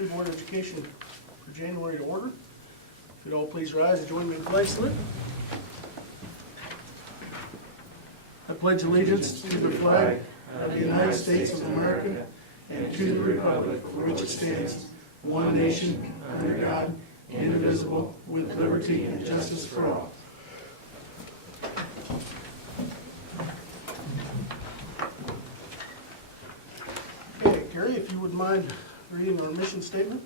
2022 Board of Education for January to order. If you'd all please rise and join me in flag salute. I pledge allegiance to the flag of the United States of America and to the republic for which it stands, one nation, under God, indivisible, with liberty and justice for all. Okay, Carrie, if you would mind reading our mission statement.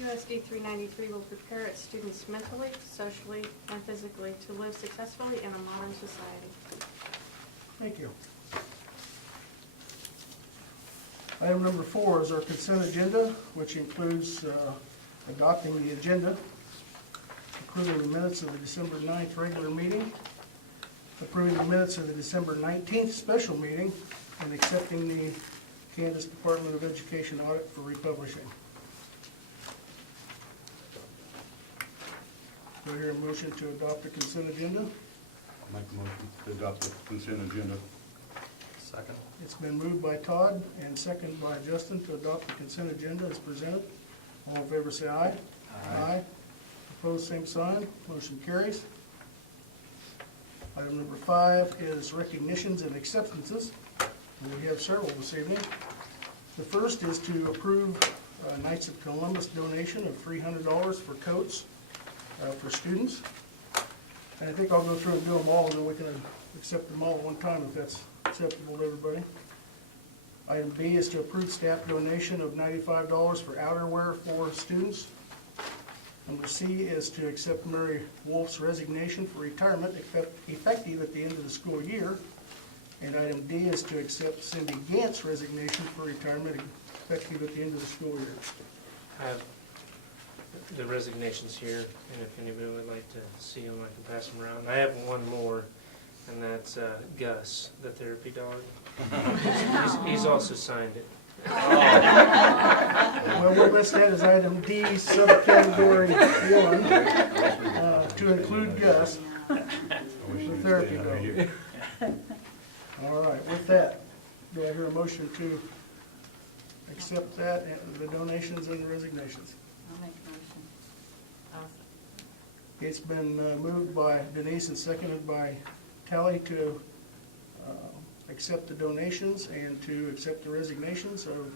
USD 393 will prepare its students mentally, socially, and physically to live successfully in a modern society. Thank you. Item number 4 is our consent agenda, which includes adopting the agenda, approving the minutes of the December 9th regular meeting, approving the minutes of the December 19th special meeting, and accepting the Kansas Department of Education audit for republishing. Do I hear a motion to adopt the consent agenda? I'll make a motion to adopt the consent agenda. Second. It's been moved by Todd and seconded by Justin to adopt the consent agenda as presented. All in favor say aye. Aye. Opposed, same sign. Motion carries. Item number 5 is recognitions and acceptances. And we have several this evening. The first is to approve Knights of Columbus donation of $300 for coats for students. And I think I'll go through and do them all, and then we can accept them all at one time if that's acceptable to everybody. Item B is to approve staff donation of $95 for outerwear for students. Number C is to accept Mary Wolf's resignation for retirement effective at the end of the school year. And item D is to accept Cindy Gantz's resignation for retirement effective at the end of the school year. I have the resignations here, and if anybody would like to see them, I can pass them around. I have one more, and that's Gus, the therapy dog. He's also signed it. Well, we'll list that as item D, subcategory 1, to include Gus, the therapy dog. All right, with that, do I hear a motion to accept that, and the donations and the resignations? I'll make a motion. It's been moved by Denise and seconded by Tally to accept the donations and to accept the resignations of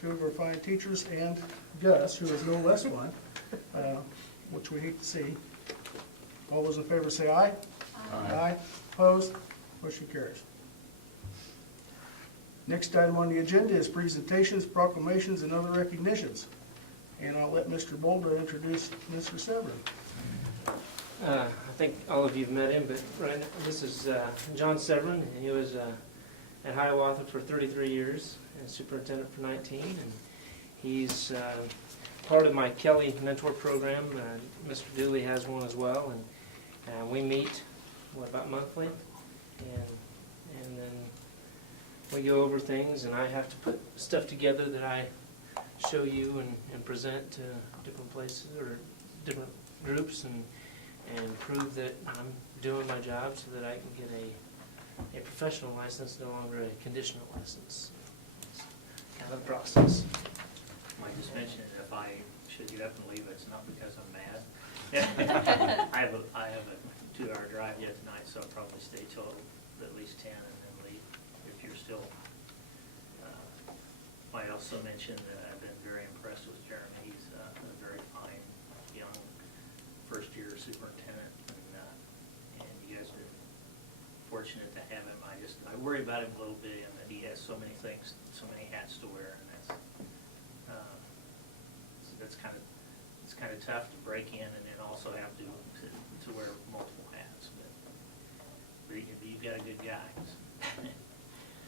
2 of our fine teachers and Gus, who is no less one, which we hate to see. All those in favor say aye. Aye. Opposed? Motion carries. Next item on the agenda is presentations, proclamations, and other recognitions. And I'll let Mr. Bolda introduce Mr. Severin. I think all of you have met him, but right, this is John Severin, and he was at Hiawatha for 33 years and superintendent for 19, and he's part of my Kelly mentor program. Mr. Dooley has one as well, and we meet, about monthly, and then we go over things, and I have to put stuff together that I show you and present to different places or different groups, and prove that I'm doing my job so that I can get a professional license, no longer a conditional license. It's kind of the process. I might just mention that if I should get up and leave, it's not because I'm mad. I have a 2-hour drive yet tonight, so I'll probably stay till at least 10 and then leave if you're still. I also mention that I've been very impressed with Jeremy. He's a very fine young first-year superintendent, and you guys have been fortunate to have him. I worry about him a little bit in that he has so many things, so many hats to wear, and that's kind of tough to break in and then also have to wear multiple hats. But you've got a good guy.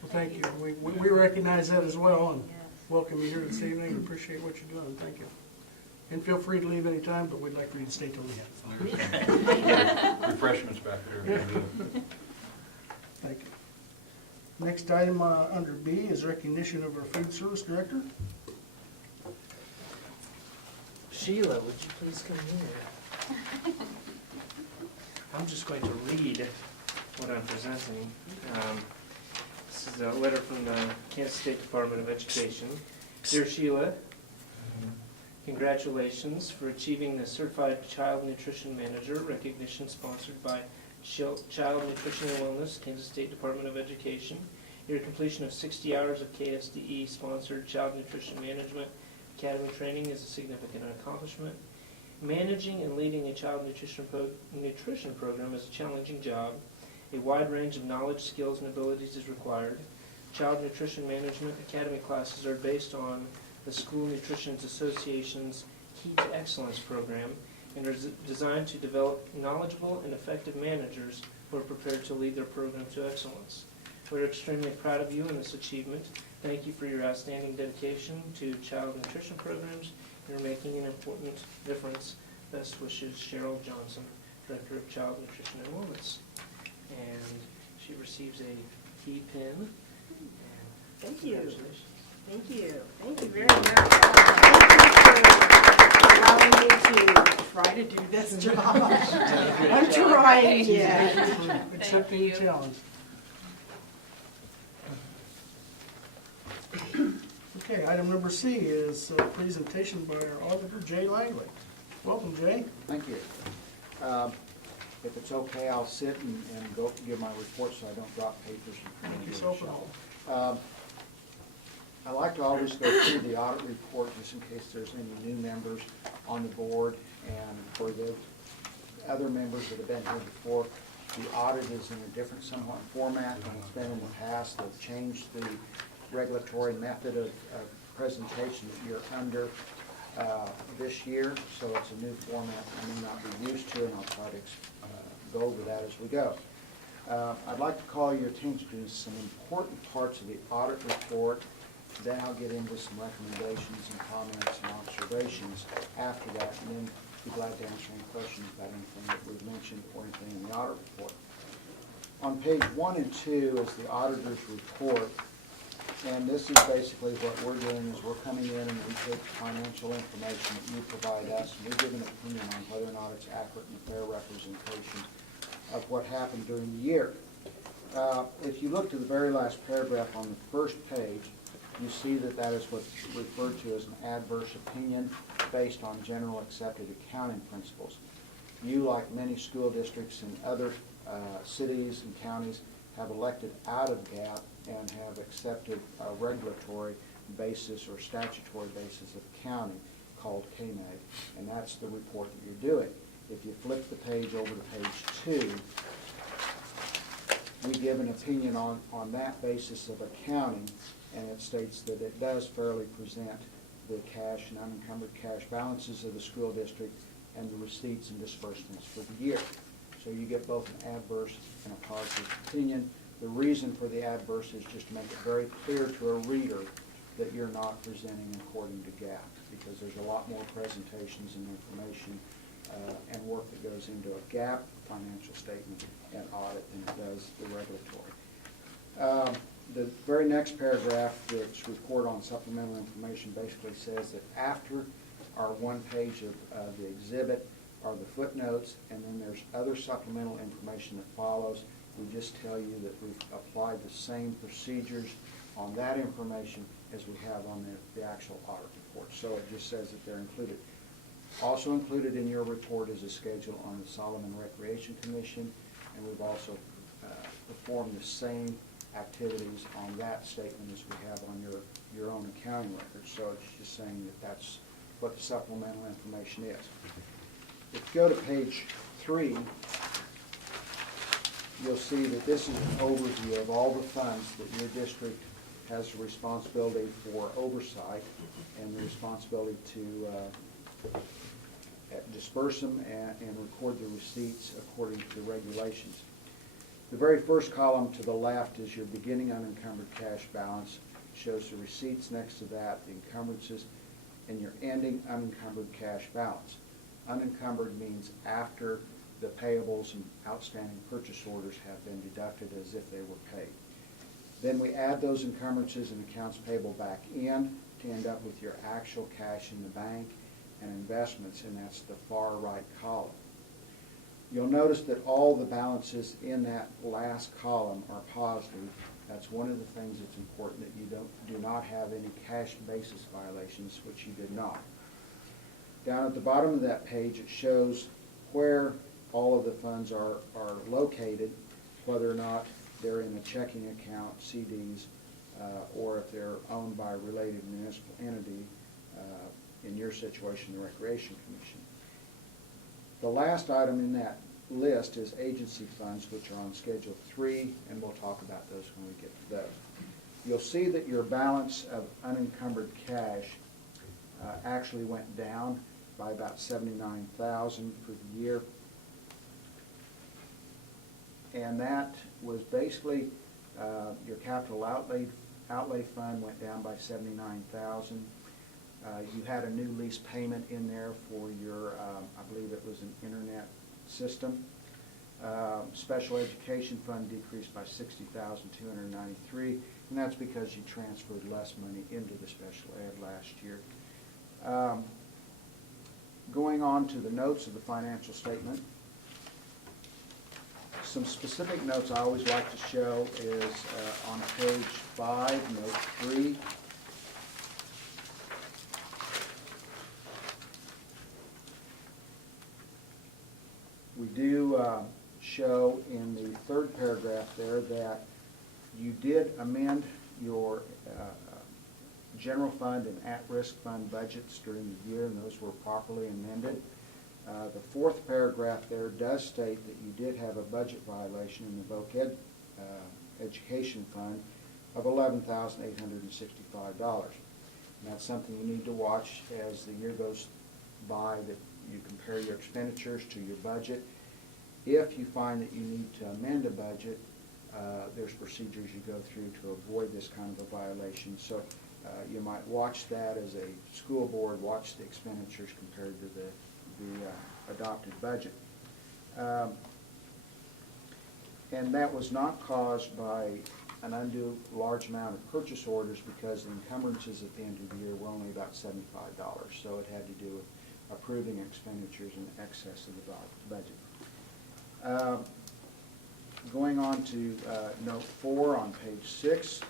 Well, thank you. We recognize that as well, and welcome you here this evening. Appreciate what you're doing. Thank you. And feel free to leave any time, but we'd like for you to stay till the end. Refreshments back there. Thank you. Next item under B is recognition of our food service director. Sheila, would you please come here? I'm just going to read what I'm presenting. This is a letter from the Kansas State Department of Education. Dear Sheila, Congratulations for achieving the Certified Child Nutrition Manager recognition sponsored by Child Nutrition and Wellness, Kansas State Department of Education. Your completion of 60 hours of KSDE-sponsored Child Nutrition Management Academy training is a significant accomplishment. Managing and leading a child nutrition program is a challenging job. A wide range of knowledge, skills, and abilities is required. Child Nutrition Management Academy classes are based on the School Nutrition Association's Key to Excellence program and are designed to develop knowledgeable and effective managers who are prepared to lead their program to excellence. We're extremely proud of you in this achievement. Thank you for your outstanding dedication to child nutrition programs. You're making an important difference. Best wishes, Cheryl Johnson, Director of Child Nutrition and Wellness. And she receives a key pin. Thank you. Congratulations. Thank you. Thank you very much. Thank you for allowing me to try to do this job. I'm trying yet. Thank you for accepting the challenge. Okay, item number C is a presentation by our auditor, Jay Langley. Welcome, Jay. Thank you. If it's okay, I'll sit and go give my report so I don't drop papers. Make yourself at home. I like to always go through the audit report just in case there's any new members on the board, and for the other members that have been here before, the audit is in a different somewhat format than it's been in the past. They've changed the regulatory method of presentation that you're under this year, so it's a new format I may not be used to, and I'll try to go over that as we go. I'd like to call your attention to some important parts of the audit report. Then I'll get into some recommendations and comments and observations after that, and then be glad to answer any questions about anything that we've mentioned or anything in the audit report. On page 1 and 2 is the auditor's report, and this is basically what we're doing is we're coming in and we take financial information that you provide us, and we give an opinion on whether or not it's accurate and fair representation of what happened during the year. If you look to the very last paragraph on the first page, you see that that is what's referred to as an adverse opinion based on general accepted accounting principles. You, like many school districts in other cities and counties, have elected out of GAAP and have accepted a regulatory basis or statutory basis of accounting called KMAG, and that's the report that you're doing. If you flip the page over to page 2, we give an opinion on that basis of accounting, and it states that it does fairly present the cash and unencumbered cash balances of the school district and the receipts and disbursements for the year. So you get both an adverse and a positive opinion. The reason for the adverse is just to make it very clear to a reader that you're not presenting according to GAAP, because there's a lot more presentations and information and work that goes into a GAAP financial statement and audit than it does the regulatory. The very next paragraph, which report on supplemental information, basically says that after our one page of the exhibit are the footnotes, and then there's other supplemental information that follows. We just tell you that we've applied the same procedures on that information as we have on the actual audit report. So it just says that they're included. Also included in your report is a schedule on the Solomon Recreation Commission, and we've also performed the same activities on that statement as we have on your own accounting records. So it's just saying that that's what the supplemental information is. If you go to page 3, you'll see that this is an overview of all the funds that your district has the responsibility for oversight and the responsibility to disperse them and record the receipts according to the regulations. The very first column to the left is your beginning unencumbered cash balance. It shows the receipts next to that, the encumbrances, and your ending unencumbered cash balance. Unencumbered means after the payables and outstanding purchase orders have been deducted as if they were paid. Then we add those encumbrances and accounts payable back in to end up with your actual cash in the bank and investments, and that's the far right column. You'll notice that all the balances in that last column are positive That's one of the things that's important, that you do not have any cash basis violations, which you did not. Down at the bottom of that page, it shows where all of the funds are located, whether or not they're in a checking account, CDs, or if they're owned by a related municipal entity, in your situation, the Recreation Commission. The last item in that list is agency funds, which are on Schedule 3, and we'll talk about those when we get to those. You'll see that your balance of unencumbered cash actually went down by about $79,000 for the year. And that was basically your capital outlay fund went down by $79,000. You had a new lease payment in there for your, I believe it was an internet system. Special education fund decreased by $60,293, and that's because you transferred less money into the special ed last year. Going on to the notes of the financial statement, some specific notes I always like to show is on page 5, note 3. We do show in the third paragraph there that you did amend your general fund and at-risk fund budgets during the year, and those were properly amended. The fourth paragraph there does state that you did have a budget violation in the voc ed education fund of $11,865. And that's something you need to watch as the year goes by, that you compare your expenditures to your budget. If you find that you need to amend a budget, there's procedures you go through to avoid this kind of a violation. So you might watch that as a school board, watch the expenditures compared to the adopted budget. And that was not caused by an undue large amount of purchase orders, because the encumbrances at the end of the year were only about $75. So it had to do with approving expenditures in excess of the budget. Going on to note 4 on page 6.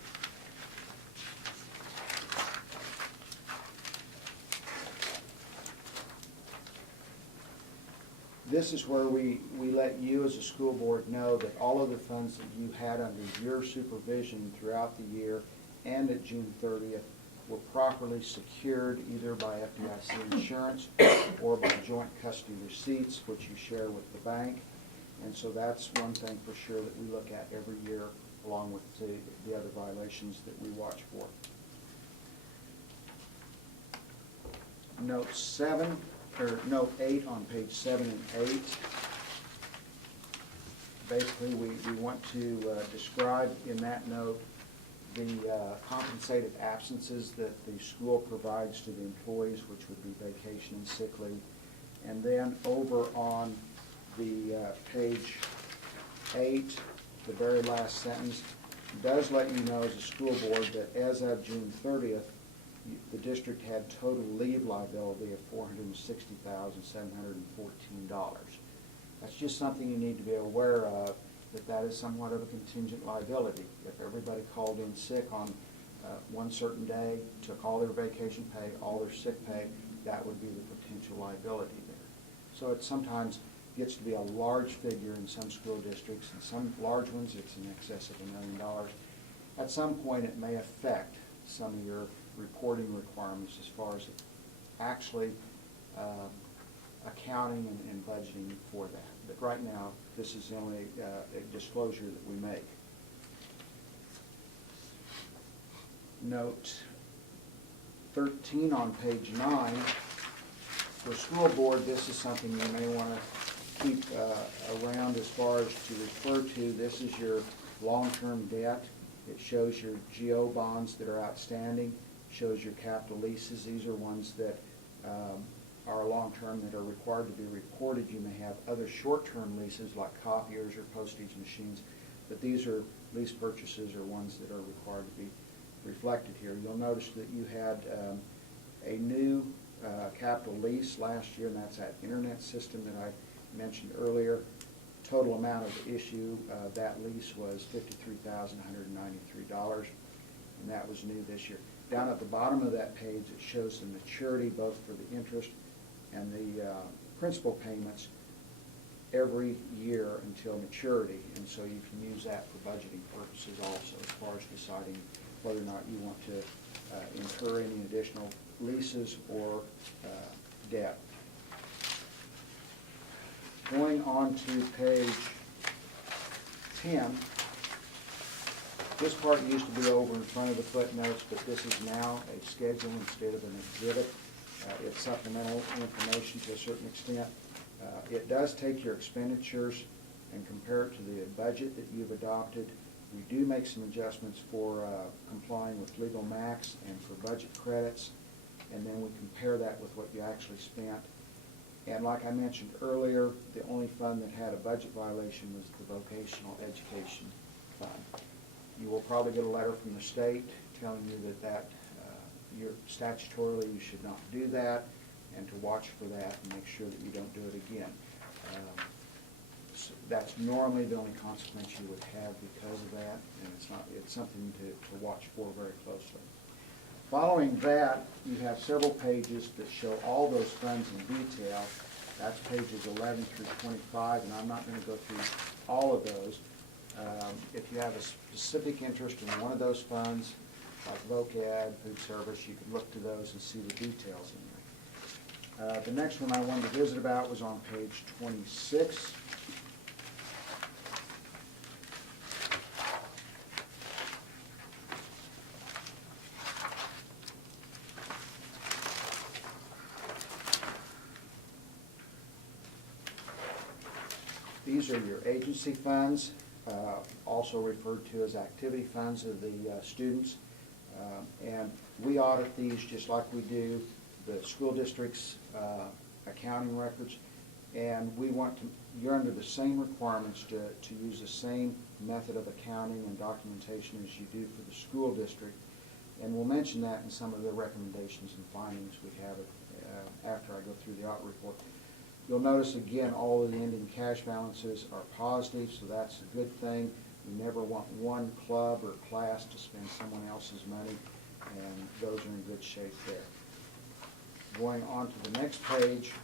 This is where we let you as a school board know that all of the funds that you had under your supervision throughout the year and at June 30th were properly secured either by FDIC insurance or by joint custody receipts, which you share with the bank. And so that's one thing for sure that we look at every year, along with the other violations that we watch for. Note 8 on page 7 and 8. Basically, we want to describe in that note the compensated absences that the school provides to the employees, which would be vacation and sick leave. And then over on the page 8, the very last sentence does let you know as a school board that as of June 30th, the district had total leave liability of $460,714. That's just something you need to be aware of, that is somewhat of a contingent liability. If everybody called in sick on one certain day, took all their vacation pay, all their sick pay, that would be the potential liability there. So it sometimes gets to be a large figure in some school districts, and some large ones it's in excess of $1 million. At some point it may affect some of your reporting requirements as far as actually accounting and budgeting for that. But right now, this is the only disclosure that we make. Note 13 on page 9. For school board, this is something you may want to keep around as far as to refer to. This is your long-term debt. It shows your GO bonds that are outstanding, shows your capital leases. These are ones that are long-term that are required to be reported. You may have other short-term leases like copiers or postage machines, but these are lease purchases or ones that are required to be reflected here. You'll notice that you had a new capital lease last year, and that's that internet system that I mentioned earlier. total amount of the issue, that lease was $53,193, and that was new this year. Down at the bottom of that page, it shows the maturity both for the interest and the principal payments every year until maturity, and so you can use that for budgeting purposes also, as far as deciding whether or not you want to incur any additional leases or debt. Going on to page 10, this part used to be over in front of the footnotes, but this is now a schedule instead of an exhibit. It's supplemental information to a certain extent. It does take your expenditures and compare it to the budget that you've adopted. We do make some adjustments for complying with legal max and for budget credits, and then we compare that with what you actually spent. And like I mentioned earlier, the only fund that had a budget violation was the vocational education fund. You will probably get a letter from the state telling you that you're statutorily you should not do that, and to watch for that and make sure that you don't do it again. So that's normally the only consequence you would have because of that, and it's something to watch for very closely. Following that, you have several pages that show all those funds in detail. That's pages 11 through 25, and I'm not going to go through all of those. If you have a specific interest in one of those funds, like voc ed, food service, you can look to those and see the details in there. The next one I wanted to visit about was on page 26. These are your agency funds, also referred to as activity funds of the students. And we audit these just like we do the school district's accounting records. And we want to, you're under the same requirements to use the same method of accounting and documentation as you do for the school district. And we'll mention that in some of the recommendations and findings we have after I go through the audit report. You'll notice again all of the ending cash balances are positive, so that's a good thing. You never want one club or class to spend someone else's money, and those are in good shape there. Going on to the next page,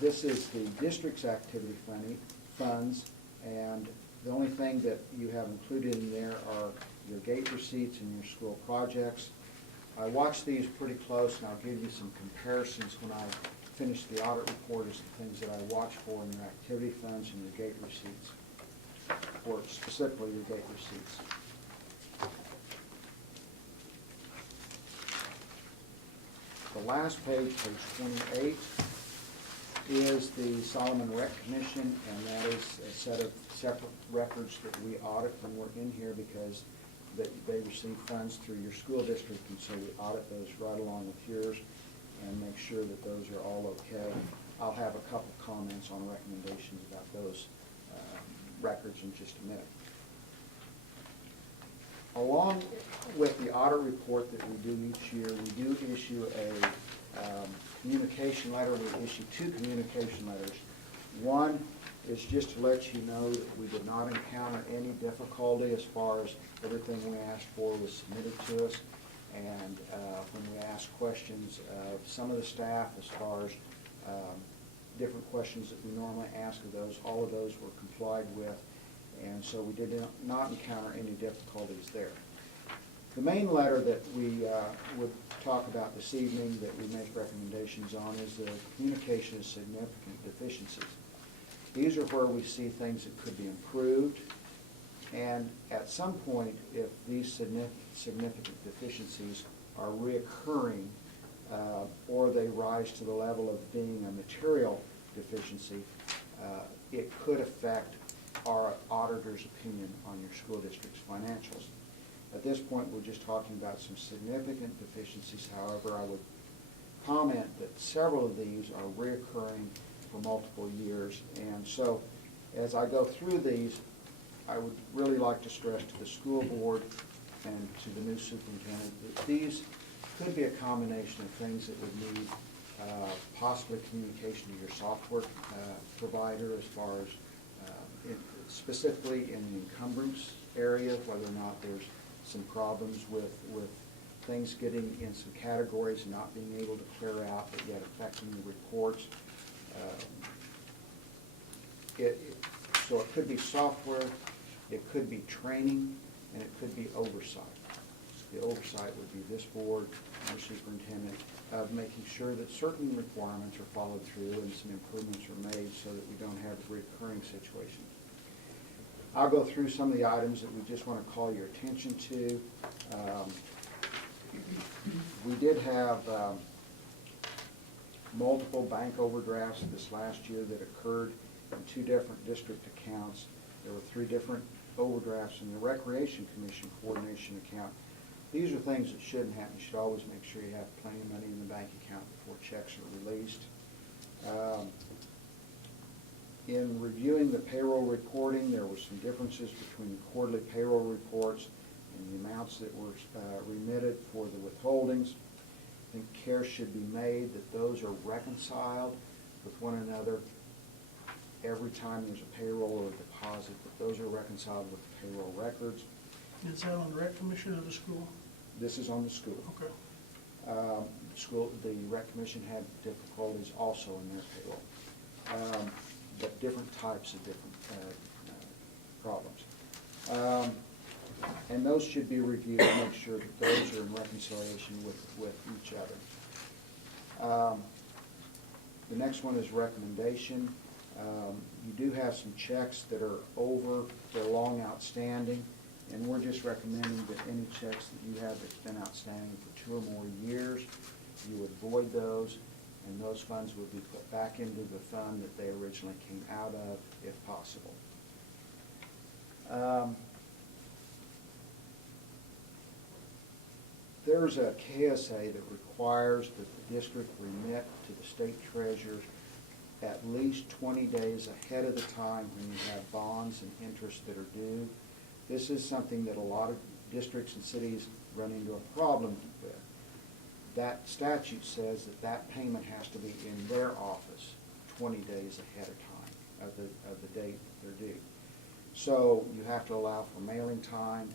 this is the district's activity funds, and the only thing that you have included in there are your gate receipts and your school projects. I watch these pretty close, and I'll give you some comparisons when I finish the audit report as the things that I watch for in your activity funds and your gate receipts, or specifically your gate receipts. The last page, page 28, is the Solomon Rec Commission, and that is a set of separate records that we audit when we're in here because they receive funds through your school district, and so we audit those right along with yours and make sure that those are all okay. I'll have a couple comments on recommendations about those records in just a minute. Along with the audit report that we do each year, we do issue a communication letter. We issue two communication letters. One is just to let you know that we did not encounter any difficulty as far as everything we asked for was submitted to us. And when we asked questions of some of the staff as far as different questions that we normally ask of those, all of those were complied with. And so we did not encounter any difficulties there. The main letter that we would talk about this evening that we make recommendations on is the communication of significant deficiencies. These are where we see things that could be improved, and at some point, if these significant deficiencies are reoccurring or they rise to the level of being a material deficiency, it could affect our auditor's opinion on your school district's financials. At this point, we're just talking about some significant deficiencies. However, I would comment that several of these are reoccurring for multiple years. And so as I go through these, I would really like to stress to the school board and to the new superintendent that these could be a combination of things that would need possibly communication to your software provider as far as specifically in the encumbrance area, whether or not there's some problems with things getting in some categories and not being able to clear out, but yet affecting the reports. So it could be software, it could be training, and it could be oversight. The oversight would be this board, our superintendent, of making sure that certain requirements are followed through and some improvements are made so that we don't have recurring situations. I'll go through some of the items that we just want to call your attention to. We did have multiple bank overdrafts this last year that occurred in 2 different district accounts. There were 3 different overdrafts in the Recreation Commission coordination account. These are things that shouldn't happen. You should always make sure you have plenty of money in the bank account before checks are released. In reviewing the payroll reporting, there were some differences between quarterly payroll reports and the amounts that were remitted for the withholdings. I think care should be made that those are reconciled with one another every time there's a payroll or a deposit, that those are reconciled with the payroll records. Is that on the rec commission of the school? This is on the school. Okay. The rec commission had difficulties also in their payroll, but different types of different problems. And those should be reviewed to make sure that those are in reconciliation with each other. The next one is recommendation. You do have some checks that are over, they're long outstanding, and we're just recommending that any checks that you have that's been outstanding for 2 or more years, you would void those, and those funds would be put back into the fund that they originally came out of, if possible. There's a KSA that requires that the district remit to the state treasurer at least 20 days ahead of the time when you have bonds and interest that are due. This is something that a lot of districts and cities run into a problem with. That statute says that that payment has to be in their office 20 days ahead of time of the date they're due. So you have to allow for mailing time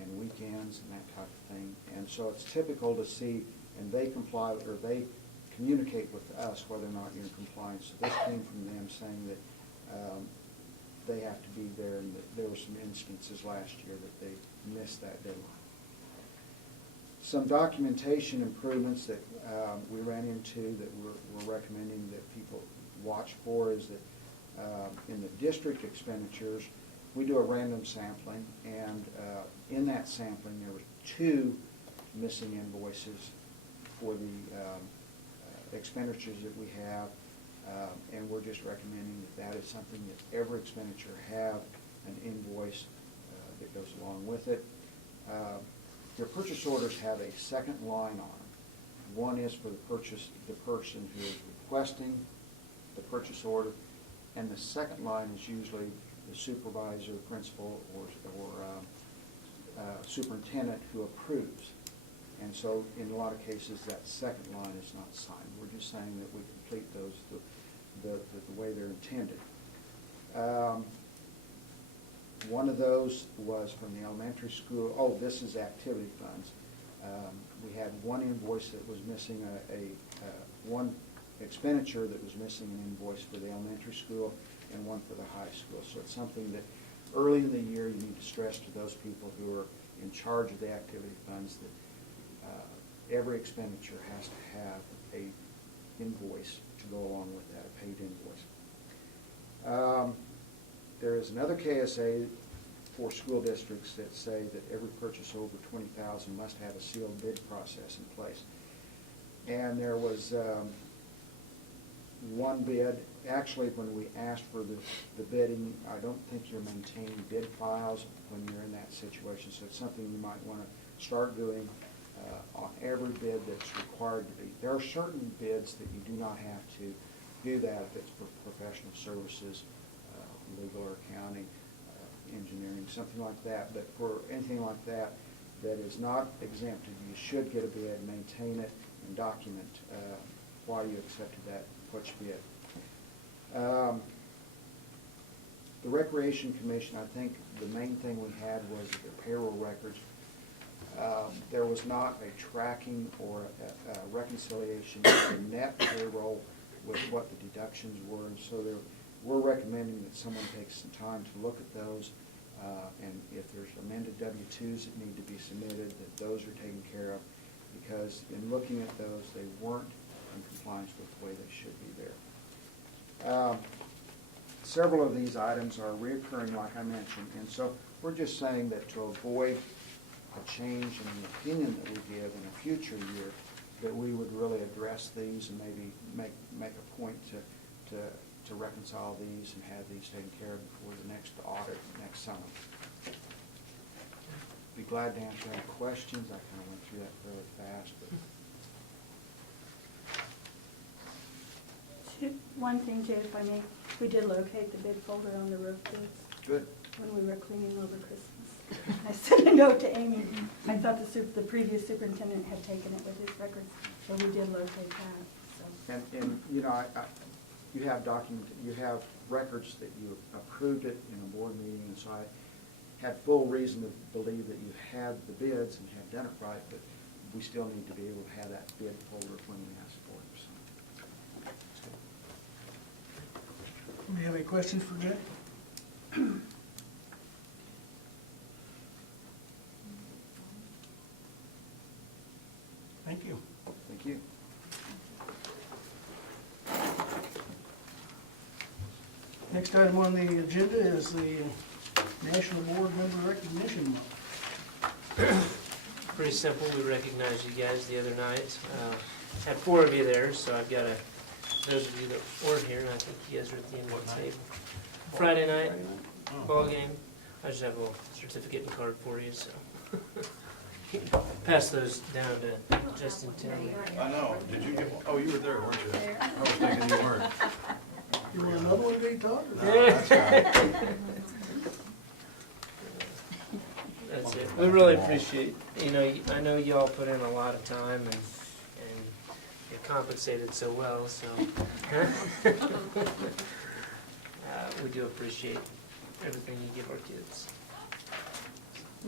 and weekends and that type of thing. And so it's typical to see, and they comply, or they communicate with us whether or not you're in compliance. So this came from them saying that they have to be there, and that there were some instances last year that they missed that deadline. Some documentation improvements that we ran into that we're recommending that people watch for is that in the district expenditures, we do a random sampling, and in that sampling there were 2 missing invoices for the expenditures that we have, and we're just recommending that is something that every expenditure have an invoice that goes along with it. Your purchase orders have a second line on them. One is for the person who is requesting the purchase order, and the second line is usually the supervisor, principal, or superintendent who approves. And so in a lot of cases, that second line is not signed. We're just saying that we complete those the way they're intended. One of those was from the elementary school. Oh, this is activity funds. We had one invoice that was missing, one expenditure that was missing an invoice for the elementary school and one for the high school. So it's something that early in the year you need to stress to those people who are in charge of the activity funds that every expenditure has to have a invoice to go along with that, a paid invoice. There is another KSA for school districts that say that every purchase over $20,000 must have a sealed bid process in place. And there was one bid. Actually, when we asked for the bidding, I don't think you're maintaining bid files when you're in that situation, so it's something you might want to start doing on every bid that's required to be. There are certain bids that you do not have to do that if it's for professional services, legal or accounting, engineering, something like that. But for anything like that that is not exempted, you should get a bid, maintain it, and document why you accepted that, which bid. The Recreation Commission, I think the main thing we had was the payroll records. There was not a tracking or a reconciliation of the net payroll with what the deductions were, and so we're recommending that someone takes some time to look at those, and if there's amended W-2s that need to be submitted, that those are taken care of, because in looking at those, they weren't in compliance with the way they should be there. Several of these items are reoccurring, like I mentioned, and so we're just saying that to avoid a change in the opinion that we give in a future year, that we would really address these and maybe make a point to reconcile these and have these taken care of before the next audit next summer. Be glad to answer any questions. I kind of went through that fairly fast, but. One thing, Jay, if I may, we did locate the bid folder on the roof bids Good. when we were cleaning over Christmas. I sent a note to Amy. I thought the previous superintendent had taken it with his records, so we did locate that, so. And you know, you have you have records that you approved it in a board meeting, and so I had full reason to believe that you had the bids and had done it right, but we still need to be able to have that bid folder when we ask for it, so. Do you have any questions for Jay? Thank you. Thank you. Next item on the agenda is the National Board Member Recognition Month. Pretty simple. We recognized you guys the other night. Had 4 of you there, so I've got those of you that weren't here, I think you guys are at the end of the table. Friday night, ball game. I just have a little certificate and card for you, so. Pass those down to Justin Tillman. I know. Did you get one? Oh, you were there, weren't you? I was thinking you weren't. You want another one, Dave Todd? No, that's all right. That's it. We really appreciate, I know y'all put in a lot of time and you're compensated so well, so. We do appreciate everything you give our kids.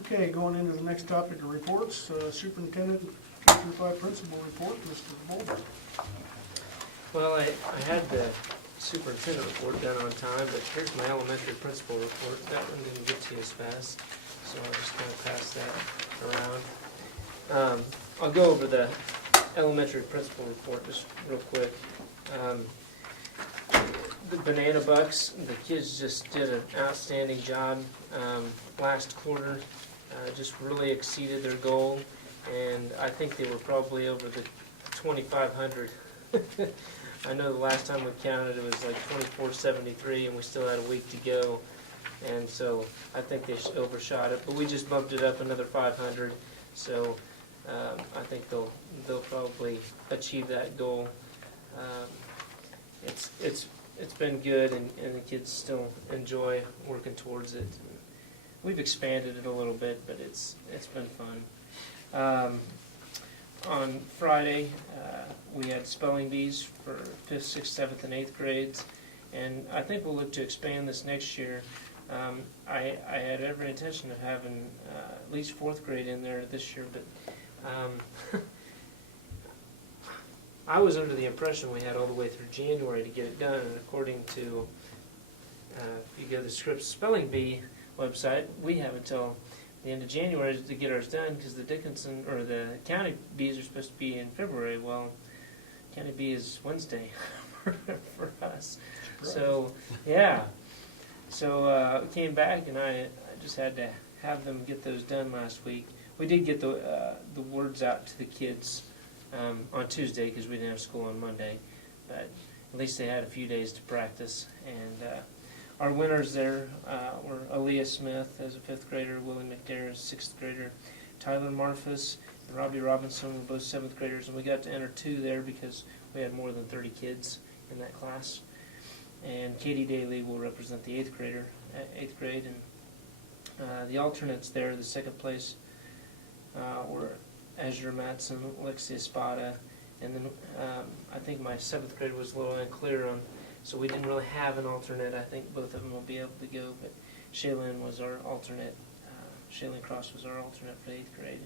Okay, going into the next topic of reports, Superintendent 235 Principal Report, Mr. Bolden. Well, I had the superintendent report done on time, but here's my elementary principal report. That one didn't get to you as fast, so I'll just kind of pass that around. I'll go over the elementary principal report just real quick. The Banana Bucks, the kids just did an outstanding job last quarter. Just really exceeded their goal, and I think they were probably over the 2,500. I know the last time we counted it was like 2473, and we still had a week to go, and so I think they overshot it. But we just bumped it up another 500, so I think they'll probably achieve that goal. It's been good, and the kids still enjoy working towards it. We've expanded it a little bit, but it's been fun. On Friday, we had spelling bees for 5th, 6th, 7th, and 8th grades, and I think we'll look to expand this next year. I had every intention of having at least 4th grade in there this year, but I was under the impression we had all the way through January to get it done, and according to, if you go to the Scripps Spelling Bee website, we have until the end of January to get ours done, because the Dickinson, or the county bees are supposed to be in February. Well, county bee is Wednesday for us. So, yeah. So came back, and I just had to have them get those done last week. We did get the words out to the kids on Tuesday, because we didn't have school on Monday, but at least they had a few days to practice. And our winners there were Aaliyah Smith as a 5th grader, Willie McDare as a 6th grader, Tyler Marfus and Robbie Robinson were both 7th graders, and we got to enter 2 there because we had more than 30 kids in that class. And Katie Daly will represent the 8th grader at 8th grade, and the alternates there, the 2nd place, were Azure Matson, Alexia Spada, And then I think my 7th grade was a little unclear on, so we didn't really have an alternate. I think both of them will be able to go, but Shaylin was our alternate. Shaylin Cross was our alternate for 8th grade.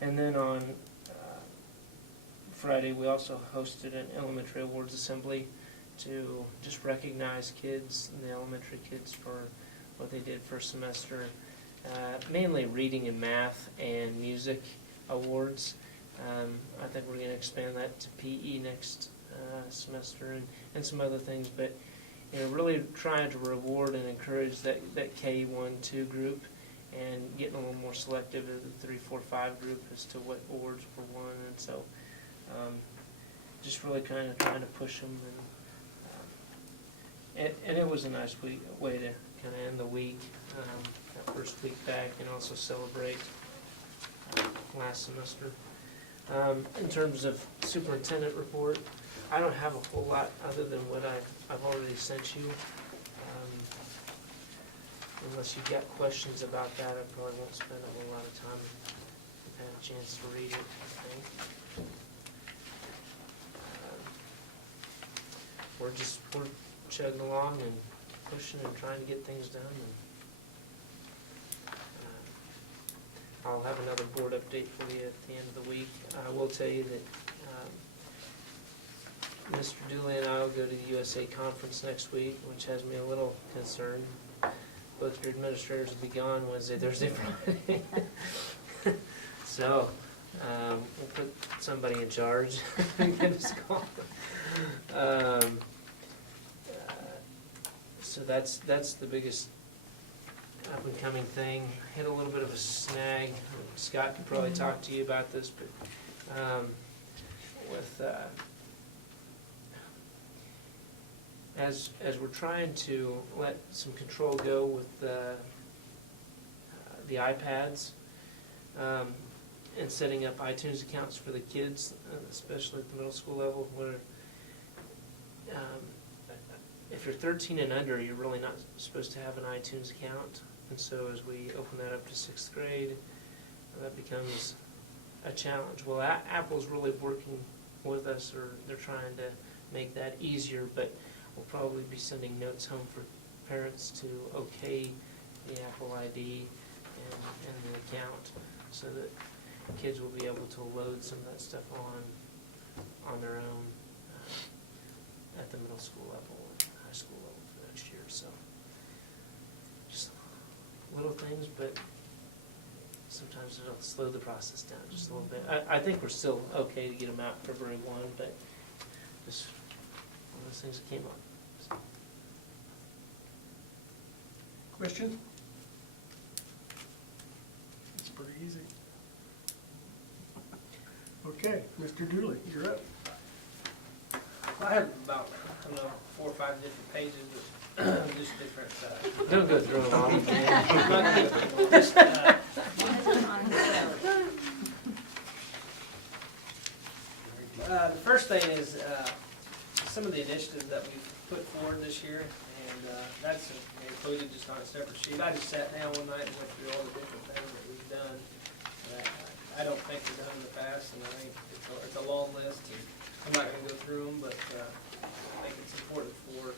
And then on Friday, we also hosted an elementary awards assembly to just recognize kids, the elementary kids, for what they did first semester. Mainly reading and math and music awards. I think we're going to expand that to PE next semester and some other things, but really trying to reward and encourage that K1, 2 group, and getting a little more selective in the 3, 4, 5 group as to what awards were won, and so just really kind of trying to push them, and it was a nice way to kind of end the week, that first week back, and also celebrate last semester. In terms of superintendent report, I don't have a whole lot other than what I've already sent you. Unless you've got questions about that, I probably won't spend a whole lot of time. You've had a chance to read it, I think. We're chugging along and pushing and trying to get things done. And, I'll have another board update for you at the end of the week. I will tell you that Mr. Dooley and I will go to the USA conference next week, which has me a little concerned. Both your administrators will be gone Wednesday, Thursday, Friday. So we'll put somebody in charge and get us going. So that's the biggest up and coming thing. Hit a little bit of a snag. Scott could probably talk to you about this, but with as we're trying to let some control go with the iPads and setting up iTunes accounts for the kids, especially at the middle school level, where if you're 13 and under, you're really not supposed to have an iTunes account. And so as we open that up to 6th grade, that becomes a challenge. Well, Apple's really working with us, or they're trying to make that easier, but we'll probably be sending notes home for parents to okay the Apple ID and the account, so that kids will be able to load some of that stuff on their own at the middle school level and high school level for next year. So just little things, but sometimes it'll slow the process down just a little bit. I think we're still okay to get them out February 1, but just one of those things that came up. So. Question? It's pretty easy. Okay, Mr. Dooley, you're up. I have about, I don't know, 4 or 5 different pages, but just different. Don't go through them all again. Just, the first thing is some of the initiatives that we've put forward this year, and that's included just on a separate sheet. I just sat down one night and went through all the different things that we've done that I don't think we've done in the past, and I think it's a long list, and I'm not going to go through them, but I think it's important for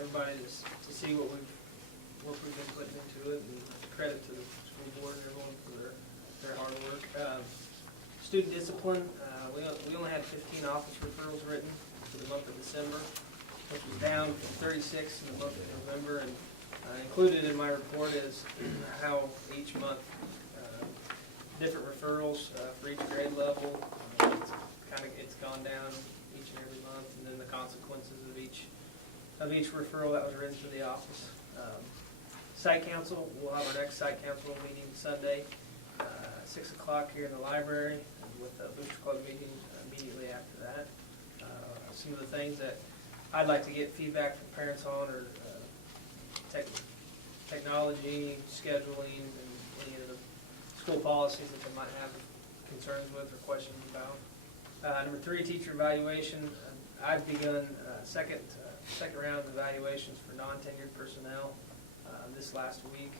everybody to see what we've been putting into it, and credit to the school board and everyone for their hard work. Student discipline, we only had 15 office referrals written for the month of December, which was down from 36 in the month of November, and included in my report is how each month different referrals for each grade level. It's gone down each and every month, and then the consequences of each referral that was written to the office. Site council, we'll have our next site council meeting Sunday, 6 o'clock here in the library, with a booster club meeting immediately after that. Some of the things that I'd like to get feedback from parents on are technology, scheduling, and any of the school policies that they might have concerns with or questions about. Number 3, teacher evaluation. I've begun second round of evaluations for non-tenured personnel this last week.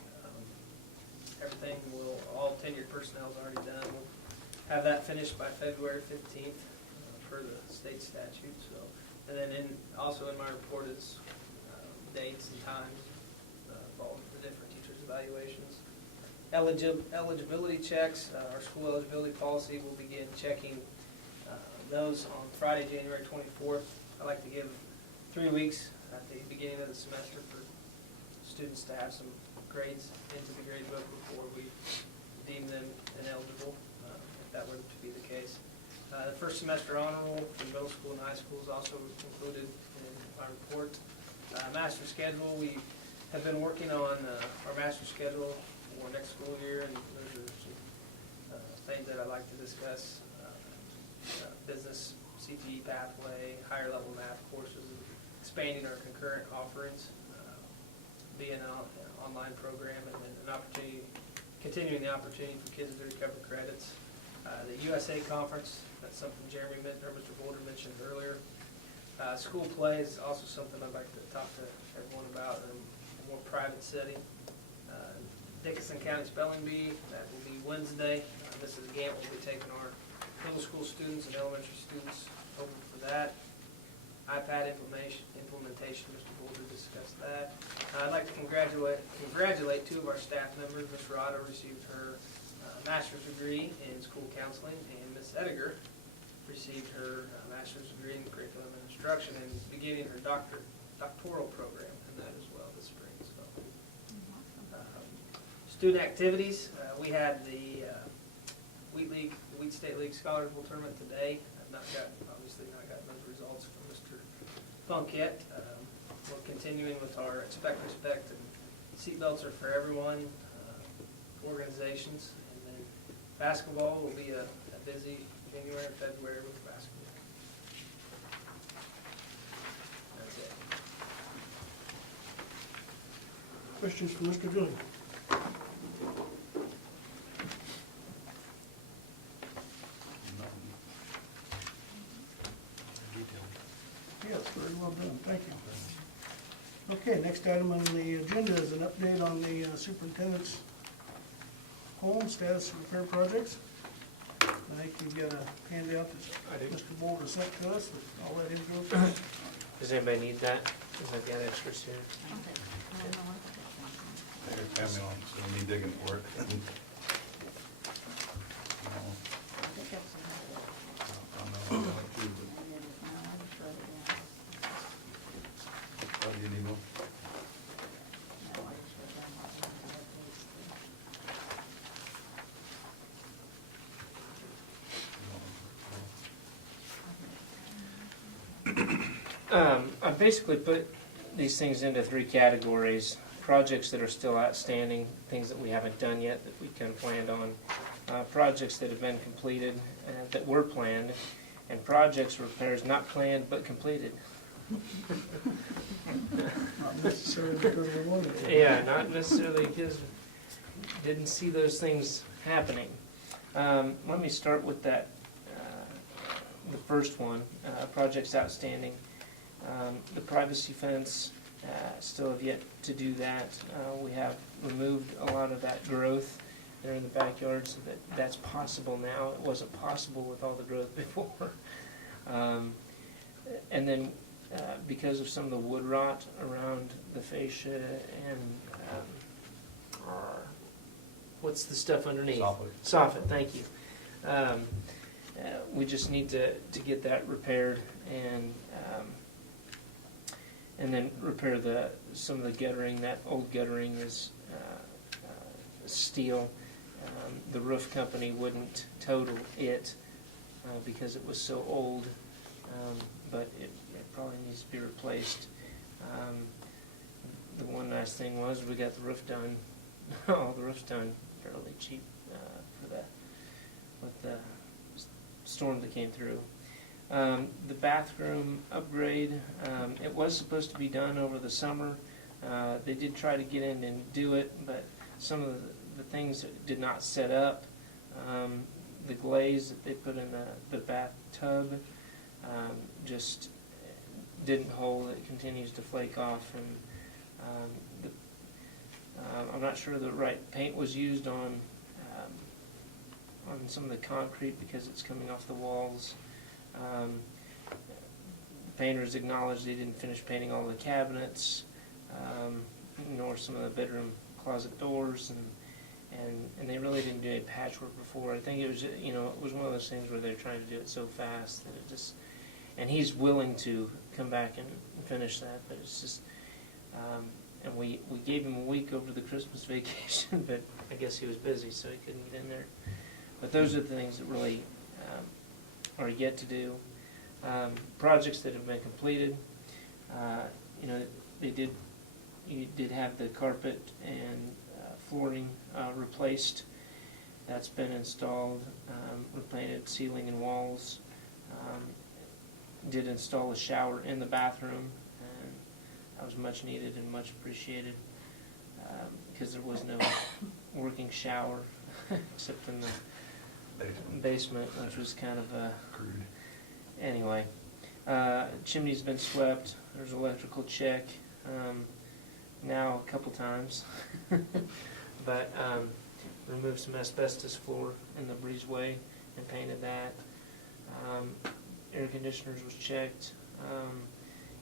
All tenured personnel is already done. We'll have that finished by February 15th. per the state statute, so. And then also in my report is dates and times involved in the different teachers' evaluations. Eligibility checks, our school eligibility policy will begin checking those on Friday, January 24th. I like to give 3 weeks at the beginning of the semester for students to have some grades into the grade book before we deem them ineligible, if that were to be the case. The first semester honor roll for middle school and high school is also included in my report. Master schedule, we have been working on our master schedule for next school year, and those are some things that I'd like to discuss. Business CTE pathway, higher level math courses, expanding our concurrent offerings, being an online program, and then an opportunity, continuing the opportunity for kids to recover credits. The USA conference, that's something Jeremy or Mr. Boulder mentioned earlier. School play is also something I'd like to talk to everyone about in a more private setting. Dickinson County Spelling Bee, that will be Wednesday. Mrs. Gant will be taking our middle school students and elementary students over for that. iPad implementation, Mr. Boulder discussed that. I'd like to congratulate 2 of our staff members. Ms. Rada received her master's degree in school counseling, and Ms. Ediger received her master's degree in curriculum and instruction and beginning her doctoral program in that as well this spring. So, student activities, we had the Wheat State League Scholars Bowl tournament today. I've obviously not gotten those results from Mr. Funk yet. We're continuing with our Expect, Respect, and seatbelts are for everyone organizations. And then basketball will be a busy January and February with basketball. That's it. Questions for Mr. Dillon? Yes, very well done, thank you. Okay, next item on the agenda is an update on the superintendent's home status of repair projects. I think you've got a handout that Mr. Boulder sent to us, I'll let him go through. Does anybody need that? Because I've got extras here. There's Tammy on, so me digging for it. No, I know, I like to, but oh, you need one? I basically put these things into 3 categories. Projects that are still outstanding, things that we haven't done yet that we kind of planned on, projects that have been completed that were planned, and projects repairs not planned but completed. Not necessarily because we wanted to. Yeah, not necessarily because didn't see those things happening. Let me start with that, the first one, projects outstanding. The privacy fence, still have yet to do that. We have removed a lot of that growth there in the backyard, so that's possible now. It wasn't possible with all the growth before. And then because of some of the wood rot around the fascia and what's the stuff underneath? Soffit. Soffit, thank you. We just need to get that repaired and then repair some of the guttering. That old guttering is steel. The roof company wouldn't total it because it was so old, but it probably needs to be replaced. The one nice thing was we got the roof done. All the roof's done fairly cheap with the storm that came through. The bathroom upgrade, it was supposed to be done over the summer. They did try to get in and do it, but some of the things that did not set up, the glaze that they put in the bathtub just didn't hold. It continues to flake off, and I'm not sure the right paint was used on some of the concrete because it's coming off the walls. Painters acknowledged they didn't finish painting all the cabinets, nor some of the bedroom closet doors, and they really didn't do any patchwork before. I think it was, it was one of those things where they're trying to do it so fast that it just, and he's willing to come back and finish that, but it's just, and we gave him a week over the Christmas vacation, but I guess he was busy, so he couldn't get in there. But those are the things that really are yet to do. Projects that have been completed, you did have the carpet and flooring replaced. That's been installed, repainted ceiling and walls. Did install a shower in the bathroom, and that was much needed and much appreciated, because there was no working shower except in the basement, which was kind of a... Crude. Anyway, chimney's been swept. There's electrical check now a couple times, but removed some asbestos floor in the breezeway and painted that. Air conditioners was checked.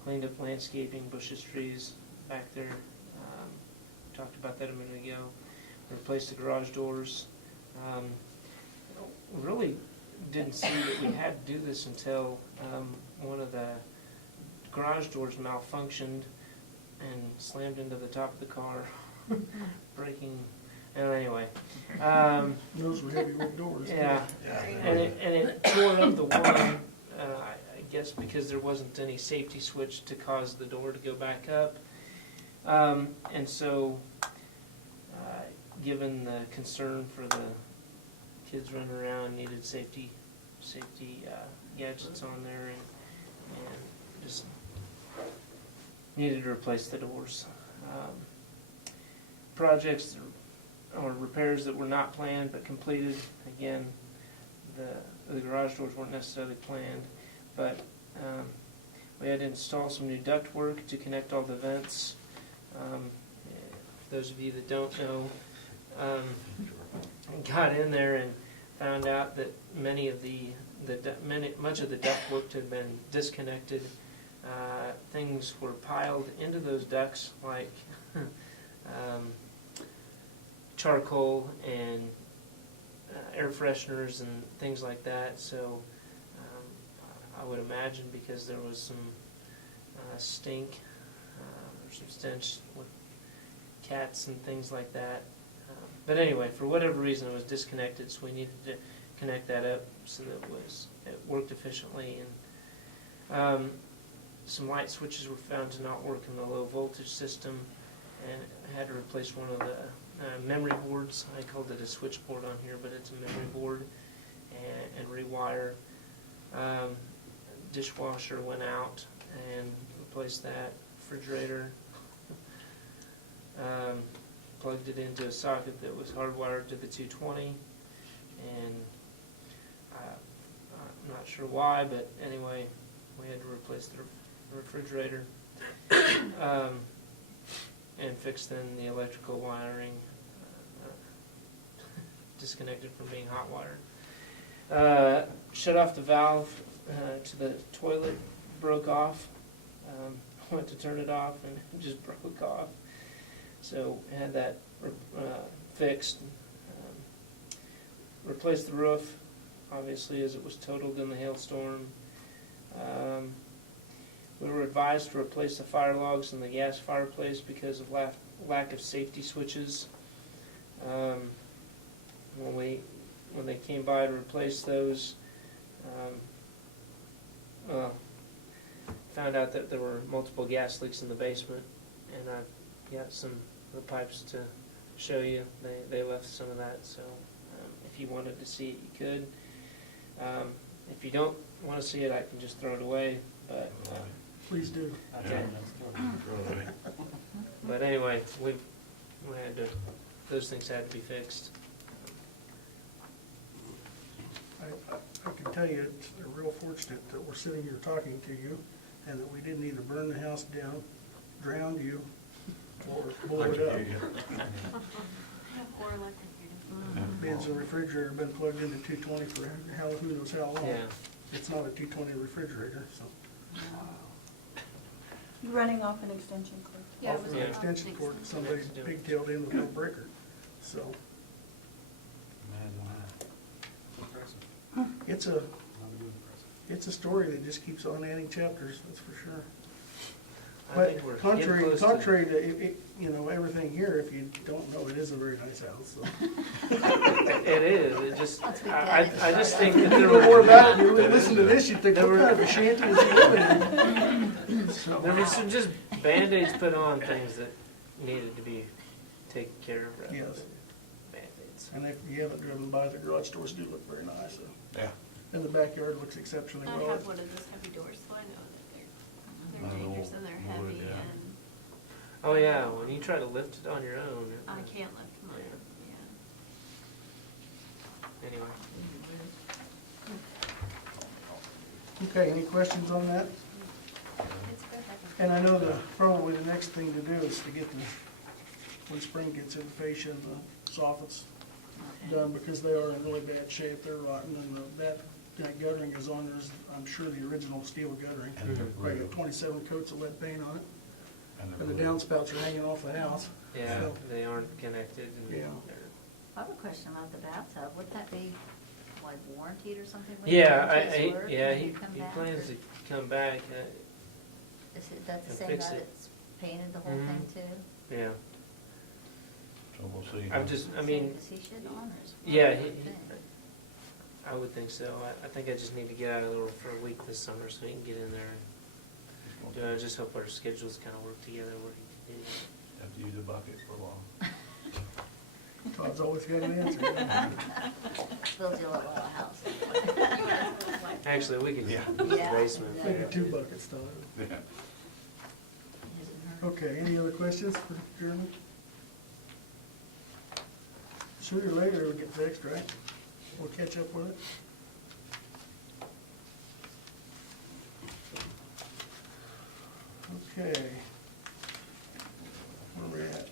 Cleaned up landscaping, bushes, trees back there. Talked about that a minute ago. Replaced the garage doors. Really didn't see that we had to do this until one of the garage doors malfunctioned and slammed into the top of the car, breaking. And anyway, Those were heavy wood doors. yeah, and it tore up the one. I guess because there wasn't any safety switch to cause the door to go back up, and so given the concern for the kids running around, needed safety gadgets on there, and just needed to replace the doors. Projects or repairs that were not planned but completed. Again, the garage doors weren't necessarily planned, but we had to install some new ductwork to connect all the vents. For those of you that don't know, got in there and found out that much of the ductwork had been disconnected. Things were piled into those ducts like charcoal and air fresheners and things like that. So I would imagine because there was some stink or some stench with cats and things like that. But anyway, for whatever reason, it was disconnected, so we needed to connect that up so that it worked efficiently. And some light switches were found to not work in the low voltage system, and I had to replace one of the memory boards. I called it a switchboard on here, but it's a memory board, and rewire. Dishwasher went out and replaced that. Refrigerator. Plugged it into a socket that was hardwired to the 220, and I'm not sure why, but anyway, we had to replace the refrigerator and fix then the electrical wiring, disconnected from being hot wired. Shut off the valve to the toilet, broke off. Went to turn it off and it just broke off. So had that fixed. Replaced the roof, obviously, as it was totaled in the hailstorm. We were advised to replace the fire logs in the gas fireplace because of lack of safety switches. When they came by to replace those, found out that there were multiple gas leaks in the basement, and I've got some of the pipes to show you. They left some of that, so if you wanted to see it, you could. If you don't want to see it, I can just throw it away. But Please do. okay. But anyway, we had to. Those things had to be fixed. I can tell you, it's real fortunate that we're sitting here talking to you, and that we didn't either burn the house down, drown you, or blow it up. Or electric heating. Because the refrigerator had been plugged into 220 for who knows how long. Yeah. It's not a 220 refrigerator, so. Running off an extension cord. Yeah, it Off was an Yeah. extension cord, somebody pigtailed in with no breaker, so. It's a story that just keeps on adding chapters, that's for sure. I think we're But getting close to- contrary to, everything here, if you don't know, it is a very nice house, so. It is, it just, Let's be I glad. just think that If there you know more were, about it, you listen to this, you think, what kind of a shanty is he living in? So, there were some just Band-Aids put on things that needed to be taken care of rather Yes. than Band-Aids. and if you haven't driven by, the garage doors do look very nice, so. Yeah. And the backyard looks exceptionally I well. have one of those heavy doors, so I know that they're dangerous and they're Wood, heavy, yeah. and Oh, yeah, when you try to lift it on your own, I can't lift mine, yeah. anyway. Okay, any questions on that? It's good. And I know probably the next thing to do is to get when spring gets in, the fascia and the soffits done, because they are in really bad shape, they're rotten, and that guttering is on, there's, I'm sure, the original steel guttering. And the Probably got roof. 27 coats of lead paint on it, And and the downspouts are hanging off the house. Yeah, So, they aren't connected and Yeah. they're. I have a question about the bathtub. Would that be like warranted or something? Would Yeah, warranties work yeah, when he you come back, plans or to come back, Is it that the and same fix guy it. that's painted the whole Mhm. thing too? yeah. So we'll see. I mean, Is he should honor his yeah, word, I would think. I would think so. I think I just need to get out of there for a week this summer so he can get in there. And, I just hope our schedules kind of work together where he can do that. Have to use a bucket for a while. Todd's always got an answer. Build you a little house. Actually, we could Yeah. use the Yeah. basement. Yeah. Maybe 2 buckets, Todd. Yeah. Okay, any other questions for Jeremy? Sooner or later it'll get fixed, right? We'll catch up with it. Okay. Where we at?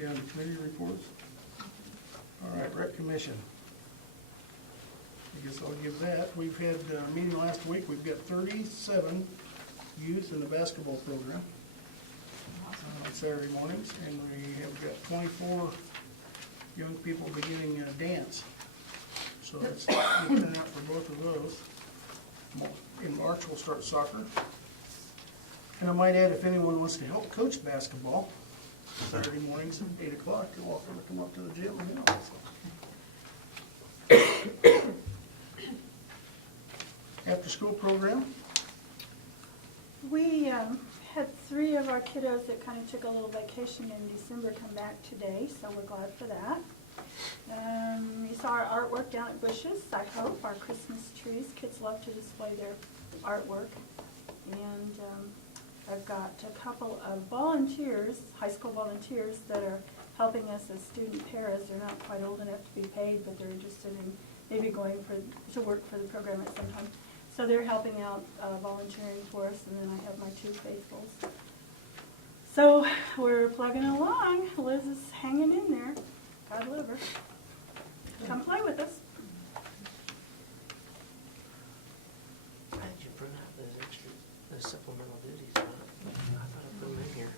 Down to committee reports. All right, rec commission. I guess I'll give that. We've had a meeting last week. We've got 37 youth in the basketball program on Saturday mornings, and we have got 24 young people beginning dance. So that's a good turnout for both of those. In March, we'll start soccer. And I might add, if anyone wants to help coach basketball, Saturday mornings at 8 o'clock, you're welcome to come up to the gym and help. After-school program. We had 3 of our kiddos that kind of took a little vacation in December come back today, so we're glad for that. You saw our artwork down at Bush's, I hope, our Christmas trees. Kids love to display their artwork. And I've got a couple of volunteers, high school volunteers, that are helping us as student paras. They're not quite old enough to be paid, but they're interested in maybe going to work for the program at some time. So they're helping out, volunteering for us, and then I have my 2 faithfuls. So we're plugging along. Liz is hanging in there. God love her. Come play with us. Why did you bring out those extra, those supplemental duties? I thought I put them in here.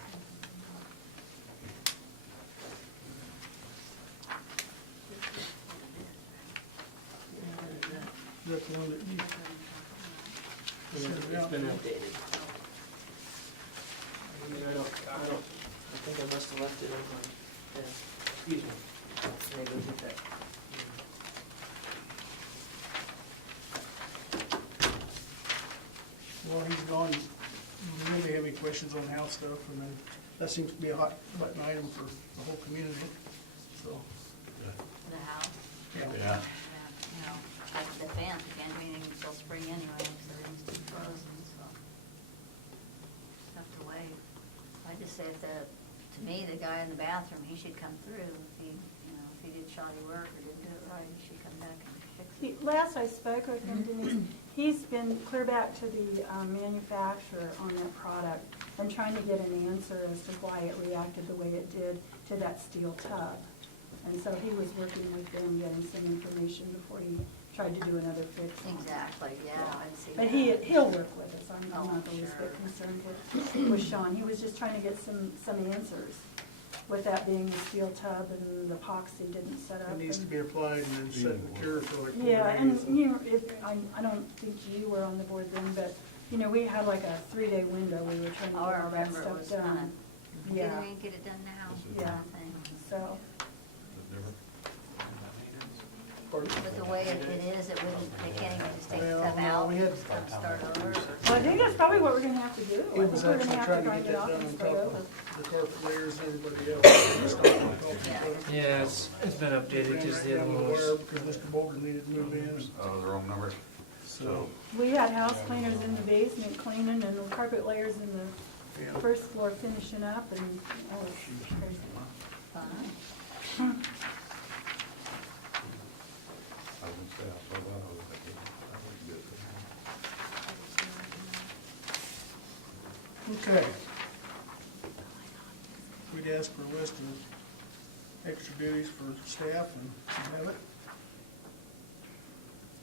Is that the one that you It's sent it out? been updated. I think I must have left it on my desk. Excuse me. Can I go get that? While he's gone, does anybody have any questions on house stuff? And then that seems to be a hot button item for the whole community, so, The house, yeah. Yeah. you know, like the fans, we can't do anything until spring anyway, because everything's too frozen, so. Just have to wait. I just say to me, the guy in the bathroom, he should come through. If he, if he did shoddy work or didn't do it right, he should come back and fix it. Last I spoke with him, Denise, he's been clear back to the manufacturer on that product and trying to get an answer as to why it reacted the way it did to that steel tub. And so he was working with them, getting some information before he tried to do another fix on it. Exactly, yeah, I'd see But that. he'll work with us, I'm Oh, not the least sure. bit concerned with Sean. He was just trying to get some answers, with that being the steel tub and the epoxy didn't set up. It needs to and- be applied and then set and cure for like 4 Yeah, days. and, you know, I don't think you were on the board then, but, you know, we had like a 3-day window, we were trying to get Oh, I all that remember it stuff was done. kinda, Yeah, we get it done now, Yeah. kind of thing. so, With the way it is, it wouldn't, they can't even just take the Well, tub no, out we and had- start over. well, I think that's probably what we're gonna have to do. I He think was we're gonna actually have trying to grind get it that off done and on start top over. of the carpet layers and everybody else. Just not gonna help each Yeah. other. Yeah, it's been updated, Ran just right the other down one the wire was. because Mr. Bolger needed to move in, Oh, the wrong number. so, We had house cleaners in the basement cleaning and the carpet layers in the yeah. first floor finishing up and, oh, it's crazy. Fun. I was gonna say, I saw that, I was like, that was good. Okay. We'd ask for a list of extra duties for staff and you have it.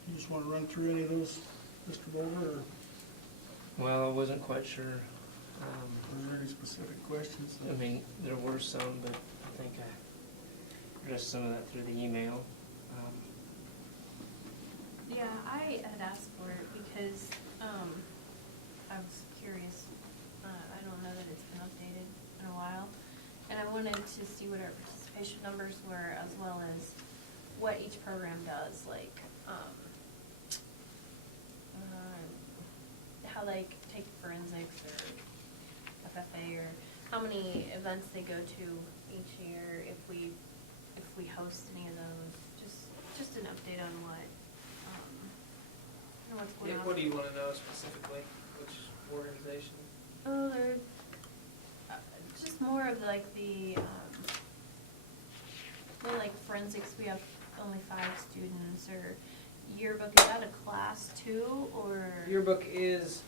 You just wanna run through any of those, Mr. Bolger, or Well, I wasn't quite sure. are there any specific questions? I mean, there were some, but I think I addressed some of that through the email. Yeah, I had asked for it because, I was curious. I don't know that it's been updated in a while. And I wanted to see what our participation numbers were as well as what each program does, like, how they take forensics or FFA, or how many events they go to each year, if we host any of those. Just an update on what, what's going Yeah, on. what do you wanna know specifically, which organization? Oh, they're just more of like like forensics, we have only 5 students, or yearbook, is that a class too, or? Yearbook is,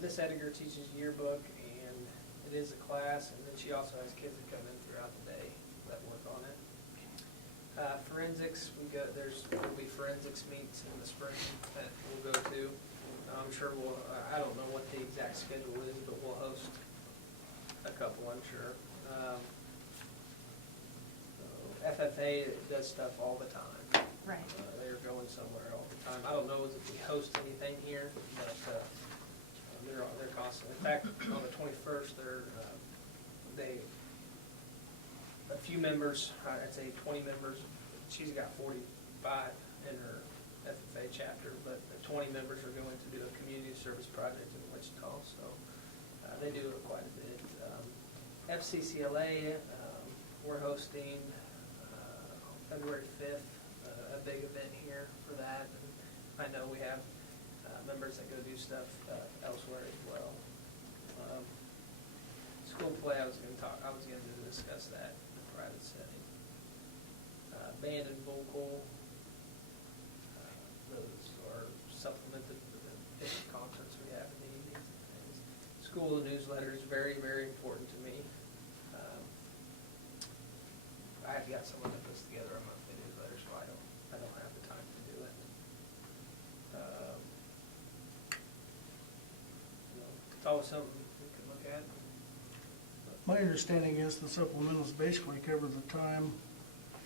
Miss Ediger teaches yearbook, and it is a class, and then she also has kids that come in throughout the day that work on it. Forensics, there'll be forensics meets in the spring that we'll go to. I'm sure I don't know what the exact schedule is, but we'll host a couple, I'm sure. FFA does stuff all the time. Right. They're going somewhere all the time. I don't know if we host anything here, but they're constant. In fact, on the 21st, a few members, I'd say 20 members. She's got 45 in her FFA chapter, but the 20 members are going to do a community service project in Wichita, so they do it quite a bit. FCCLA, we're hosting February 5th, a big event here for that. And I know we have members that go do stuff elsewhere as well. School play, I was going to discuss that in a private setting. Band and vocal, those are supplemented with the different concerts we have in the evenings. And school newsletter is very, very important to me. I've got someone that puts together a monthly newsletter, so I don't have the time to do it. It's always something we can look at. My understanding is the supplementals basically cover the time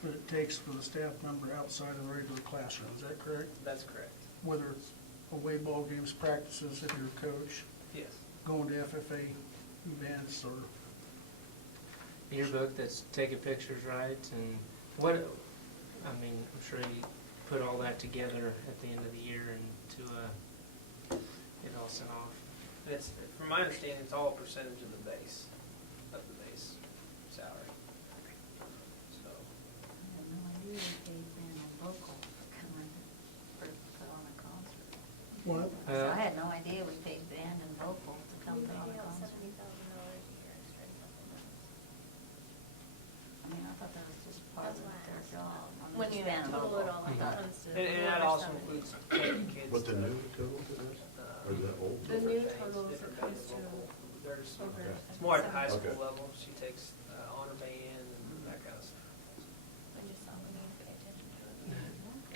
that it takes for the staff member outside of the regular classroom, is that correct? That's correct. Whether it's away ball games, practices, if you're a coach, Yes. going to FFA events, or, Yearbook that's taking pictures, right? And I'm sure you put all that together at the end of the year and to get all sent off. It's, from my understanding, it's all a percentage of the base salary. So, I had no idea we paid band and vocal for coming for put on a concert. what? So I had no idea we paid band and vocal to come put on a concert. I mean, I thought that was just part of their job. I mean, When it's you band and total it vocal. all I up, thought- it comes to. and that also includes taking kids. What the to, new total to this? Or is that old? The new different things, totals, different it comes band to vocal. There's, over. Okay. it's more at the high school Okay. level. She takes honor band and that kind of stuff.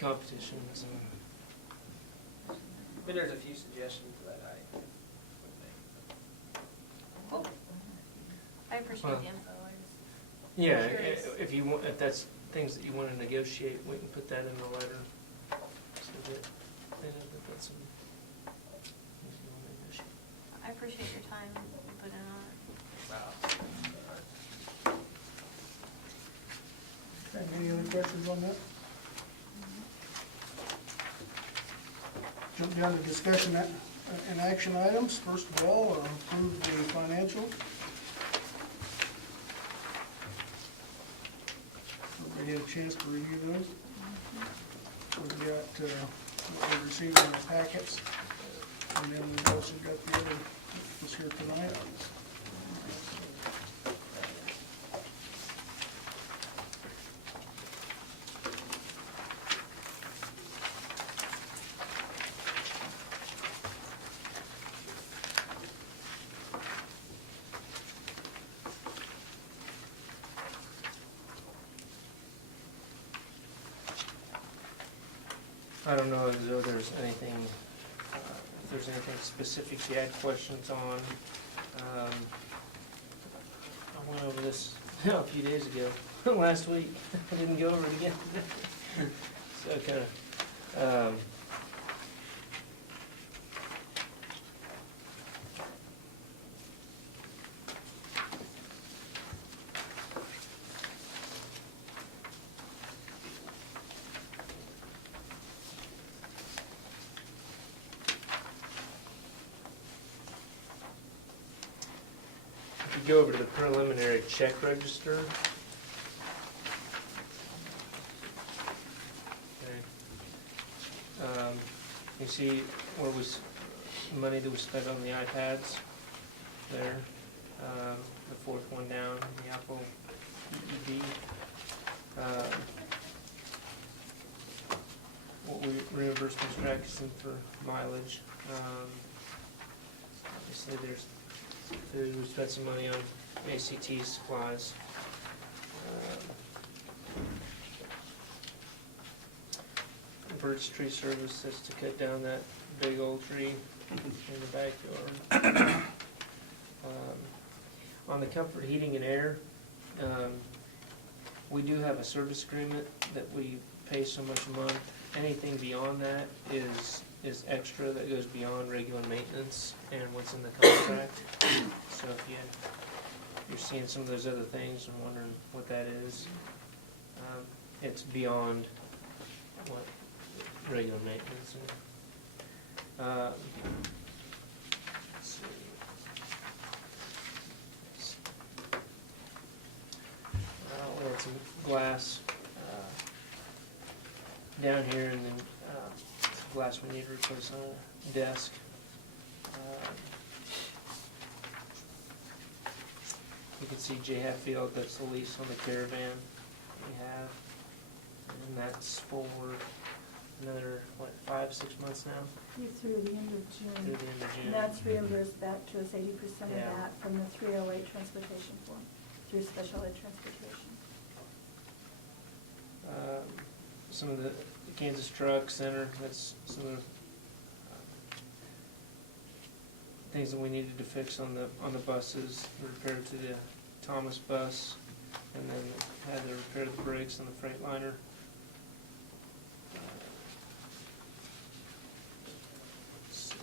competitions and But there's a few suggestions that I would make. I appreciate Well, the info, I just. yeah, Curious. if you want, if that's things that you want to negotiate, we can put that in the letter. So that they know that that's some things you want to negotiate. I appreciate your time you put in on it. Okay, any other questions on that? Jump down to discussion and action items. First of all, approve the financial. Everybody had a chance to review those? We've got what we received in the packets, and then we've also got the other that's here tonight. I don't know as though there's anything, if there's anything specific you had questions on. I went over this a few days ago, last week. I didn't go over it again. So kind of, if you go over to the preliminary check register. Okay. You see where money that we spent on the iPads there, the fourth one down, the Apple EED. What we reimbursed Mr. Atkinson for mileage. Obviously there's food, we spent some money on ACT supplies. Birch tree service is to cut down that big old tree in the backyard. On the comfort heating and air, we do have a service agreement that we pay so much a month. Anything beyond that is extra, that goes beyond regular maintenance and what's in the contract. So if you're seeing some of those other things and wondering what that is, it's beyond what regular maintenance is. Let's see. We had some glass down here, and then glass we need to replace on a desk. You can see J. Hatfield, that's the lease on the caravan we have, and that's for another, 5-6 months now? Through the end of Through June. the end of June. And that's reimbursed back to us 80% of Yeah. that from the 308 transportation form, through special ed transportation. Some of the Kansas Truck Center, that's some of the things that we needed to fix on the buses, the repair to the Thomas bus, and then had to repair the brakes on the Freightliner. Let's see.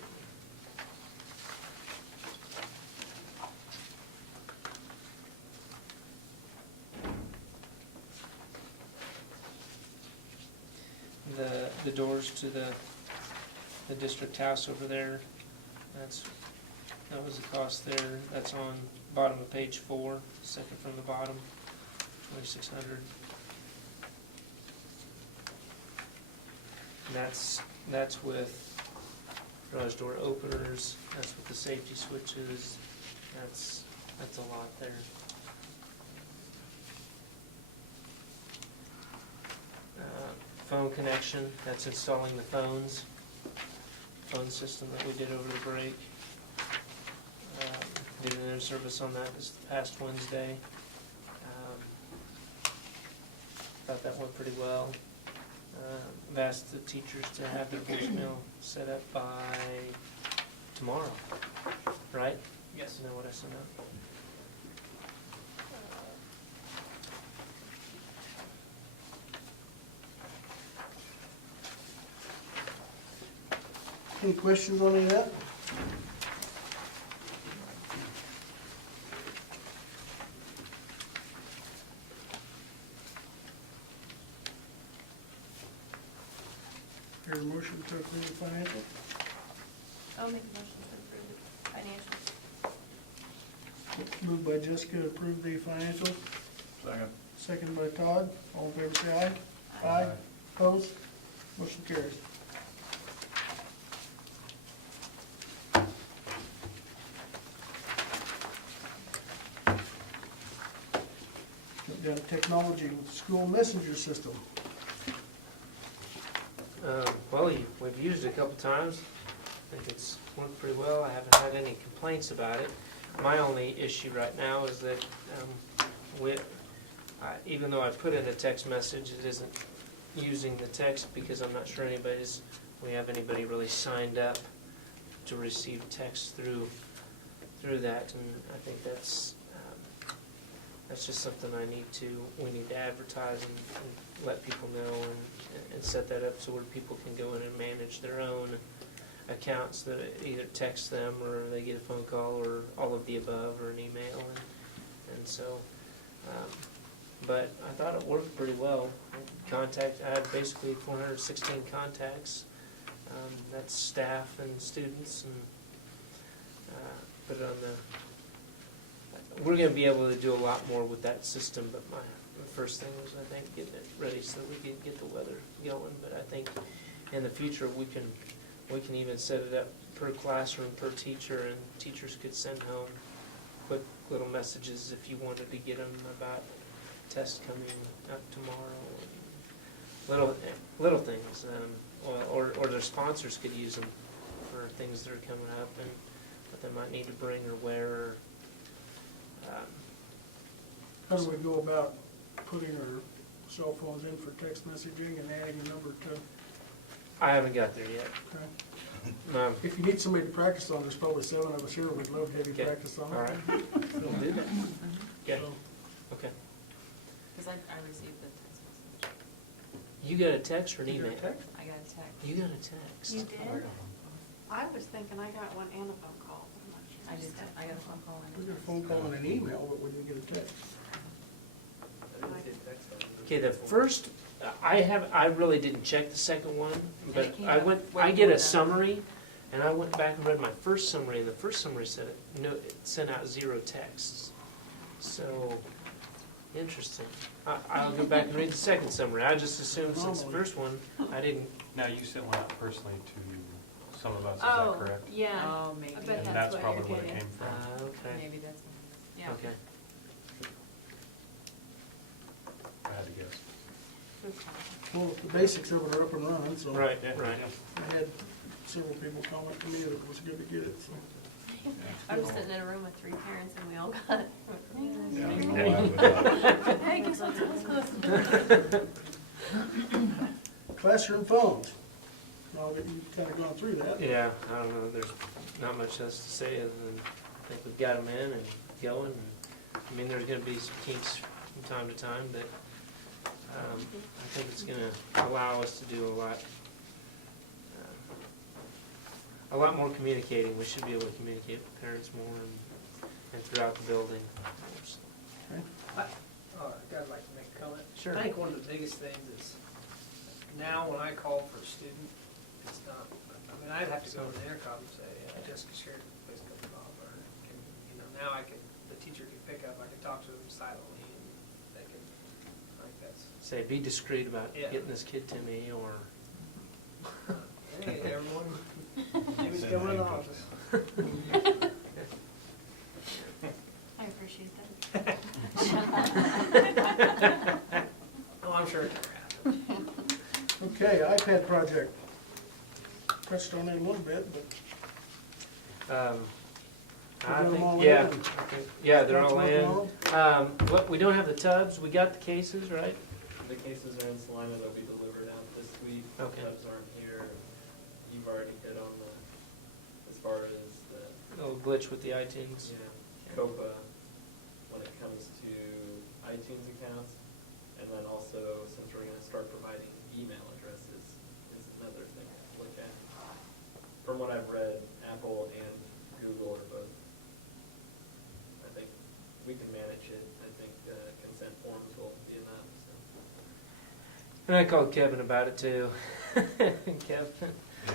The doors to the district house over there, that was the cost there. That's on bottom of page 4, second from the bottom, $2,600. That's with garage door openers. That's with the safety switches. That's a lot there. Phone connection. That's installing the phone system that we did over the break. Did an in-service on that this past Wednesday. Thought that went pretty well. I've asked the teachers to have their voicemail set up by tomorrow, right? Yes. Isn't that what I sent out? Any questions on any of that? Here's a motion to approve the financial. I'll make a motion to approve the financials. Moved by Jessica to approve the financial, Second. second by Todd. All in favor, say aye. Aye. Opposed? Motion carries. We've got technology with school messenger system. Well, we've used it a couple times. I think it's worked pretty well. I haven't had any complaints about it. My only issue right now is that even though I put in a text message, it isn't using the text because I'm not sure we have anybody really signed up to receive text through that, and I think that's just something we need to advertise and let people know and set that up so where people can go in and manage their own accounts that either text them or they get a phone call or all of the above or an email. And so, but I thought it worked pretty well. I had basically 416 contacts. That's staff and students, and put it on we're going to be able to do a lot more with that system, but the first thing was, I think, getting it ready so we could get the weather going. But I think in the future we can even set it up per classroom, per teacher, and teachers could send home quick little messages if you wanted to get them about tests coming up tomorrow. Little things, or their sponsors could use them for things that are coming up and what they might need to bring or wear. Or, How do we go about putting our cell phones in for text messaging and adding a number to? I haven't got there yet. Okay. If you need somebody to practice on, there's probably 7 of us here. We'd love to have you Okay. practice on it. All right. We'll do that. Okay. So, Okay. Because I received the text message. You got a text or an you got a email? text? I got a text. You got a text. You did? I was thinking I got one and a phone call. I'm not sure. I did, I got a phone call and We a got a text. phone call and an email, but we didn't get a text. Okay, the first, I really didn't check the second one, but it came I up way I get more a than- summary, and I went back and read my first summary, and the first summary said it sent out 0 texts. So, interesting. I'll go back and read the second summary. I just assumed since the first one, I didn't. Now, you sent one out personally to some of us, is Oh, that correct? yeah. Oh, maybe. I bet And that's that's what probably you're where it getting. came from. Okay. Maybe that's, yeah. Okay. I had to guess. Well, the basics of it are up and running, so. Right, right. I had several people comment to me that it was good to get it, so. I was sitting in a room with 3 parents and we all got it. Yeah, I don't know why I would not. Hey, guess what's Classroom phones. Now that you've kind of gone through that. Yeah, I don't know, there's not much else to say other than I think we've got them in and going. I mean, there's gonna be some kinks from time to time, but I think it's gonna allow us to do a lot more communicating. We should be able to communicate with parents more and throughout the building. I'd like to make a comment. Sure. I think one of the biggest things is, now when I call for a student, it's not, I mean, I'd have to go to the intercom and say, Jessica's here, please come to Bob, or, now the teacher can pick up, I can talk to them silently, and they can, like, that's, Say, be discreet about Yeah. getting this kid to me, or hey, everyone, Jimmy's coming in the office. I appreciate that. Oh, I'm sure it can happen. Okay, iPad project. Touched on it a little bit, but. I We're doing them all think, in? yeah, I think- yeah, they're all Starts in. working on What, we don't have the tubs, we got the cases, right? The cases are in Salina, they'll be delivered out this week. Okay. Cubs aren't here. You've already hit on the, as far as the, Oh, glitch with the iTunes. COPA, when it comes to iTunes accounts. And then also, since we're gonna start providing email addresses, is another thing to look at. From what I've read, Apple and Google are both, I think, we can manage it. I think consent forms will be enough, so. And I called Kevin about it too. You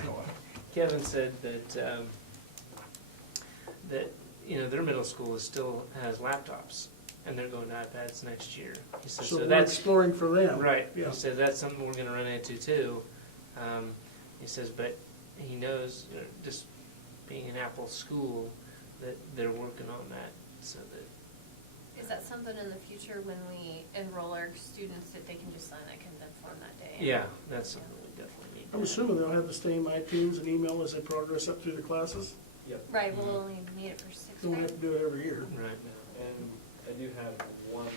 know what? Kevin said that, their middle school still has laptops, and they're going to iPads next year. He said, So so we're that's exploring for them. right. Yeah. He said that's something we're going to run into too. He says, but he knows, just being an Apple school, that they're working on that, so that. Is that something in the future when we enroll our students that they can just sign that consent form that day? Yeah, that's something we definitely need. I'm assuming they'll have the same iTunes and email as they progress up through the classes. Yep. Right, we'll only need it for 6th Don't have grade. to do it every year. Right. And I do have one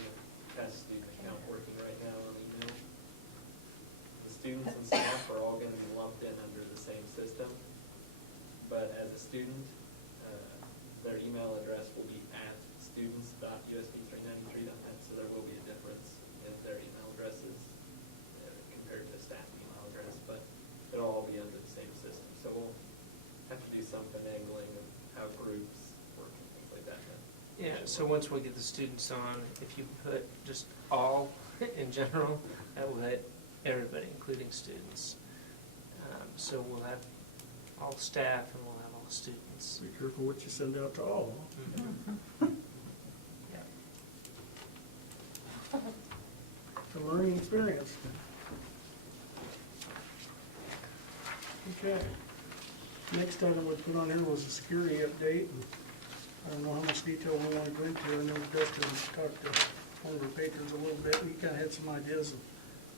test student account working right now on email. The students and staff are all gonna be lumped in under the same system, but as a student, their email address will be at students.usb393.net, so there will be a difference in their email addresses compared to staff email address, but it'll all be under the same system. So we'll have to do some finagling of how groups work and things like that. Yeah, so once we get the students on, if you put just all in general, that will hit everybody, including students. So we'll have all staff and we'll have all students. Be careful what you send out to all. Yeah. It's a learning experience. Okay. Next item we put on here was a security update. I don't know how much detail we want to go into. I know Dustin talked to one of our patrons a little bit. He kind of had some ideas of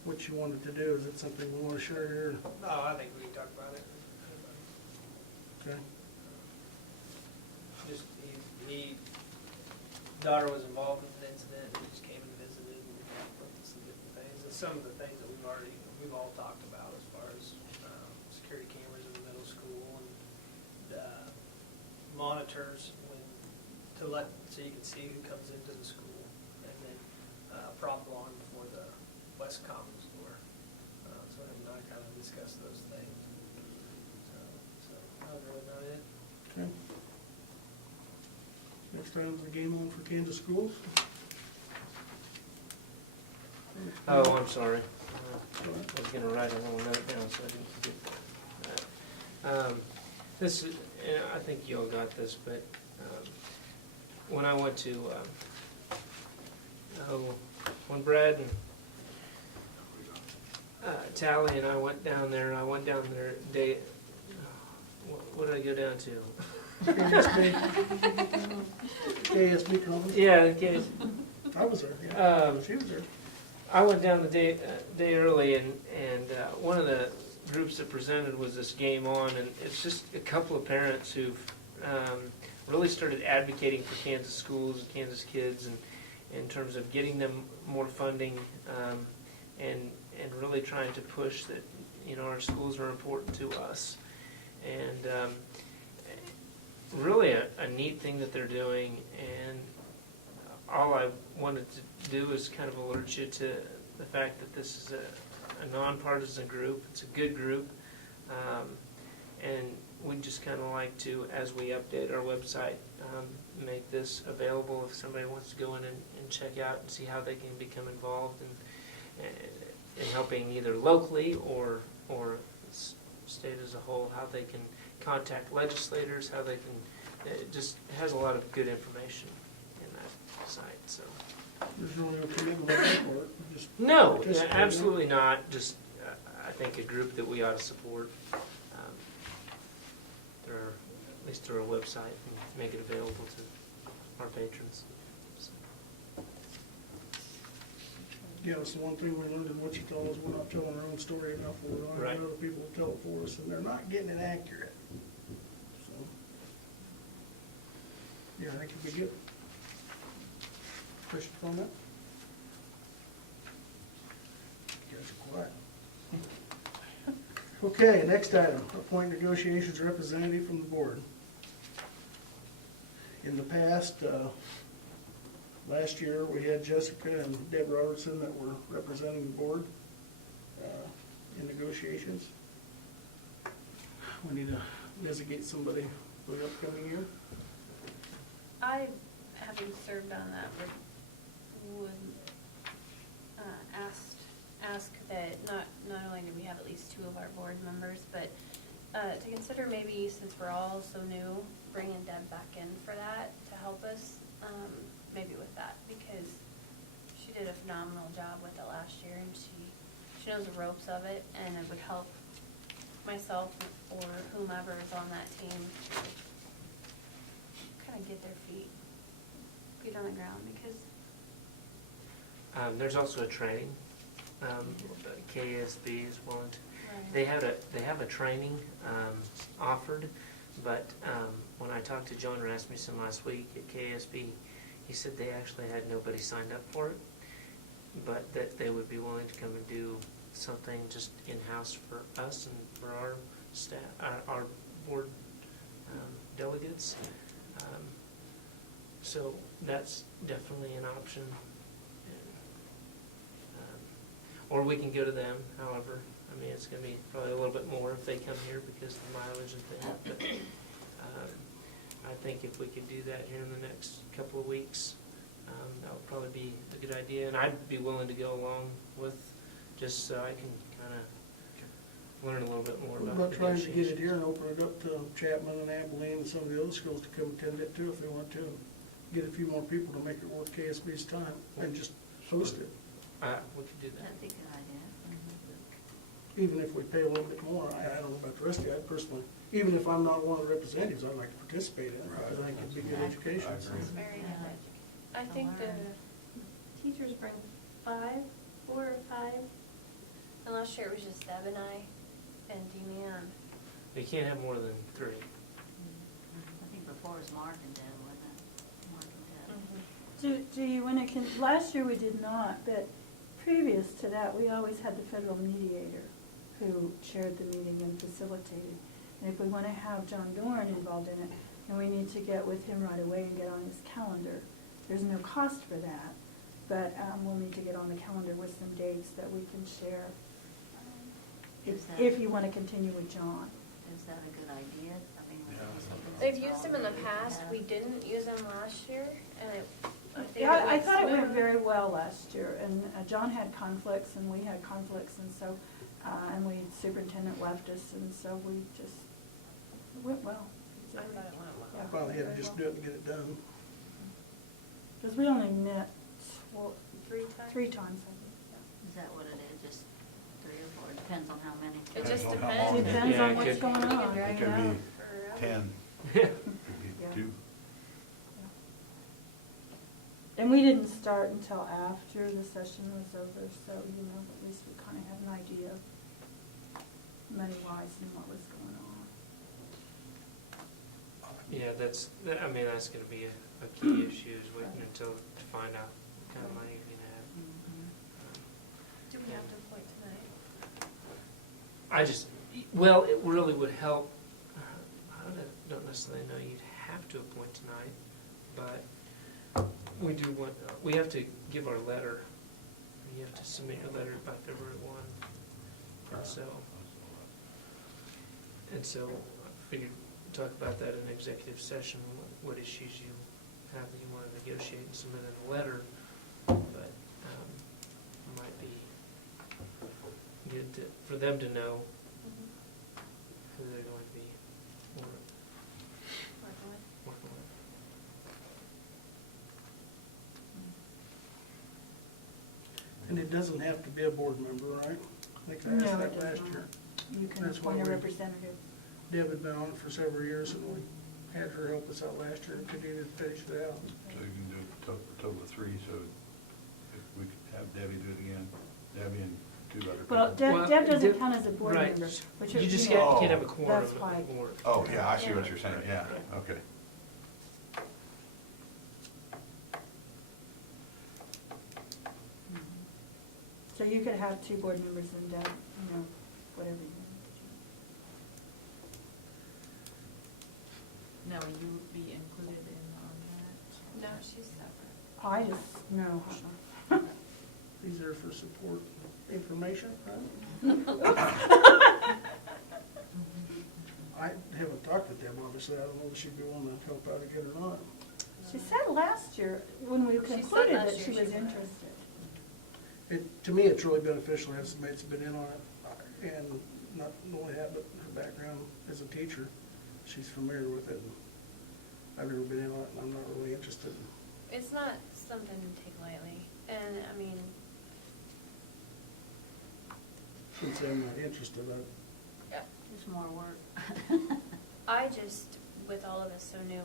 what you wanted to do. Is it something we want to share here? No, I think we can talk about it. Okay. Just, daughter was involved with an incident, and just came and visited and looked at some different things. And some of the things that we've all talked about as far as security cameras in the middle school and monitors so you can see who comes into the school, and then prop alarm before the West Commons door. So him and I kind of discussed those things. So that was really about it. Okay. Next item is the game on for Kansas schools. Oh, I'm sorry. I was gonna write a little note down, so I didn't forget that. This is, and I think you all got this, but when I went to, when Brad and Tally and I went down there day, what did I go down to? KSB conference? Yeah, okay. I was there, yeah. She was there. I went down the day early, and one of the groups that presented was this Game On, and it's just a couple of parents who've really started advocating for Kansas schools and Kansas kids, and in terms of getting them more funding, and really trying to push that our schools are important to us, and really a neat thing that they're doing. And all I wanted to do is kind of alert you to the fact that this is a nonpartisan group. It's a good group, and we'd just kind of like to, as we update our website, make this available if somebody wants to go in and check out and see how they can become involved in helping either locally or state as a whole, how they can contact legislators, how they can, it just has a lot of good information in that site, so. There's no real commitment on their part. We just No, participate in it. absolutely not, just, I think a group that we ought to support, at least through our website, and make it available to our patrons. So. Yeah, it's the one thing we learned in Wichita is we're not telling our own story enough. We're relying Right. on other people to tell it for us, and they're not getting it accurate. So, yeah, I think it'd be good. Questions on that? Okay, next item, appoint negotiations representative from the board. In the past, last year, we had Jessica and Deb Robertson that were representing the board in negotiations. We need to designate somebody for the upcoming year. I, having served on that, would ask that not only do we have at least 2 of our board members, but to consider maybe, since we're all so new, bringing Deb back in for that to help us, maybe with that, because she did a phenomenal job with it last year, and she knows the ropes of it, and it would help myself or whomever is on that team kind of get their feet on the ground, because There's also a training. KSB is willing to. Right. They have a training offered, but when I talked to John Rasmussen last week at KSB, he said they actually had nobody signed up for it, but that they would be willing to come and do something just in-house for us and for our staff, our board delegates. So that's definitely an option. Or we can go to them, however. I mean, it's going to be probably a little bit more if they come here because of the mileage and things. But I think if we could do that here in the next couple of weeks, that would probably be a good idea. And I'd be willing to go along with, just so I can kind of learn a little bit more What about about trying to get it negotiations. here and open it up to Chapman and Abilene and some of the other schools to come attend it too if they want to? Get a few more people to make it worth KSB's time and just host it. We could do that. That'd be a good idea. Even if we pay a little bit more, I don't know about the rest of you, I personally, even if I'm not one of the representatives, I'd like to participate in it, because I think it'd be good education. I agree. It's very Yeah. good. I think the teachers bring 4 or 5. And last year it was just Deb and I and Deanne. You can't have more than 3. I think before it was Mark and Deb, wasn't it? Mark and Deb. Do you want to, last year we did not, but previous to that, we always had the federal mediator who chaired the meeting and facilitated. And if we want to have John Dorn involved in it, then we need to get with him right away and get on his calendar. There's no cost for that, but we'll need to get on the calendar with some dates that we can share. If you want to continue with John. Is that a good idea? I mean, Yeah. something They've that's used them in the relevant past. to We have. didn't use them last year, and I think Yeah, I went thought it went smooth. very well last year, and John had conflicts, and we had conflicts, and so, superintendent left us, and so we just, it went well. I thought it went well. Yeah, Finally had to very just well. do it and get it done. Because we only met, well, 3 times? 3 times, I think, Is that what it is, just 3 or 4? Depends on how many. It just Depends on how yeah. depends. long. Depends Yeah, on it what's could- going You can on. drag It it could Yeah. be Forever. 10, Yeah. could Yeah. be 2. And we didn't start until after the session was over, so, at least we kind of had an idea money-wise and what was going on. Yeah, that's going to be a key issue, is waiting until, to find out what kind of money you're going to have. Do we have to appoint tonight? Well, it really would help. I don't necessarily know you'd have to appoint tonight, but we have to give our letter. You have to submit your letter by February 1. And so I figured talk about that in executive session, what issues you have that you want to negotiate and submit in a letter. But it might be good for them to know who they're going to be Working with? working with. And it doesn't have to be a board member, right? I think I No, asked it that does last not. year. You can That's why appoint a we- representative. Deb had been on it for several years, and we had her help us out last year and continued to finish it out. So you can do a total of 3, so if we could have Debbie do it again, Debbie and 2 other people. Well, Well, Deb doesn't Deb- count as a board right. member. Which You is, just know, can't have a quorum That's of why. the board. Oh, yeah, I see what you're saying, yeah, okay. So you could have 2 board members and Deb, whatever you want to do. Now, will you be included in on that? No, she's separate. I just, no. These are for support information, right? I haven't talked with them, obviously. I don't know if she'd be willing to help out again or not. She said last year, when we She said concluded last that she year was she would. interested. To me, it's really beneficial to have somebody that's been in on it, and not only that, but her background as a teacher, she's familiar with it. And I've never been in on it, and I'm not really interested. It's not something to take lightly, and I mean, Shouldn't say I'm not interested. Just more work. I just, with all of us so new,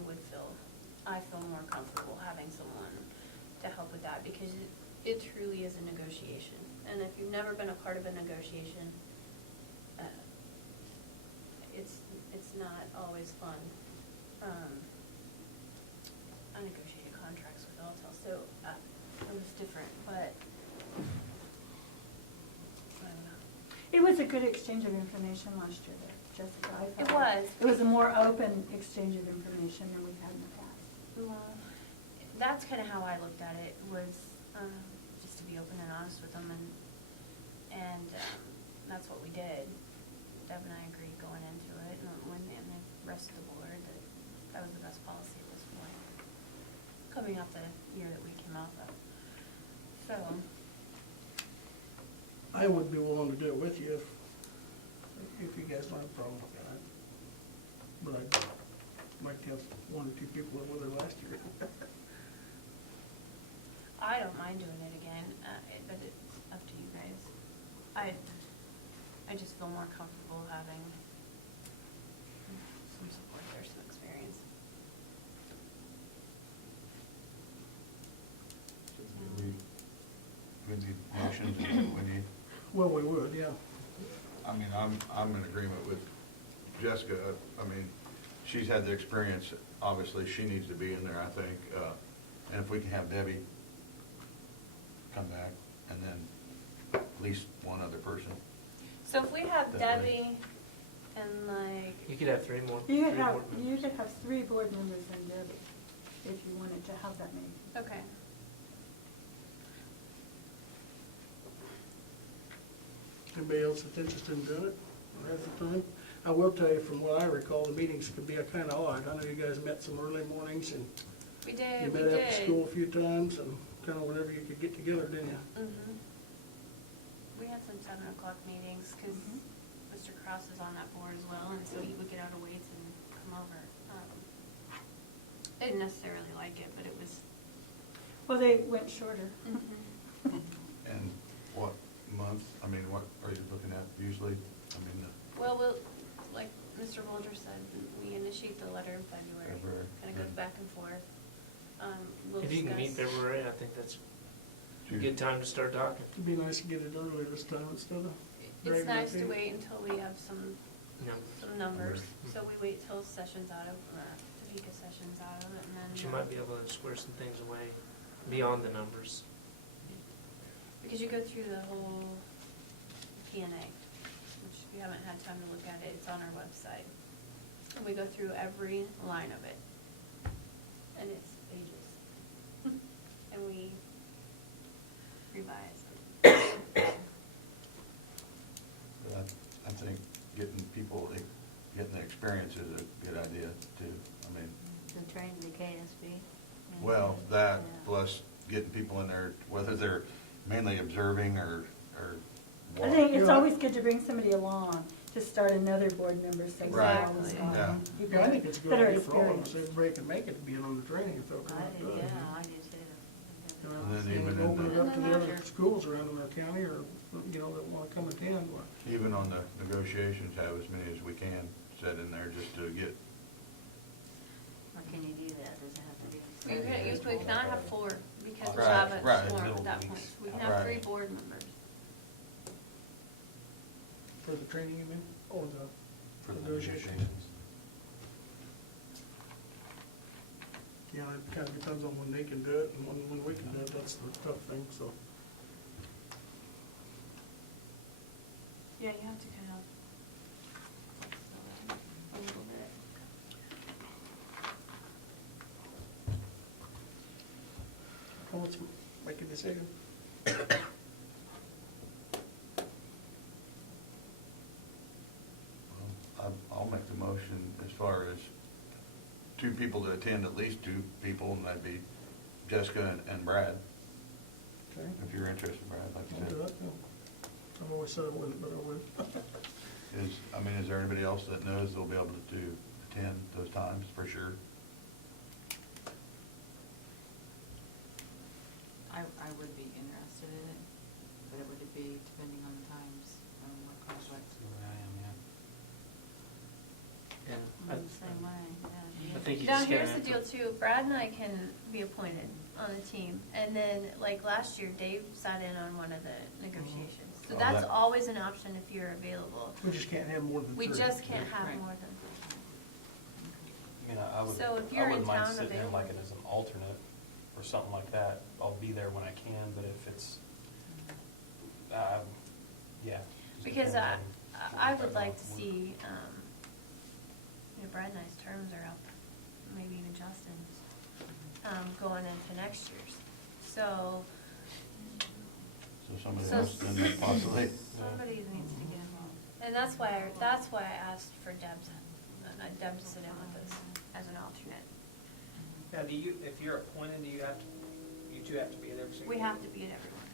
I feel more comfortable having someone to help with that, because it truly is a negotiation. And if you've never been a part of a negotiation, it's not always fun. I negotiated contracts with Altel, so it was different, but I don't know. It was a good exchange of information last year, though, Jessica. I It felt was. It was a more open exchange of information than we've had in the past. Well, that's kind of how I looked at it, was just to be open and honest with them, and that's what we did. Deb and I agreed going into it, and the rest of the board, that was the best policy at this point, coming up the year that we came out of. So, I would be willing to do it with you if you guys don't have a problem with that. But I'd like to have one or two people that were there last year. I don't mind doing it again, but it's up to you guys. I just feel more comfortable having some support there, some experience. We need motions, and we need, Well, we would, yeah. I mean, I'm in agreement with Jessica. I mean, she's had the experience, obviously, she needs to be in there, I think. And if we can have Debbie come back, and then at least one other person. So if we have That way. Debbie and like, You could have three more. You could three have, more members. you could have 3 board members and Debbie, if you wanted to have that many. okay. Anybody else that's interested in doing it or has the time? I will tell you, from what I recall, the meetings could be kind of odd. I know you guys met some early mornings, and We you did, we met did. after school a few times, and kind of whenever you could get together, didn't you? Mhm. We had some 7 o'clock meetings, because Mr. Cross is on that board as well, and so he would get out of weights and come over. I didn't necessarily like it, but it was. Well, they went shorter. And what month, I mean, what are you looking at usually? I mean, Well, like Mr. Bolger said, we initiate the letter in February. February, Kind of goes yeah. back and forth. We'll If you can meet discuss- February, I think that's a June. good time to start talking. It'd be nice to get it early this time instead of. It's dragging nice our to feet. wait until we have some numbers, so we wait till session's out of, Topeka session's out of it, and then. But you might be able to square some things away beyond the numbers. Because you go through the whole P&A, which if you haven't had time to look at it, it's on our website. And we go through every line of it, and it's pages. And we revise it. But I think getting people, getting the experience is a good idea too. I mean, The train to the KSB. well, that Yeah. plus getting people in there, whether they're mainly observing or what. I think it's You're right. always good to bring somebody along to start another board member, so we're Right. always Exactly. Yeah. on. People Yeah, I think it's a good that are idea for all of us. experienced. Everybody can make it, being on the training if they're I not do, good. yeah, I do too. You know, And then we even can in open it the- up to the other schools around in our county, or, you know, that want to come attend. Even on the negotiations, have as many as we can set in there just to get, Or can you do that? Does it have to be? We cannot have 4, because we'll Right, have right. a quorum at that point. We can have Right. 3 board members. For the training, you mean? Or the for the negotiations? negotiations. Yeah, it kind of depends on when they can do it and when we can do it. That's the tough thing, so. Yeah, you have to kind of flex it a little bit. let's make a decision. I'll make the motion as far as 2 people to attend, at least 2 people, and that'd be Jessica and Brad. Okay. If you're interested, Brad, like I'll you do said. that, yeah. I've always said I wouldn't, but I would. Is there anybody else that knows they'll be able to attend those times for sure? I would be interested in it, but it would be depending on the times, what conflicts. Yeah, I'm the same way, yeah. I think you Now, just here's gotta the have deal too, Brad and I can be appointed on the team, and then, like last year, Dave sat in on one of the negotiations. So Oh, that's that- always an option if you're available. We just can't have more than 3. We just can't have Right. more than I mean, I would, So if I you're in wouldn't mind town sitting in available. like it as an alternate or something like that. I'll be there when I can, but if it's, yeah. just Because depends on I what would that like month to would- see, Brad and I's terms are up, maybe even Justin's, going into next year's. So So somebody So- else then possibly. somebody needs to get involved. And that's why I asked for Deb to sit in with us as an alternate. Now, if you're appointed, you two have to be at every single. We have to be at everyone.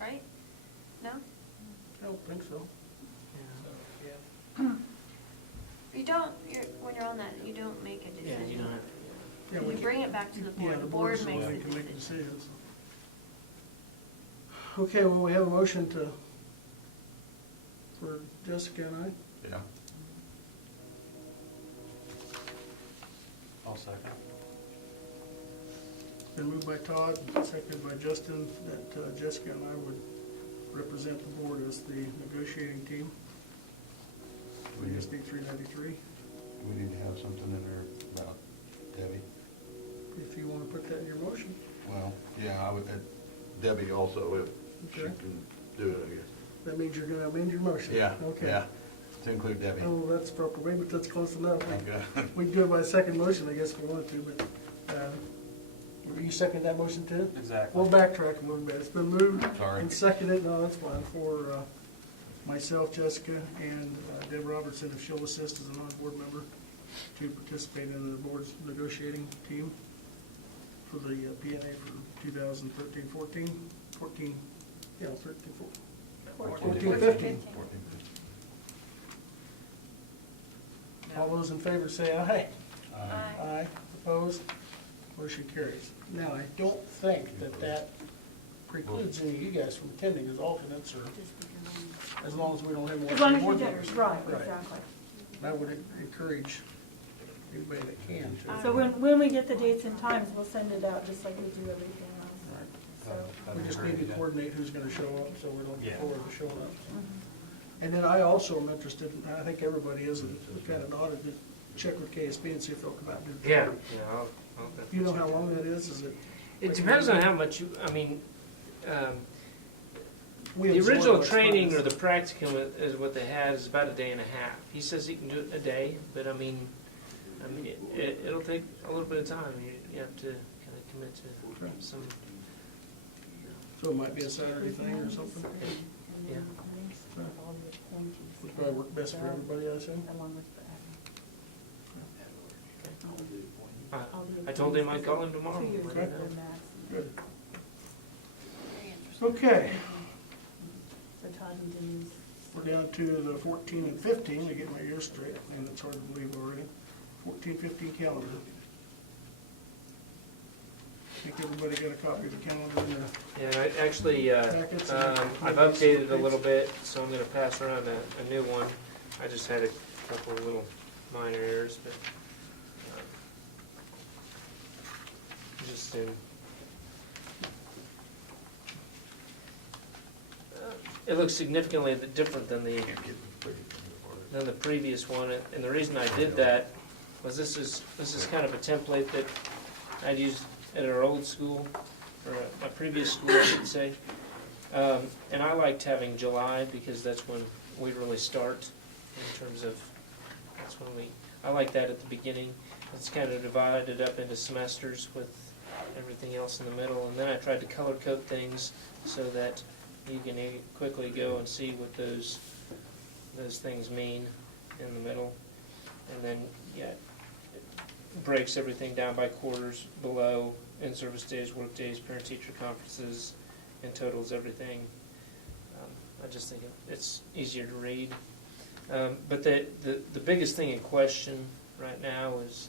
Right? No? I don't think so. So, yeah. You don't, when you're on that, you don't make a Yeah, decision. you don't have, Yeah, You we can- bring it back to the Yeah, board, the the board board's the makes one the that can make decision. decisions. Okay, well, we have a motion for Jessica and I. Yeah. I'll second. It's been moved by Todd, seconded by Justin, that Jessica and I would represent the board as the negotiating team. We just need 393. We need to have something in there about Debbie. If you want to put that in your motion. Well, yeah, I would, Debbie also, if she Okay. can do it, I guess. That means you're going to amend your motion. Yeah, Okay. yeah, to include Debbie. Oh, that's proper, maybe that's close enough. Okay. We can do it by second motion, I guess, if we wanted to, but, you second that motion too? Exactly. We'll backtrack a little bit. It's been moved Sorry. and seconded, no, that's fine, for myself, Jessica, and Deb Robertson, if she'll assist as a non-board member, to participate in the board's negotiating team for the PNA for 2013-14, 14, yeah, 13-14. 14-15. All those in favor say aye. Aye. Aye. Opposed? Motion carries. Now, I don't think that precludes any of you guys from attending as alternates, or as long as we don't have more As long as you board do, members. right, exactly. I would encourage anybody that can to. So when we get the dates and times, we'll send it out just like we do everything else. So, We just need to coordinate who's gonna show up, so we don't Yeah. look forward to showing up. And then I also am interested, and I think everybody is, and we kind of ought to check with KSB and see if they'll come out and do the. yeah, tour. yeah, I'll Do you know how long that is it? It depends on how much you, I mean, We the absorb original what's training fun. or the practicum is what they had is about a day and a half. He says he can do it in a day, but I mean, it'll take a little bit of time. You have to kind of commit to some, So it might be a Saturday thing or something? yeah. Would probably work best for everybody, I assume. I told him I'd call him tomorrow. and let him know. Good. Very interesting. Okay, so Todd and Denise. we're down to the 14 and 15, to get my years straight, and it's hard to believe already. 14-15 calendar. I think everybody got a copy of the calendar in there. Yeah, I actually, I've updated it a little bit, so I'm gonna pass around a new one. I just had a couple of little minor errors, but, just in. It looks significantly different than the previous one, and the reason I did that was this is kind of a template that I'd used at our old school, or my previous school, I should say. And I liked having July because that's when we really start in terms of, that's when we I like that at the beginning. It's kind of divided up into semesters with everything else in the middle. And then I tried to color code things so that you can quickly go and see what those things mean in the middle. And then, yeah, it breaks everything down by quarters below, in-service days, work days, parent-teacher conferences, and totals everything. I just think it's easier to read. But the biggest thing in question right now is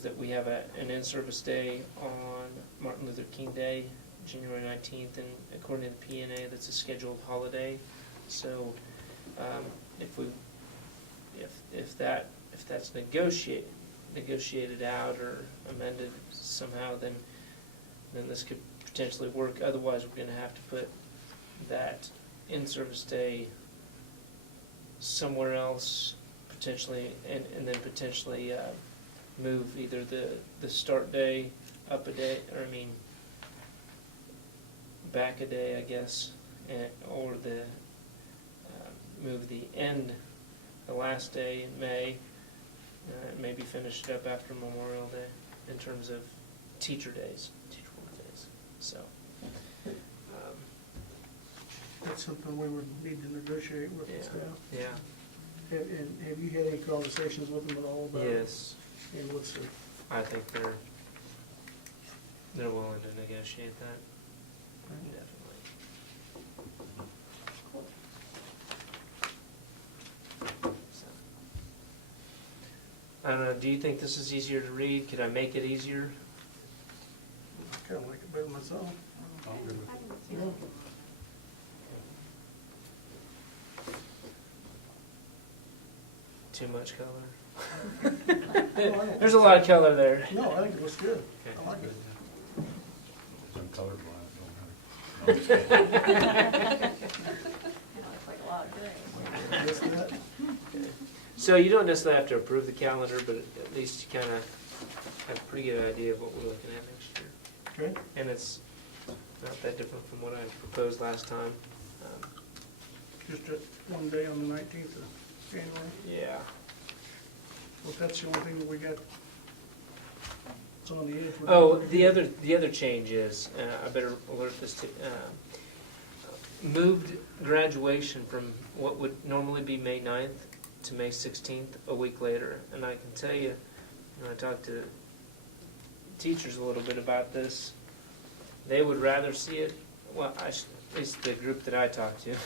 that we have an in-service day on Martin Luther King Day, January 19th, and according to the P&A, that's a scheduled holiday. So if that's negotiated out or amended somehow, then this could potentially work. Otherwise, we're going to have to put that in-service day somewhere else, potentially, and then potentially move either the start day up a day, or back a day, I guess, or move the end, the last day in May, and maybe finish it up after Memorial Day in terms of teacher days, teacher work days. So. That's something we would need to negotiate with the staff. Yeah. And have you had any conversations with them at all about it? Yes. And what's the, I think they're willing to negotiate that. Definitely. So. I don't know, do you think this is easier to read? Could I make it easier? kind of like it better myself. I'm good with I it. can see Yeah. that. Too much color? There's a lot of color there. No, I think it looks good. Okay. I like it. I'm colorblind, don't matter. No, I'm just kidding. It looks like a lot of good. Just that. So you don't necessarily have to approve the calendar, but at least you kind of have a pretty good idea of what we're looking at next year. Okay. And it's not that different from what I proposed last time. Just one day on the 19th of January. Yeah. Well, that's the only thing that we got. It's on the edge. Oh, the other change is, I better alert this to, moved graduation from what would normally be May 9th to May 16th, a week later. And I can tell you, when I talked to teachers a little bit about this, they would rather see it, well, at least the group that I talked to,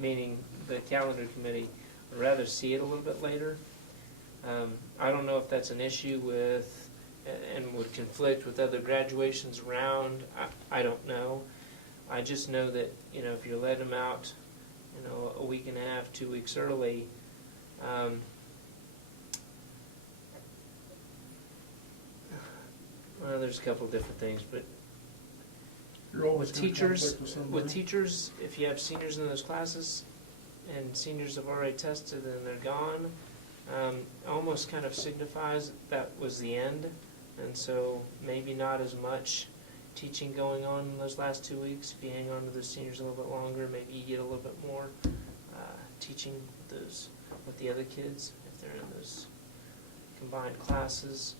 meaning the calendar committee, would rather see it a little bit later. I don't know if that's an issue with, and would conflict with other graduations around. I don't know. I just know that, if you're letting them out, a week and a half, 2 weeks early, well, there's a couple of different things, but You're always with gonna teachers, conflict with somebody. if you have seniors in those classes, and seniors have already tested and they're gone, almost kind of signifies that was the end, and so maybe not as much teaching going on in those last 2 weeks. If you hang on to those seniors a little bit longer, maybe you get a little bit more teaching with the other kids if they're in those combined classes.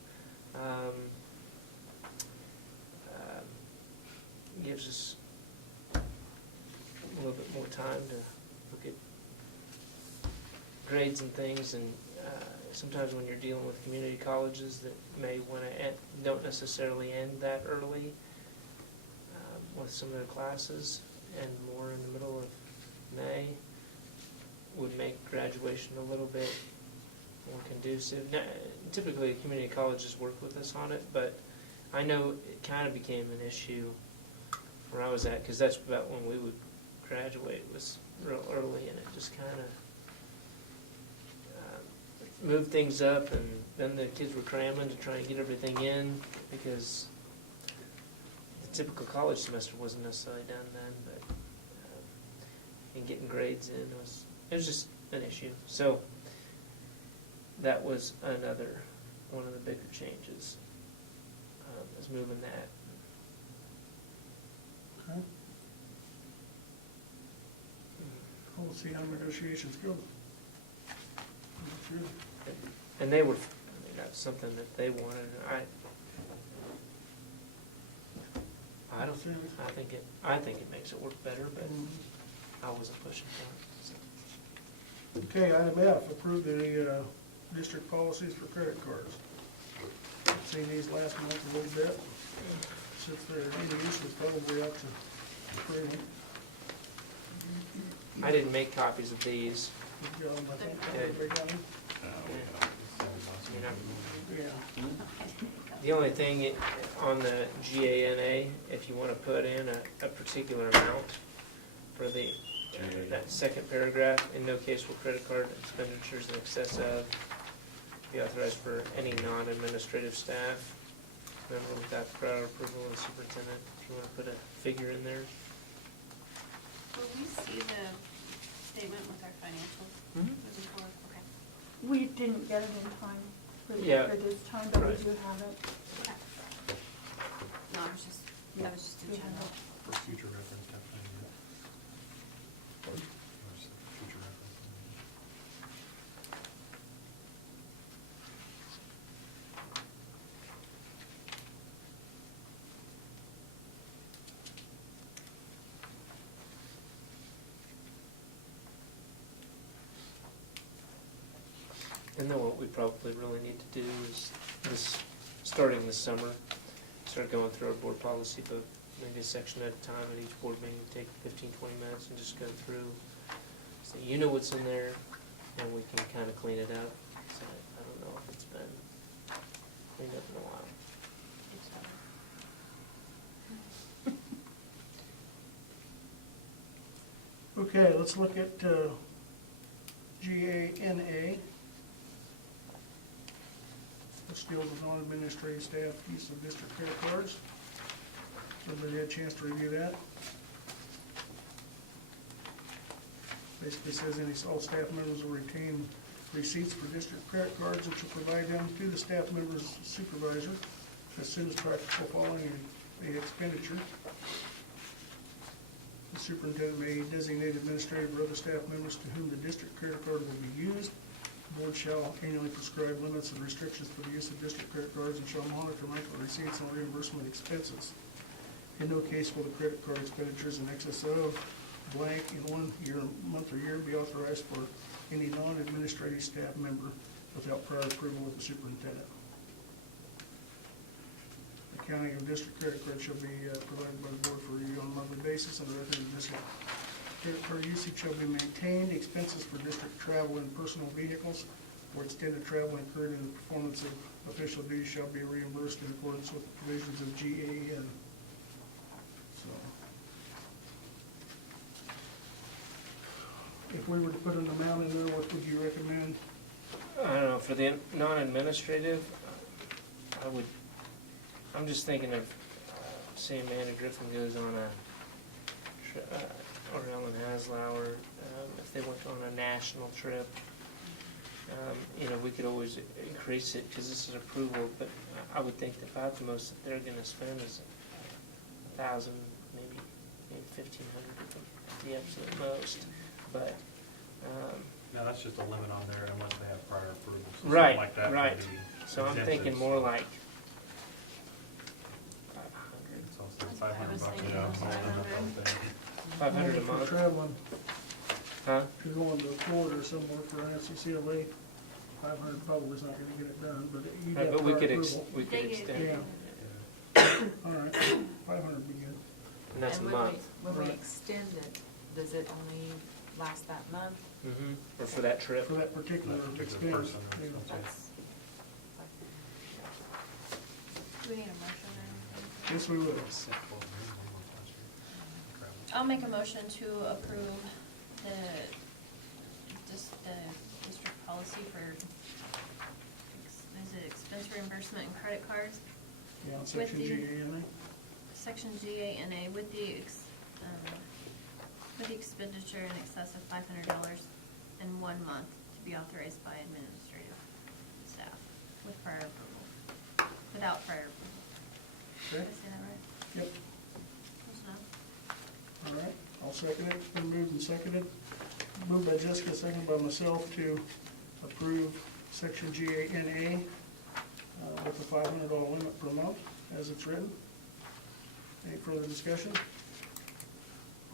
Gives us a little bit more time to look at grades and things, and sometimes when you're dealing with community colleges that may want to don't necessarily end that early with some of their classes, and more in the middle of May, would make graduation a little bit more conducive. Now, typically, community colleges work with us on it, but I know it kind of became an issue where I was at, because that's about when we would graduate, was real early, and it just kind of moved things up, and then the kids were cramming to try and get everything in, because the typical college semester wasn't necessarily done then, but and getting grades in it was just an issue. So that was another one of the bigger changes, is moving that. Okay. We'll see how negotiations go. good. And they were, I mean, that's something that they wanted, and I don't, I think it makes it work better, but I wasn't pushing for it, so. Okay, item F, approve the district policies for credit cards. Seen these last month a little bit. Since they're in use, it's probably up to approve. I didn't make copies of these. You've got them, I think, Okay. everybody got them? I mean, Yeah. the only thing on the GANA, if you want to put in a particular amount for the, that second paragraph, in no case will credit card expenditures in excess of be authorized for any non-administrative staff member without prior approval of the superintendent. If you want to put a figure in there. Will we see the statement with our financials Mhm. moving forward? Okay. We didn't get it in time Yeah. for this time, but we Right. do have it. Okay. No, I was just in We have general. it. For future reference, definitely. For future reference. And then what we probably really need to do is this, starting this summer, start going through our board policy book, maybe a section at a time at each board meeting, take 15, 20 minutes and just go through. So you know what's in there, and we can kind of clean it up. So I don't know if it's been cleaned up in a while. Okay, let's look at GANA. Let's deal with non-administrative staff use of district credit cards. Everybody had a chance to review that? Basically says all staff members will retain receipts for district credit cards which will provide them to the staff member's supervisor as soon as practical following the expenditure. The superintendent may designate administrative or other staff members to whom the district credit card will be used. The board shall annually prescribe limits and restrictions for the use of district credit cards and shall monitor monthly receipts and reimbursement expenses. In no case will the credit card expenditures in excess of blank in 1 year, month or year be authorized for any non-administrative staff member without prior approval of the superintendent. Accounting of district credit cards shall be provided by the board for review on a monthly basis, and the record of district credit card usage shall be maintained. Expenses for district travel and personal vehicles or extended travel incurred in the performance of official duties shall be reimbursed in accordance with the provisions of GAN. So, if we were to put an amount in there, what would you recommend? I don't know, for the non-administrative, I'm just thinking of, say Amanda Griffin goes on or Ellen Haslauer, if they went on a national trip, we could always increase it, because this is approval, but I would think that about the most that they're gonna spend is 1,000, maybe 1,500 at the absolute most, but, No, that's just a limit on there unless they have prior approval. So Right, something like that would right. be So I'm exempted, thinking more so like it's also That's what I was $500 thinking, yeah, was all in 500. those things. 500 a For month, traveling, huh? if you're going to Florida or somewhere for an FCCLA, 500 probably is not gonna get it done, but you Right, got but we prior could approval. we could They get- extend it. Yeah. All right, 500 would be good. And that's a And month. when we Right. extend it, does it only last that month? Mm-hmm. Or for that trip. For that particular That particular expense. person or yeah. something. That's, Do we need a motion or anything? Yes, we will. I'll make a motion to approve the district policy for, is it expense reimbursement and credit cards? Yeah, on With section the- GANA. Section GANA with the expenditure in excess of $500 in 1 month to be authorized by administrative staff with prior approval, without prior approval. Did I Okay, say that right? yep, Close enough. all right, I'll second it. It's been moved and seconded. Moved by Jessica, seconded by myself to approve section GANA with a $500 limit per month as it's written. Any further discussion?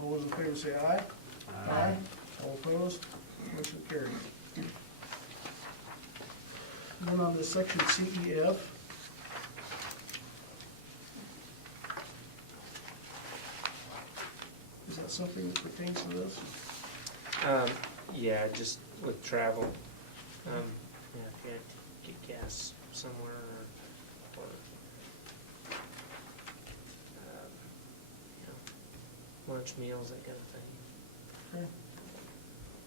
All those in favor say aye. Aye. All opposed? Motion carries. Then on to section CEF. Is that something that pertains to this? Yeah, just with travel. Yeah, if you had to get gas somewhere or you know, lunch meals, that kind of thing. Okay.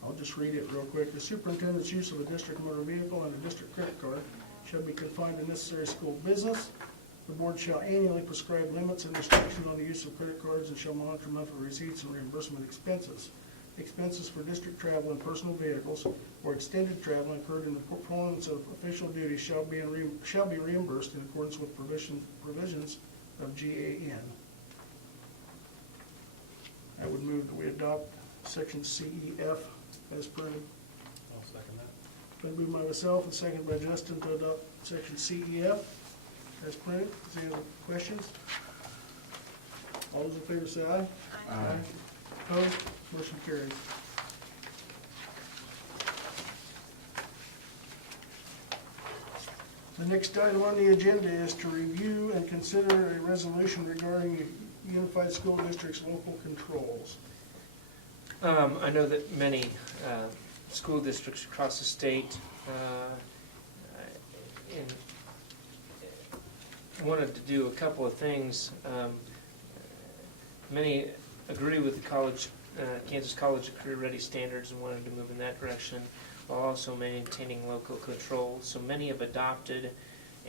I'll just read it real quick. The superintendent's use of a district motor vehicle and a district credit card shall be confined to necessary school business. The board shall annually prescribe limits and restrictions on the use of credit cards and shall monitor monthly receipts and reimbursement expenses. Expenses for district travel and personal vehicles or extended travel incurred in the performance of official duties shall be reimbursed in accordance with provisions of GAN. I would move that we adopt section CEF as printed. I'll second that. Been moved by myself and seconded by Justin to adopt section CEF as printed. Is there any other questions? All those in favor say aye. Aye. Opposed? Motion carries. The next item on the agenda is to review and consider a resolution regarding Unified School District's local controls. I know that many school districts across the state wanted to do a couple of things. Many agree with the college, Kansas College of Career Ready standards and wanted to move in that direction, while also maintaining local control. So many have adopted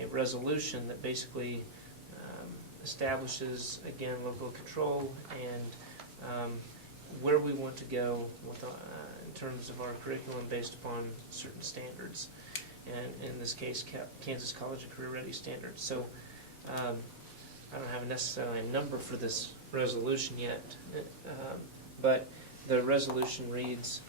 a resolution that basically establishes, again, local control and where we want to go with, in terms of our curriculum based upon certain standards, and in this case, Kansas College of Career Ready standards. So I don't have necessarily a number for this resolution yet, but the resolution reads,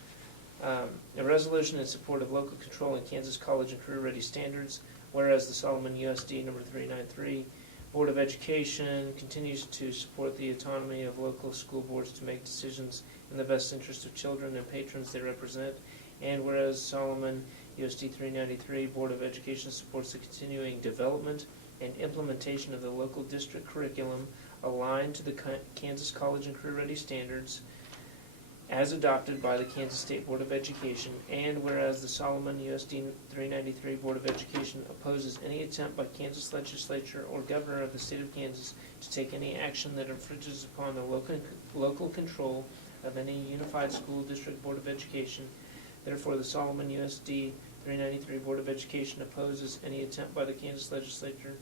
a resolution in support of local control in Kansas College and Career Ready standards, whereas the Solomon USD number 393 Board of Education continues to support the autonomy of local school boards to make decisions in the best interest of children and patrons they represent, and whereas Solomon USD 393 Board of Education supports the continuing development and implementation of the local district curriculum aligned to the Kansas College and Career Ready standards as adopted by the Kansas State Board of Education, and whereas the Solomon USD 393 Board of Education opposes any attempt by Kansas legislature or governor of the state of Kansas to take any action that infringes upon the local control of any unified school district board of education. Therefore, the Solomon USD 393 Board of Education opposes any attempt by the Kansas legislature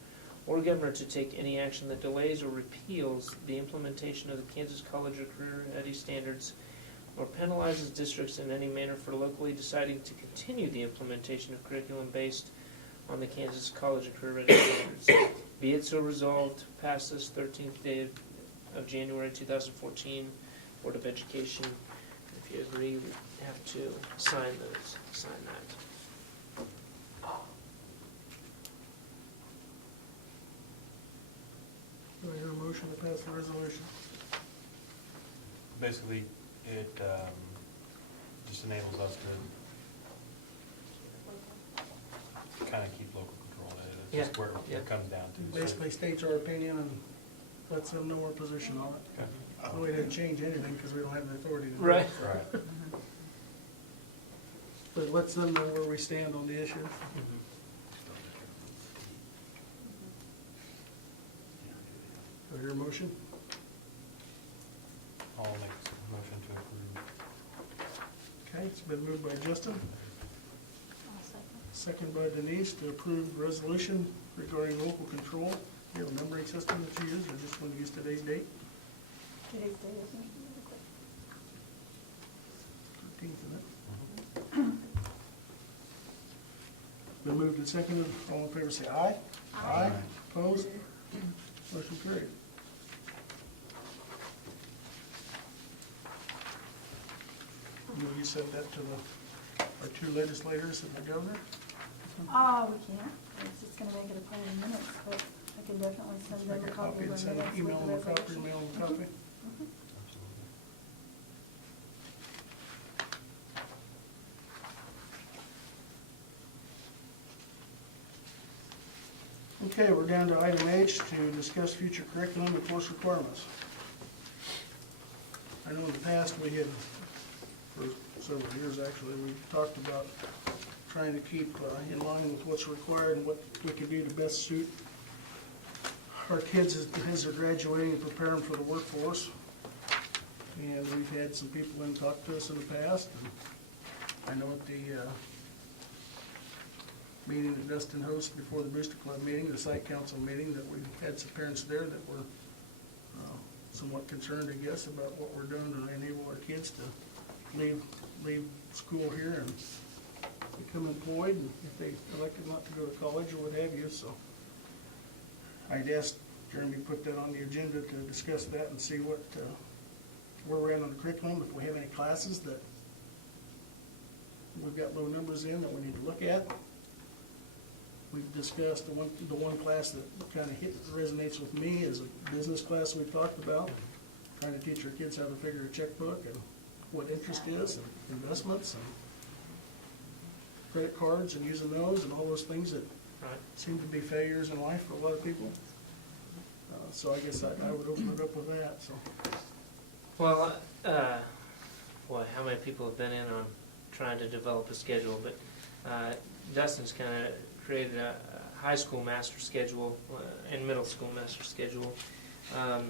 or governor to take any action that delays or repeals the implementation of the Kansas College of Career Ready standards or penalizes districts in any manner for locally deciding to continue the implementation of curriculum based on the Kansas College of Career Ready standards. Be it so resolved, pass this 13th day of January 2014, Board of Education. If you agree, we have to sign that. Do I hear a motion to pass the resolution? Basically, it just enables us to kind of keep local control. It's just where it comes down to. Basically states our opinion and lets them know our position on it. Okay. We didn't change anything because we don't have the authority to do it. Right. Right. But it lets them know where we stand on the issue. Do I hear a motion? I'll make a motion to approve. Okay, it's been moved by Justin, I'll second. seconded by Denise to approve the resolution regarding local control. Do you have a numbering system that you use, or just want to use today's date? Today's date isn't really quick. 13th, isn't it? Been moved and seconded. All in favor say aye. Aye. Opposed? Motion carried. You said that to the our two legislators and the governor? Oh, we can't. It's just gonna make it a part of the minutes, but I can definitely send Let's them make a a copy copy of and the send minutes an with email the them a copy, resolution. mail them a copy. Absolutely. Okay, we're down to item H to discuss future curriculum and course requirements. I know in the past we had, for several years actually, we talked about trying to keep in line with what's required and what we could do to best suit our kids as they're graduating and prepare them for the workforce. And we've had some people in talk to us in the past. I know at the meeting that Dustin hosted before the Booster Club meeting, the site council meeting, that we had some parents there that were somewhat concerned, I guess, about what we're doing to enable our kids to leave school here and become employed, and if they elected not to go to college or what have you. So I'd asked Jeremy to put that on the agenda to discuss that and see what where we're at on the curriculum, if we have any classes that we've got low numbers in that we need to look at. We've discussed the one class that kind of resonates with me is a business class we've talked about, trying to teach our kids how to figure a checkbook and what interest is and investments and credit cards and using those and all those things that seem to be failures in life for a lot of people. So I guess I would open it up with that. So. Well, boy, how many people have been in on trying to develop a schedule, but Dustin's kind of created a high school master schedule and middle school master schedule. Yeah,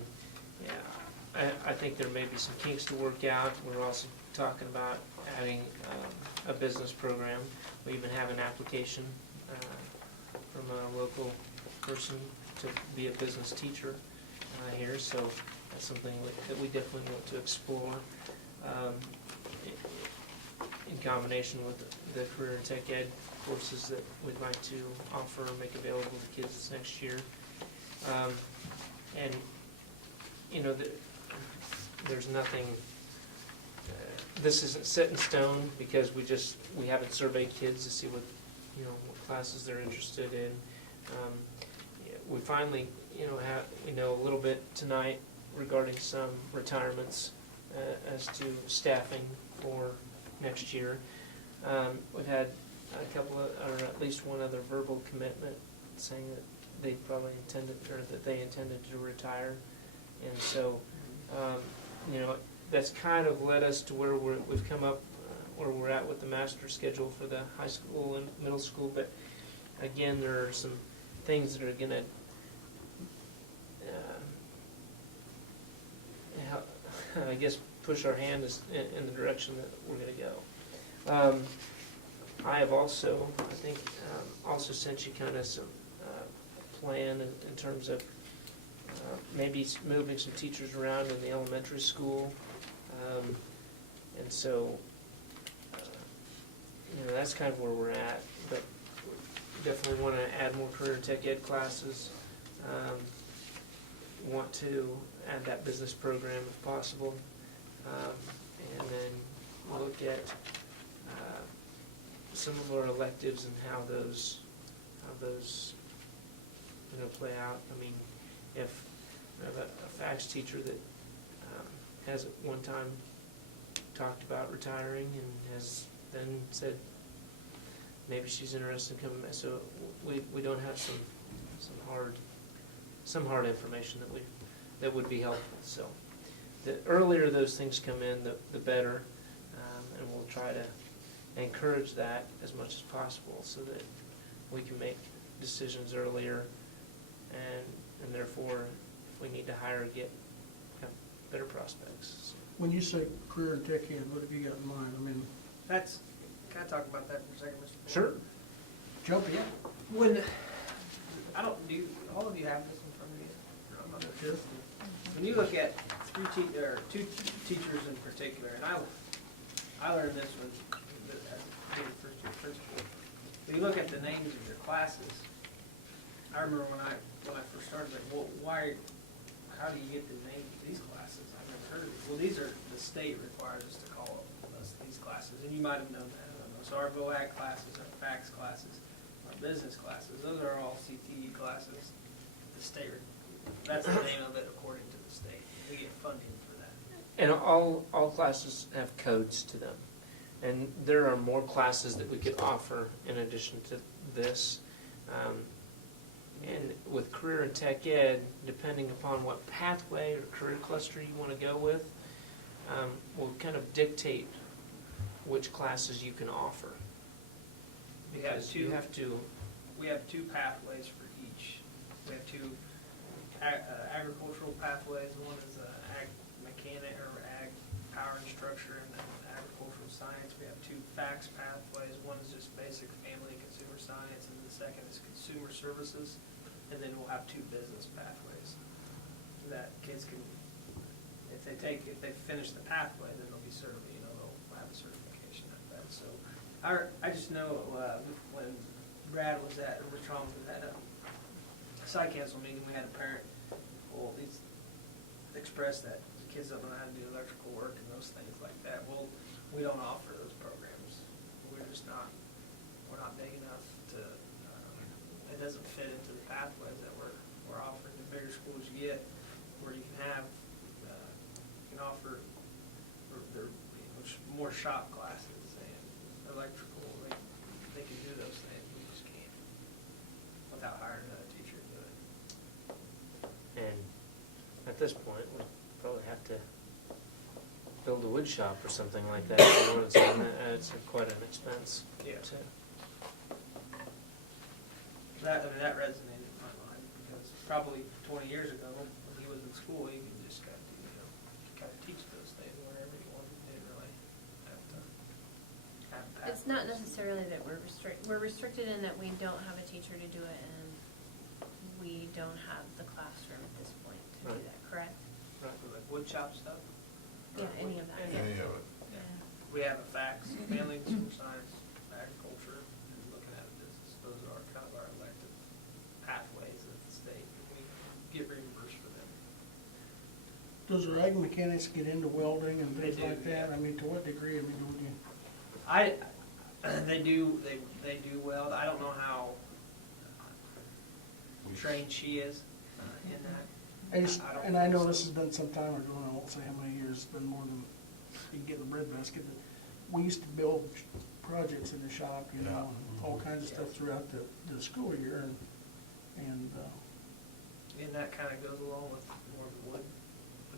I think there may be some kinks to work out. We're also talking about adding a business program. We even have an application from a local person to be a business teacher here, so that's something that we definitely want to explore in combination with the career and tech ed courses that we'd like to offer and make available to kids this next year. And, you know, there's nothing, this isn't set in stone because we haven't surveyed kids to see what classes they're interested in. We finally, we know a little bit tonight regarding some retirements as to staffing for next year. We've had a couple of, or at least one other verbal commitment saying that they probably intended, or that they intended to retire. And so, that's kind of led us to where we've come up, where we're at with the master schedule for the high school and middle school. But again, there are some things that are going to I guess push our hand in the direction that we're going to go. I have also, I think, also sent you kind of some plan in terms of maybe moving some teachers around in the elementary school. And so, that's kind of where we're at. But definitely want to add more career tech ed classes. Want to add that business program if possible. And then look at some of our electives and how those play out. I mean, if we have a fax teacher that has at one time talked about retiring and has then said maybe she's interested in coming back, so we don't have some hard information that would be helpful. So the earlier those things come in, the better, and we'll try to encourage that as much as possible so that we can make decisions earlier, and therefore, if we need to hire, have better prospects. So. When you say career and tech ed, what have you got in mind? I mean, Can I talk about that for a second, Mr. Board? Sure. jump in. When, all of you have this in front of you? Sure. When you look at two teachers in particular, and I learned this when as a first year principal. When you look at the names of your classes, I remember when I first started, like, well, how do you get the names of these classes? I've never heard of it. Well, the state requires us to call us these classes, and you might have known that, I don't know. So our VOAC classes, our FACS classes, our business classes, those are all CTE classes. The state, that's the name of it according to the state. We get funding for that. And all classes have codes to them. And there are more classes that we could offer in addition to this. And with career and tech ed, depending upon what pathway or career cluster you want to go with, will kind of dictate which classes you can offer. Because you have to, We have two pathways for each. We have two agricultural pathways. One is ag mechanic or ag power and structure, and then agricultural science. We have two FACS pathways. One is just basic family and consumer science, and the second is consumer services. And then we'll have two business pathways that kids can, if they finish the pathway, then they'll be certified. They'll have a certification at that. So, I just know when Brad was at, or Rich Tom was at a site council meeting, we had a parent, he's expressed that the kids don't know how to do electrical work and those things like that. Well, we don't offer those programs. We're not big enough to, it doesn't fit into the pathways that we're offering. The bigger schools you get, where you can have, you can offer more shop classes and electrical, they can do those things, we just can't, without hiring another teacher to do it. and at this point, we probably have to build a wood shop or something like that. It's quite an expense. Yeah. too. That resonated in my mind, because probably 20 years ago, when he was in school, he could just kind of teach those things wherever he wanted. He didn't really have to have pathways. It's not necessarily that we're restricted in that we don't have a teacher to do it, and we don't have the classroom at this point to do Right. that, correct? Right, like wood shop stuff. Yeah, any of that. Any of it. Yeah. We have a FACS, family and consumer science, agriculture, and looking at a business. Those are kind of our elective pathways at the state. We get reimbursed for them. Does our ag mechanics get into welding and They things do, like that? yeah. I mean, to what degree? I mean, would you? They do weld. I don't know how trained she is in that. I know this has been some time ago, and I won't say how many years, it's been more than you can get in the breadbasket. We used to build projects in the shop, and all kinds of stuff throughout the school year, and And that kind of goes along with more of the wood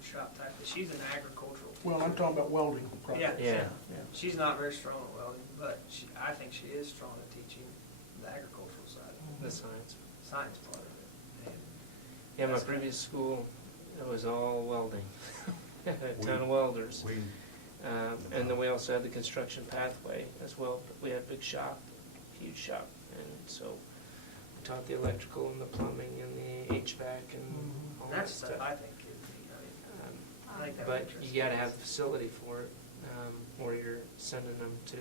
shop type. But she's an agricultural teacher. well, I'm talking about welding projects. Yeah. She's not very strong at welding, but I think she is strong at teaching the agricultural side, The science. science part of it. And Yeah, my that's previous school, it was all welding. A ton of welders. And then we also had the construction pathway as well. We had a big shop, huge shop. And so we taught the electrical and the plumbing and the HVAC and all that That's stuff. stuff I think would be, I think that would But interest you gotta kids. have the facility for it, where you're sending them to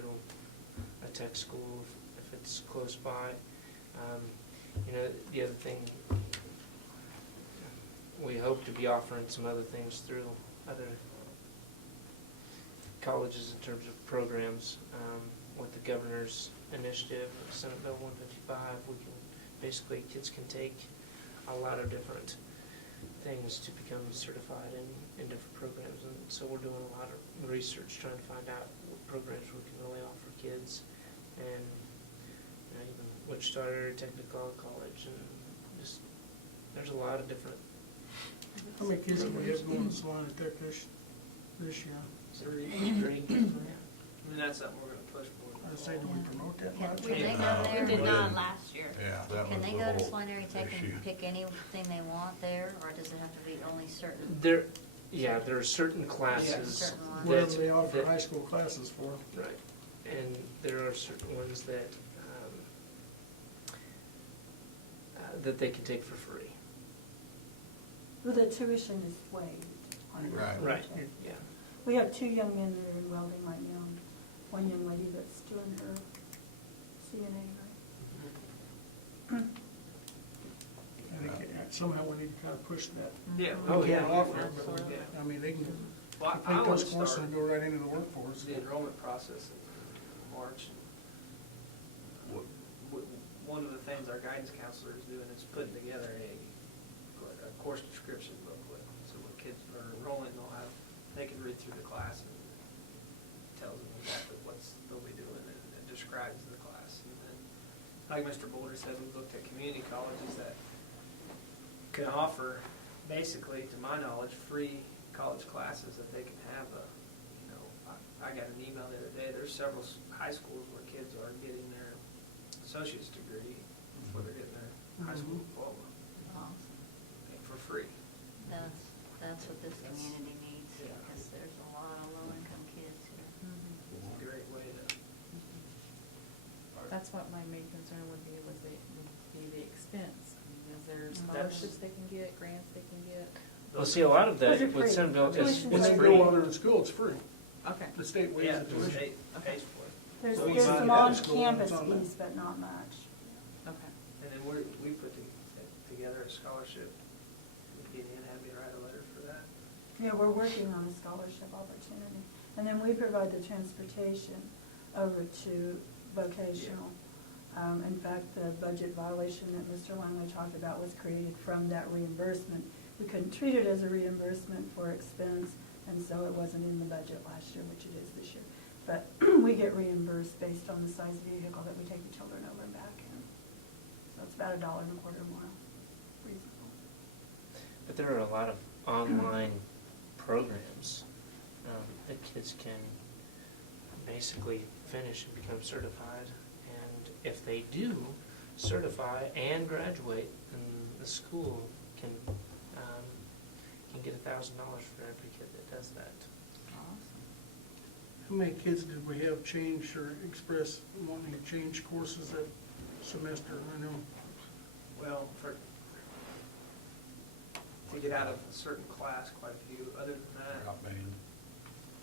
a tech school if it's close by. The other thing, we hope to be offering some other things through other colleges in terms of programs. With the governor's initiative, Senate Bill 155, basically kids can take a lot of different things to become certified in different programs. And so we're doing a lot of research trying to find out what programs we can really offer kids. And even Wichita Area Technical College, and just, there's a lot of different. How many kids do we have going to Salina Tech this year? Three. I mean, that's something we're gonna push for. I say, do we promote that much? Can they go No, there? We did we not didn't. Last year. Yeah, that Can was they the go to whole Swinery Tech issue. and pick anything they want there, or does it have to be only certain? There are certain classes Certain ones. Whatever that, they offer that- high school classes for. right, and there are certain ones that that they can take for free. Well, the tuition is waived. on the Right. Right. project. Yeah. We have 2 young men that are in welding right now. One young lady that's doing her CNA, right? I think somehow we need to kind of push that. Yeah. Oh, We can't yeah. offer it, but Yeah. I mean, they can Well, I take want those to courses start and go right into the workforce. the enrollment process in March, and one of the things our guidance counselor is doing is putting together a course description booklet. So when kids are enrolling, they can read through the class and it tells them exactly what they'll be doing and it describes the class. And then, like Mr. Boulder said, we've looked at community colleges that can offer, basically, to my knowledge, free college classes that they can have I got an email the other day, there's several high schools where kids are getting their associate's degree before they're getting their high school diploma Awesome. for free. That's what this community needs, Yeah. because there's a lot of low-income kids here. It's a great way to, That's what my main concern would be the expense. I mean, is there scholarships they can get, grants they can get? Well, see, a lot of that Those are with free. Centerville is Tuition When it's they free. go while they're in school, it's free. Okay. The state waives yeah, the the tuition. state pays for it. There's, So you there's buy some it at school, on-campus it's on them. fees, but not much. Okay. And then we put together a scholarship. Get in, have me write a letter for that. Yeah, we're working on a scholarship opportunity. And then we provide the transportation over to vocational. In fact, the budget violation that Mr. Langley talked about was created from that reimbursement. We couldn't treat it as a reimbursement for expense, and so it wasn't in the budget last year, which it is this year. But we get reimbursed based on the size vehicle that we take the children over and back in. So it's about $1.25 more reasonable. But there are a lot of online programs that kids can basically finish and become certified. And if they do certify and graduate, then the school can get $1,000 for every kid that does that. Awesome. How many kids did we have change or express wanting to change courses that semester? I know. Well, to get out of a certain class, quite a few. Other than that, Not banned.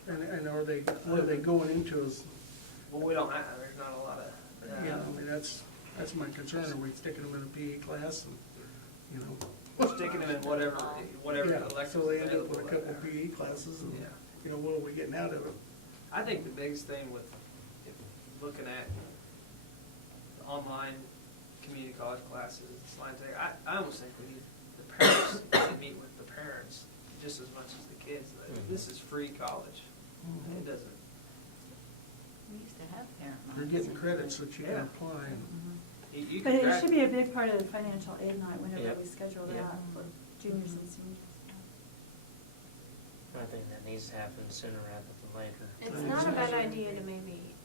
And are they, what are they going into as, well, we don't have, there's not a lot of. yeah, I mean, that's my concern. Are we sticking them in a PE class and, you know? We're sticking them in whatever Yeah, electives so they end up available with a right couple there. PE classes and, Yeah. you know, what are we getting out of it? I think the biggest thing with looking at the online community college classes, I almost think we need the parents to meet with the parents just as much as the kids. This is free college. It doesn't. We used to have parent You're nights. getting credits that you can Yeah. apply. And You But can it grad- should be a big part of the financial aid night whenever Yep. we schedule Yeah. that for juniors and seniors. I think that needs to happen sooner rather than later. It's not a bad idea to maybe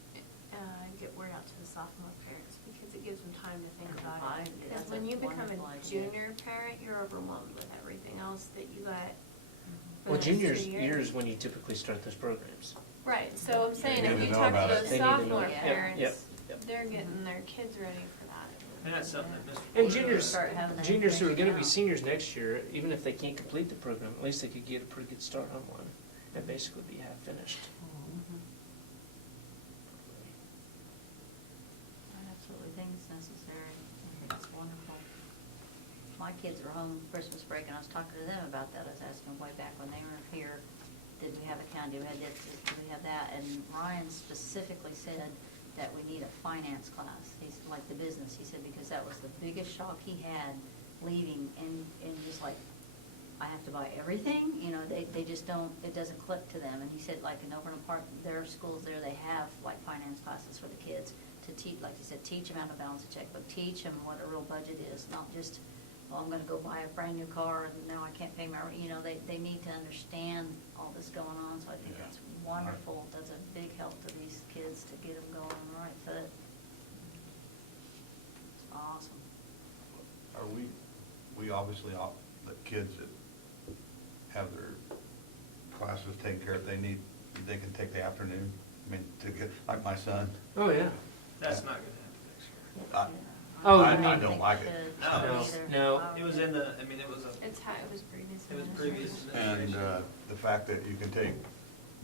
get word out to the sophomore parents, because it gives them time to think about it. Because That's when a you become wonderful a idea. junior parent, you're overwhelmed with everything else that you got. for Well, the next juniors 2 years when you typically start those programs. Right, so I'm saying They if need you to know talk about to it. those They need to know. sophomore Yep, yep, parents, yep. they're getting their kids ready for that. And that's something that Mr. And Fuller juniors, does. Start having that juniors who are gonna be information seniors next year, even if they can't complete the program, at least they could get a pretty good start on one and basically be half finished. I absolutely think it's necessary. I think it's wonderful. My kids are home Christmas break, and I was talking to them about that. I was asking them way back when they were here, did we have a county, do we have this, do we have that? And Ryan specifically said that we need a finance class. He's like the business, he said, because that was the biggest shock he had leaving, and just like, I have to buy everything, you know, they just don't, it doesn't click to them. And he said, like in Overland Park, there are schools there, they have like finance classes for the kids to teach, like you said, teach them how to balance a checkbook, teach them what a real budget is, not just, well, I'm gonna go buy a brand new car and now I can't pay my, you know, they need to understand all this going on, so I think Yeah. that's wonderful. That's a big help to these kids to get them going on the right foot. It's awesome. Are we obviously, the kids that have their classes taken care of, they can take the afternoon? I mean, to get, like my son. Oh, yeah. That's not gonna happen next year. Oh, I you mean- don't like it. No. It was in the, it It's how it was previous. it was previous And administration. the fact that you can take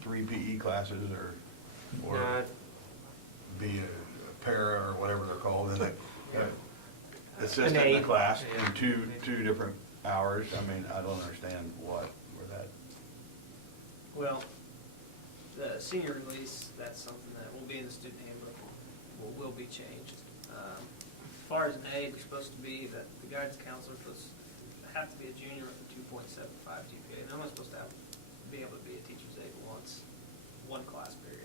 3 PE classes or No, be a para or whatever they're called, and they assist An in the aide. class Yeah. in two different hours. I mean, I don't understand where that. Well, the senior release, that's something that will be in the student handbook, will be changed. far as an aide, you're supposed to be, that the guidance counselor supposed to have to be a junior with a 2.75 GPA. And I'm not supposed to be able to be a teacher's aide once, one class period.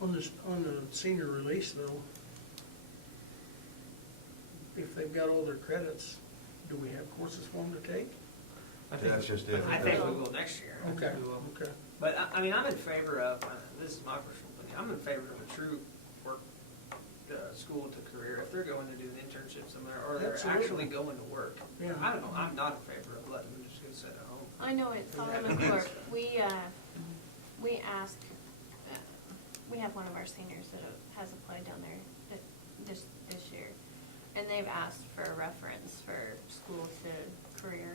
On the senior release though, if they've got all their credits, do we have courses for them to take? I think That's just it. I think we will next year. I think we will. Okay. But, I'm in favor of, this is my personal opinion, I'm in favor of a true work, school to career. If they're going to do an internship somewhere, or they're Absolutely. actually going to work. Yeah. I don't know, I'm not in favor of letting them just go sit at home. I know at Solomon Court, we ask, we have one of our seniors that has applied down there this year. And they've asked for a reference for school to career.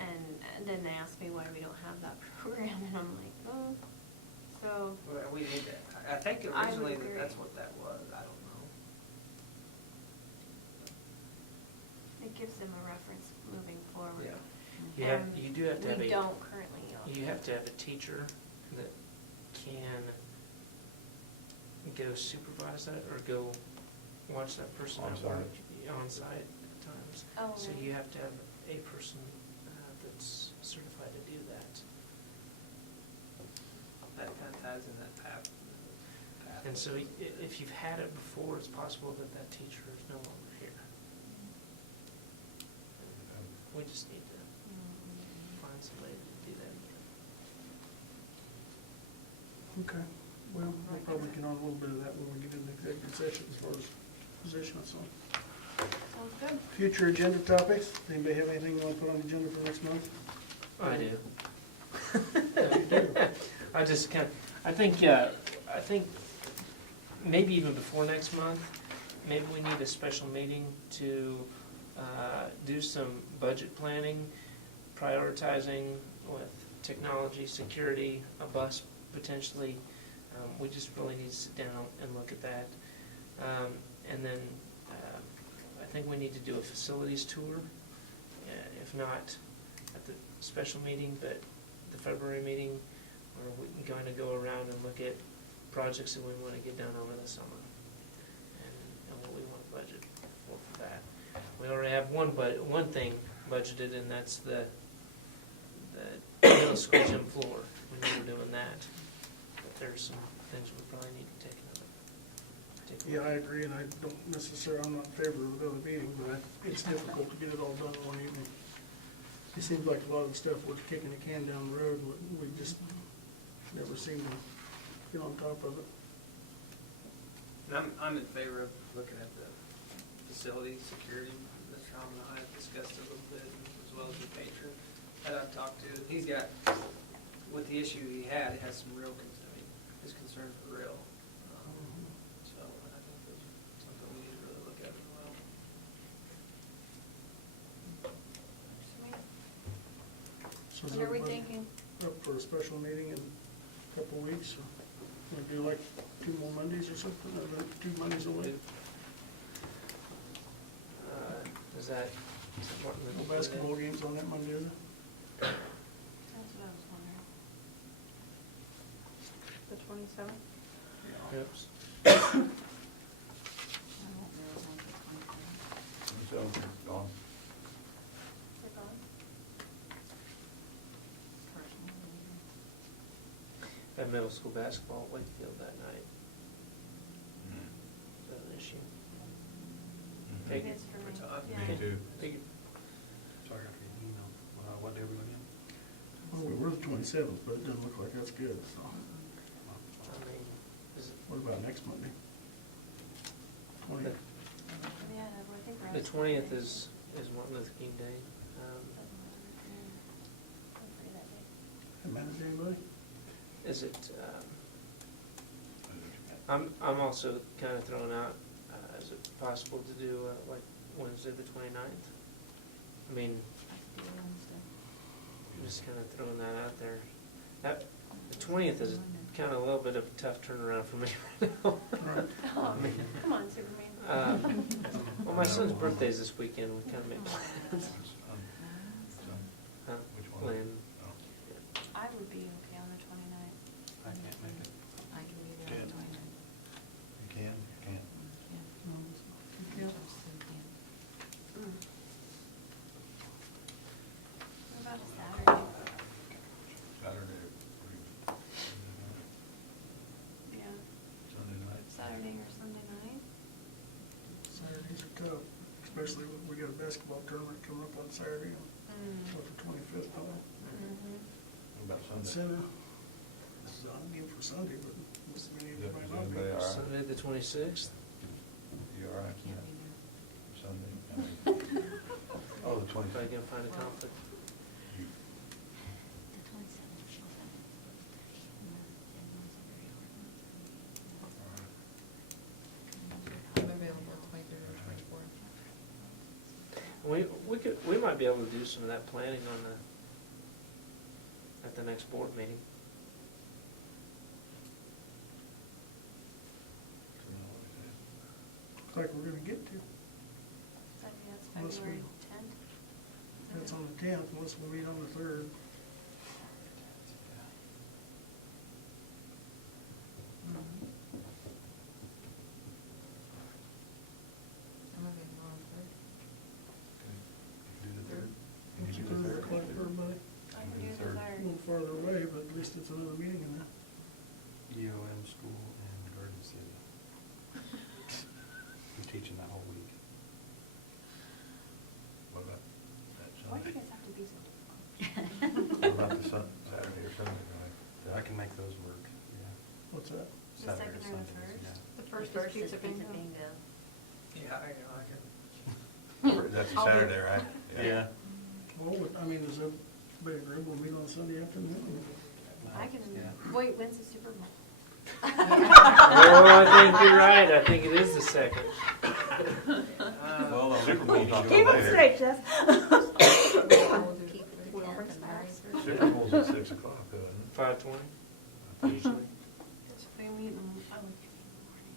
And then they ask me why we don't have that program, and I'm like, oh, so. Well, we need that. I think I would originally agree. that's what that was, I don't know. It gives them a reference moving forward. Yeah. You do have to have We a, don't currently. you have to have a teacher that can go supervise that or go watch that person at On-site. work on site at times. Oh, So really? you have to have a person that's certified to do that. That kind of ties in that path. And so if you've had it before, it's possible that that teacher is no longer here. We just need to find somebody to do that again. Okay, well, we'll probably get on a little bit of that when we get into executive session as far as positions, so. Sounds good. Future agenda topics, anybody have anything you want to put on the agenda for next month? I do. Yeah, you do. I think maybe even before next month, maybe we need a special meeting to do some budget planning, prioritizing with technology, security, a bus potentially. We just really need to sit down and look at that. And then I think we need to do a facilities tour, if not at the special meeting, but the February meeting, where we're going to go around and look at projects that we want to get done over the summer and what we want to budget for that. We already have one thing budgeted, and that's the middle school gym floor. We know we're doing that, but there's some things we probably need to take another. Yeah, I agree, and I don't necessarily, I'm not in favor of another meeting, but it's difficult to get it all done in one evening. It seems like a lot of the stuff we're kicking the can down the road, we just never seem to get on top of it. And I'm in favor of looking at the facility, security, that Tom and I have discussed a little bit, as well as the patron that I've talked to. He's got, with the issue he had, he has some real concern, his concerns are real. So I think that's something we need to really look at as well. So is What are we everybody thinking? up for a special meeting in a couple of weeks? Want to do like 2 more Mondays or something, or 2 Mondays a week? Is that Martin Luther No King Day? basketball games on that Monday, is it? That's what I was wondering. The 27th? Yep. I won't be able to make it 23rd. So, gone. We're gone? Personal reason. At middle school basketball at Wakefield that night. Is that an issue? Take it. It's for me. For Todd. Yeah. Me too. Take it. Sorry, I got your email. What day are we looking at? Well, we were the 27th, but it doesn't look like that's good, so. I mean, is it What about next Monday? 20th? Yeah, well, I think we're. the 20th is Martin Luther King Day. That matters to anybody? Is it, I'm also kind of throwing out, is it possible to do like Wednesday the 29th? I mean, Wednesday. I'm just kind of throwing that out there. That, the 20th is kind of a little bit of a tough turnaround for me right now. Right. Oh, come on, Superman. Well, my son's birthday is this weekend, we kind of make plans. Which one? Plan. I would be okay on the 29th. I can't make it. I can be there on the 29th. You can? Can't? especially when we got a basketball tournament coming up on Saturday, what, the 25th, probably. What about On Sunday? Center. This is on game for Sunday, but most of Is it might not be. anybody all right? Sunday the 26th. You all right? Can't be there. Sunday? I mean, oh, the If I 25th. can find a conflict. The 27th, she'll have it. I'm available 23rd or 24th. We might be able to do some of that planning at the next board meeting. Looks like we're gonna get to. That's Unless we- February 10th. That's on the 10th, unless we meet on the 3rd. I'm available on 3rd. Do the third? What's You the do the 3rd third? look like for everybody? I can do the Third. A third. little farther away, but at least it's another meeting in there. EOM school and Garden City. I'm teaching that whole week. What about that Why do Sunday? you guys have to be so What about the Saturday or Sunday? I can make those work, yeah. What's that? The Saturday or second or the Sundays, first? yeah. The first is pizza bingo. Yeah, I can. That's a Saturday, right? Yeah. Well, I mean, is everybody agreeable to meet on Sunday afternoon? I can, Yeah. wait, when's the Super Bowl? Oh, I think you're right. I think it is the second. Well, Super Bowl's not Keep till them later. straight, Jess. Super Bowl's at 6 o'clock, though, isn't 5:20 usually. They meet in, I would think in the morning.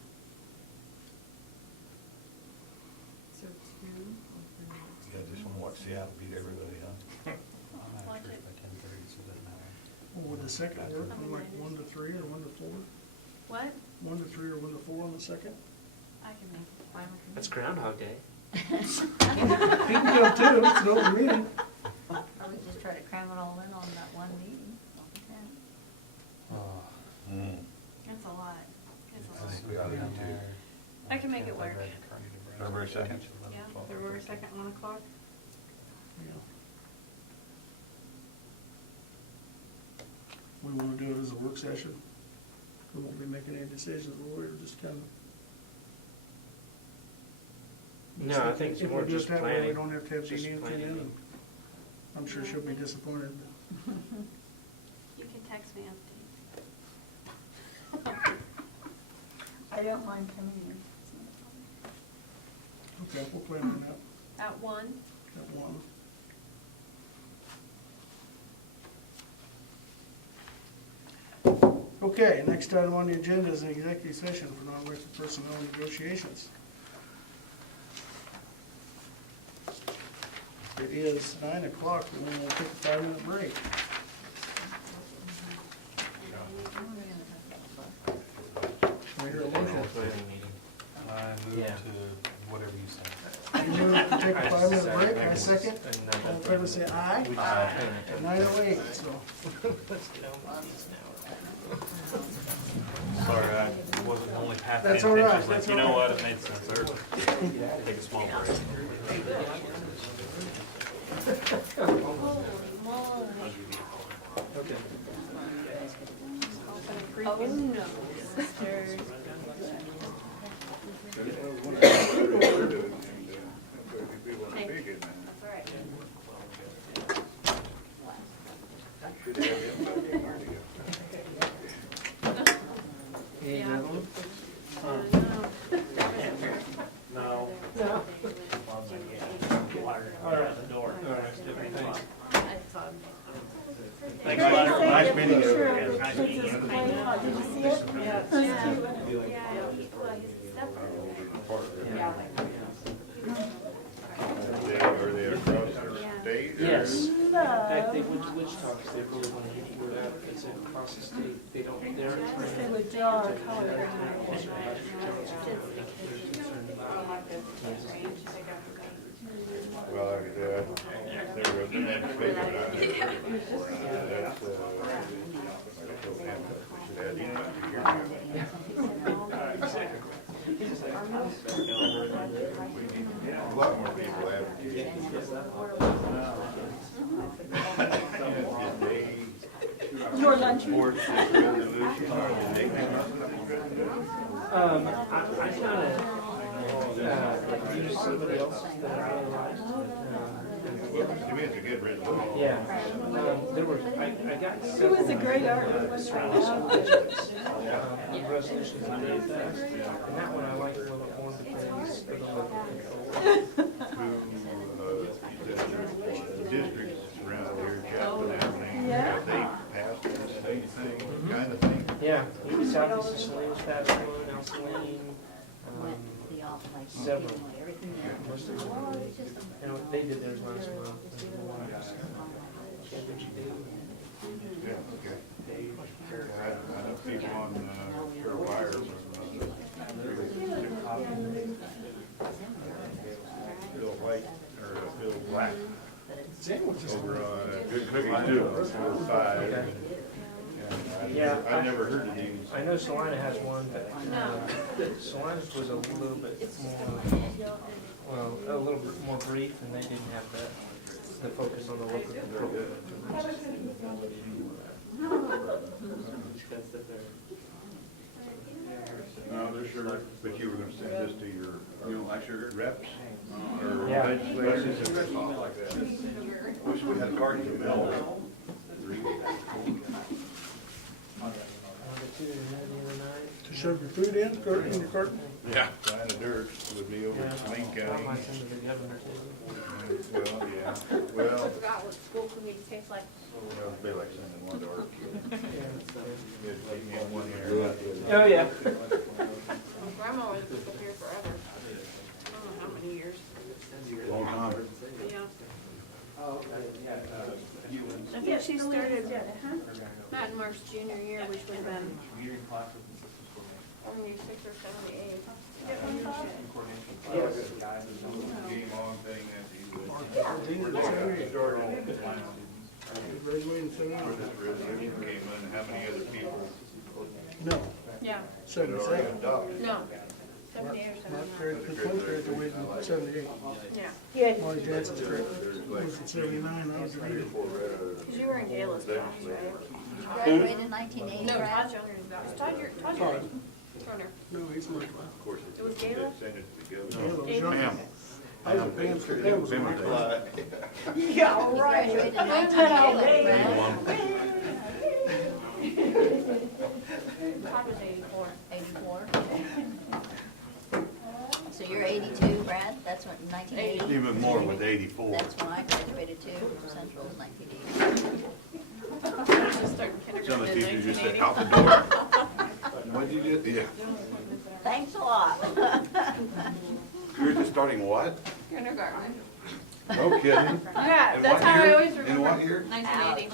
So 2 or 3 it? You guys just wanna watch Seattle beat everybody, huh? I'm Watch at church it. by 10:30, so it doesn't matter. Well, would the second work from like 1 to 3 or 1 to 4? What? 1 to 3 or 1 to 4 on the second? I can make it. Fine with me. That's Groundhog Day. You can come too, it's an open meeting. Or we just try to cram it all in on that one meeting. Oh, That's a lot. It's a I think lot. we ought to do two. I can make it work. February 2nd? Yeah. February 2nd, 1 o'clock. Yeah. We wanna do it as a work session. We won't be making any decisions, we're just kind of. No, I think it's If we more do it just that way, planning. We don't have to have Just Jeanine come planning. in, and I'm sure she'll be disappointed. You can text me updates. I don't mind coming in. Okay, we'll plan on that, At 1? at 1. Okay, next item on the agenda is an executive session for non-elected personnel negotiations. It is 9 o'clock, and then we'll take a 5-minute break. I hear a motion. Planning meeting. I move Yeah. to whatever you say. You move to take a 5-minute break, I second. All in favor, say aye. At 9:08, so. Sorry, I wasn't only half paying That's attention. all right, It's like, that's you all know right. what, it made sense. Take a small break. Okay. Oh, no, sisters. Any other one? No. No. All right, the door. All right, thanks. Thanks, Butter. Nice meeting you. Nice meeting you. Did you see it? Yeah, well, he's separate. Are they across the state? or- Yes. In fact, they No. went to Wichita because they really want to get word out if it's across the state. They don't, they're They would draw a color. Well, there was an education out there. That's, I told him that we should add in that to your. A lot more people advocate. Your lunch. Sports resolution, are they making I kind of used somebody else that I really liked. To me, it's a good resolution. Yeah, there were, I got It several. was a great artwork, wasn't it? Resolutions I made that, and that one I liked a little bit more because of the local control. The districts around here, Chapel Avenue, Yeah. they passed the same thing, kind of thing. Yeah, Southeast of Salinas passed one, now Saline, The off, like, several. giving away everything there. most of them. You know, they did theirs last month. What did you do? Yeah, okay. I know people on, Fair Wire, Bill White, or Bill Black, over on Good Cookies too, 405. Yeah, I never heard of these. I know Salina has one, but Salina's was a little bit more, well, a little bit more brief, and they didn't have the focus on the local control. No, they're sure, but you were gonna send this to your, reps? Or Yeah. legislators and stuff like that. Wish we had cards to mail. To shove your food in your carton? Yeah. Sign of dirt would be over in Saline I County. might send it to the governor too. Well, yeah, well, Forgot what school committee tastes like. it'd be like sending one to our kids. It'd take me one year. Oh, yeah. My grandma was up here forever. I don't know how many years. Long time. Yeah. I think she started, Not in Mark's junior year, which would have been 76 or 78. Game on thing that he was. Graduating soon. Where this resolution came in, how many other people? No, Yeah. 77. No. 78 or Mark 79. graduated in 78. Yeah. Marty Jackson's was in 79, I was a year. Because you were in Gayla's class, right? You graduated in 1980, No, Brad? Todd's younger than that. Is Todd your Todd? Turner. No, he's my class. Of course, It was Gayla? send it to go. Gayla was young. Ma'am. I was a band for that was my class. Yeah, all You right. graduated in 1980, Brad? Todd was 84. 84? So you're 82, Brad? That's what, 1980? Even more with 84. That's when I graduated too, from Central was 1980. Just started Some of kindergarten the in teachers just said, 1980. out the door. What'd you do? Yeah. Thanks a lot. You're just starting what? Kindergarten. No kidding. Yeah, In that's what how I year? always In remember. what year? 1980.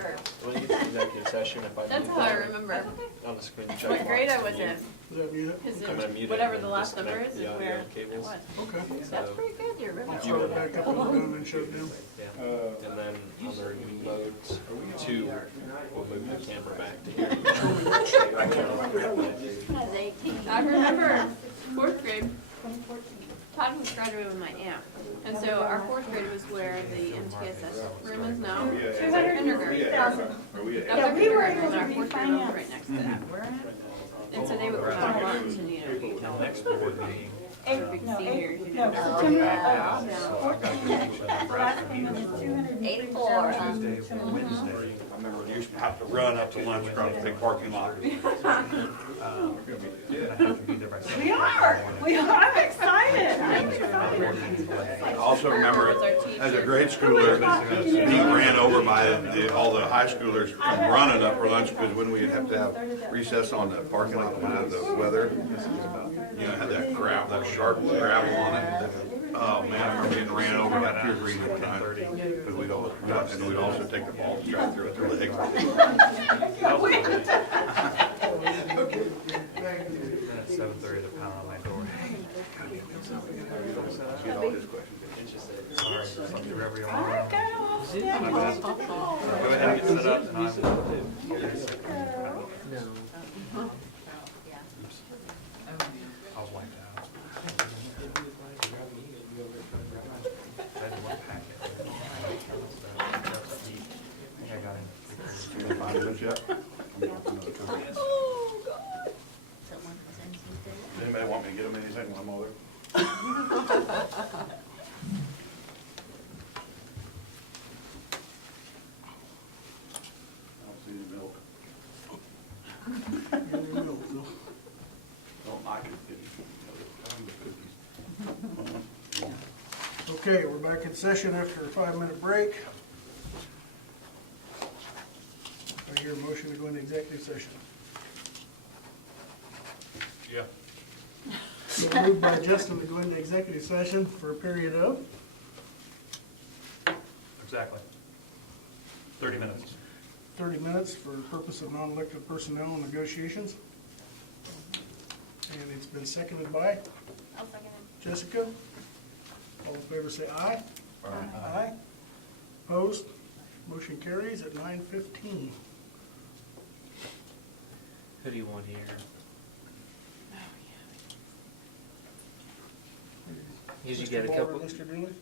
Sure. We'll use executive session if I That's need how I that remember. on the screen check. What grade I was in. Is that you? Because I'm gonna mute it whatever and the last number disconnect is the audio where it cables. was. Okay. That's pretty good, you remember. Throw it back up and down and shut it down. Yeah. And then on the review vote, we'll move the camera back to here. I was 18. I remember fourth grade, Todd was graduating with my aunt. And so our fourth grade was where the MTSS room is now. It was like kindergarten. 203,000. Are we? That was Yeah, our we were kindergarten, able and to our refinance. fourth grade room was right next to that. And so they would come out lunch and, you know, you tell them. Next board meeting. Big seniors. No, Oh, September, yeah. 14, the last payment was 84, huh? 203,000. I remember you used to have to run up to lunch across the big parking lot. We are, I'm excited, I'm excited. I also remember as a grade schooler, being ran over by all the high schoolers come running up for lunch because when we'd have to have recess on the parking lot when it had the weather, you know, had that gravel, that sharp gravel on it. Oh, man, I remember getting ran over by 2 or 3 different times because we'd all, and we'd also take the ball and drive through it their legs. At 7:30, the pound on my door. Get all his questions. Sorry, something wherever you I are. got all set. Go ahead and get set up and I will. No. I was wiped out. You gonna find it yet? I'm going for another cookie. Oh, God. Someone sends you Does there. anybody want me to get them anything while I'm over there? I don't see any milk. Any milk, Phil? Well, I could get the cookies. Okay, we're back in session after a 5-minute break. I hear a motion to go into executive session. Yeah. So moved by Justin to go into executive session for a period of Exactly. 30 minutes. 30 minutes for the purpose of non-elected personnel negotiations. And it's been seconded by I'll second it. Jessica. All in favor say aye. Aye. Opposed? Motion carries at 9:15. Who do you want here? Usually Mr. get a Ball or couple. Mr. Dooley?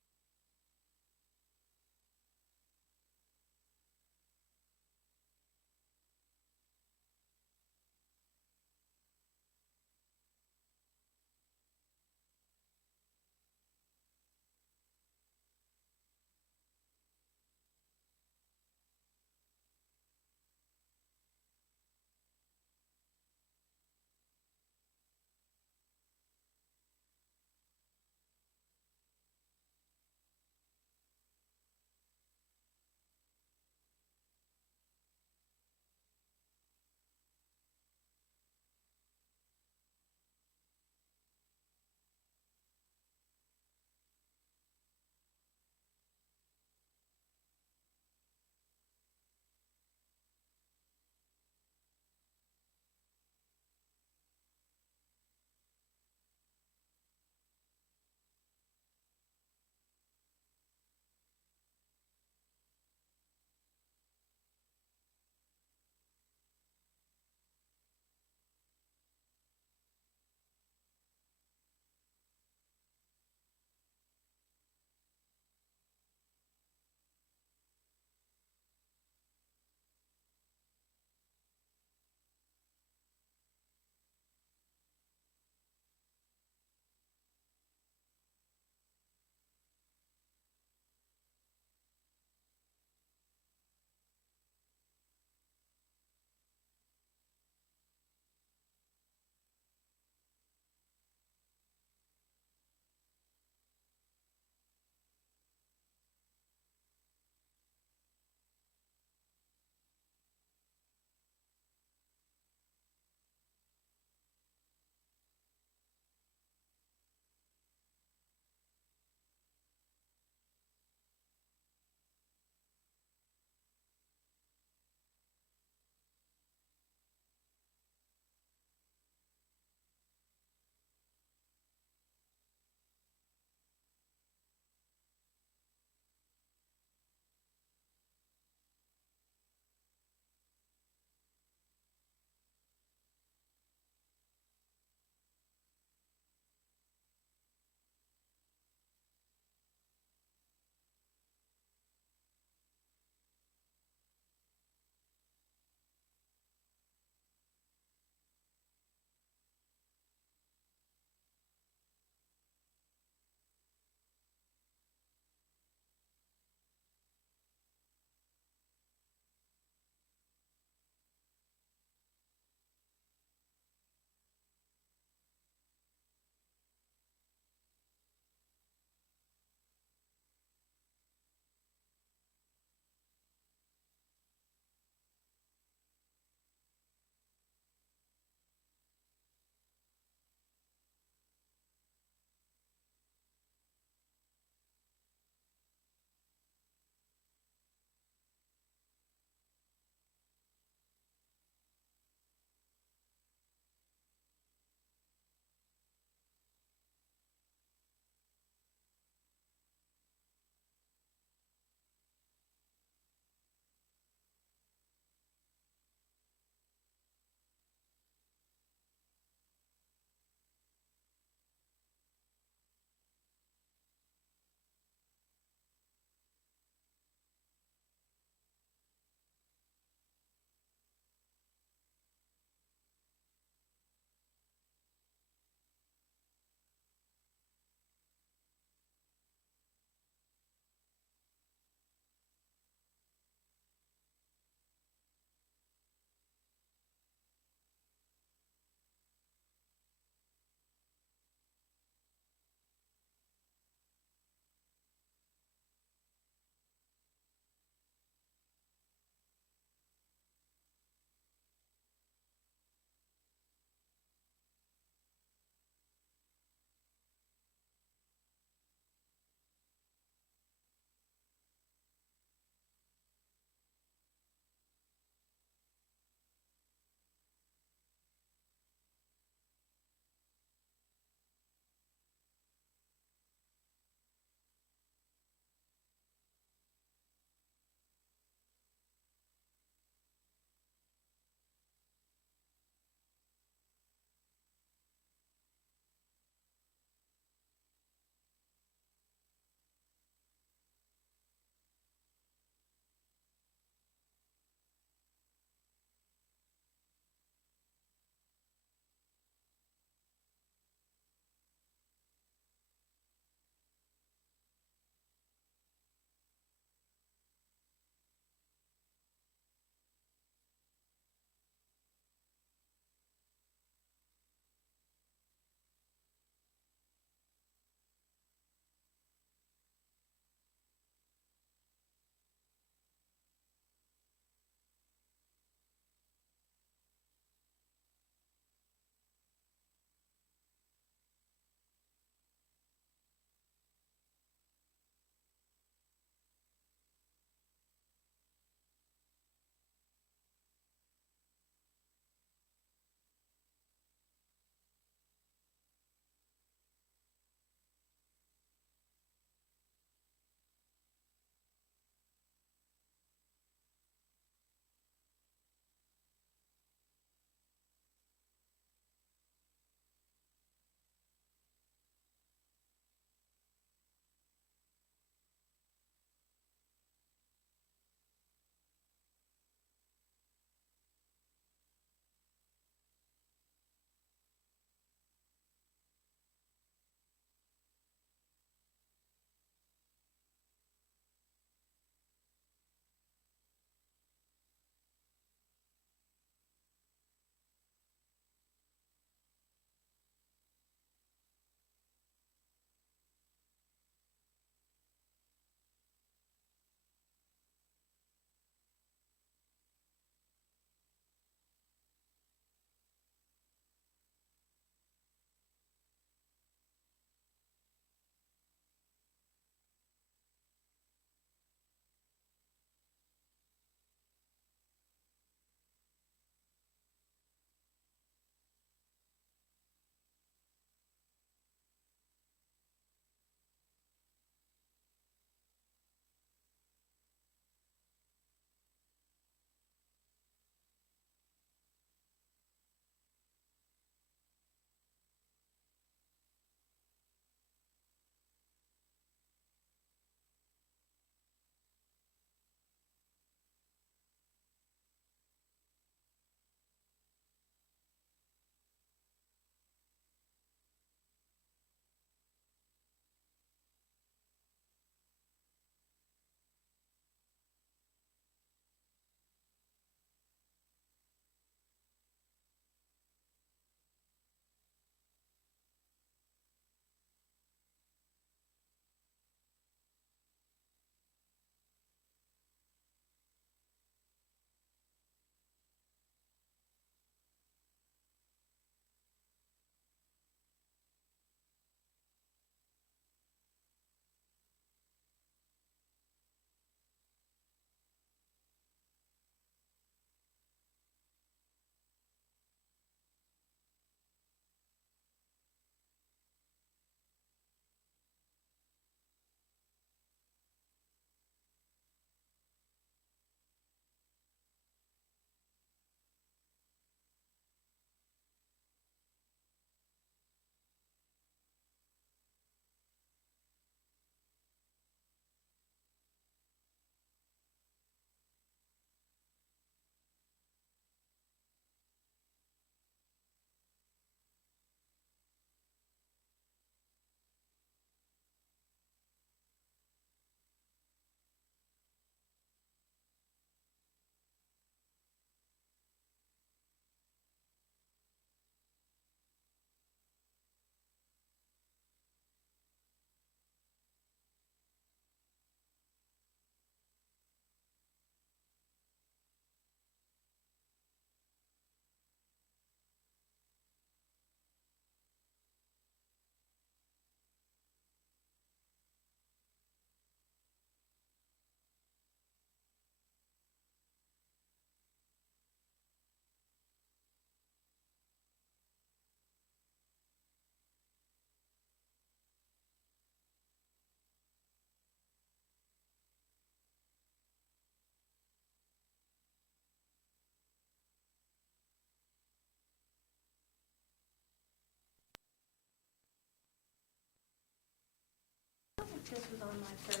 This was on my first.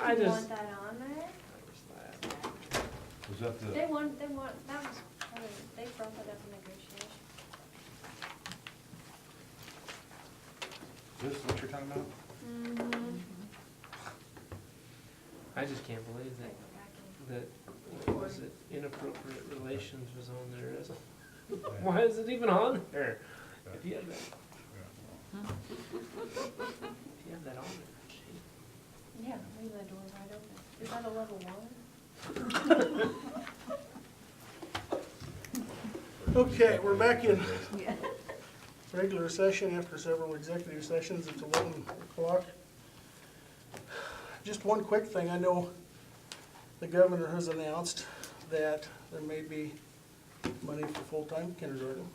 I Do you just. want that on there? Was that They want, that was, they brought that up in negotiation. this what you're talking about? Mm-hmm. I just can't believe that, what was it, inappropriate relations was on there as a, why is it even on there? If you have that, if you have that on there, gee. Yeah, leave that door wide open. Is that a level one? Okay, we're back in Yeah. regular session after several executive sessions. It's 11 o'clock. Just one quick thing. I know the governor has announced that there may be money for full-time kindergarten.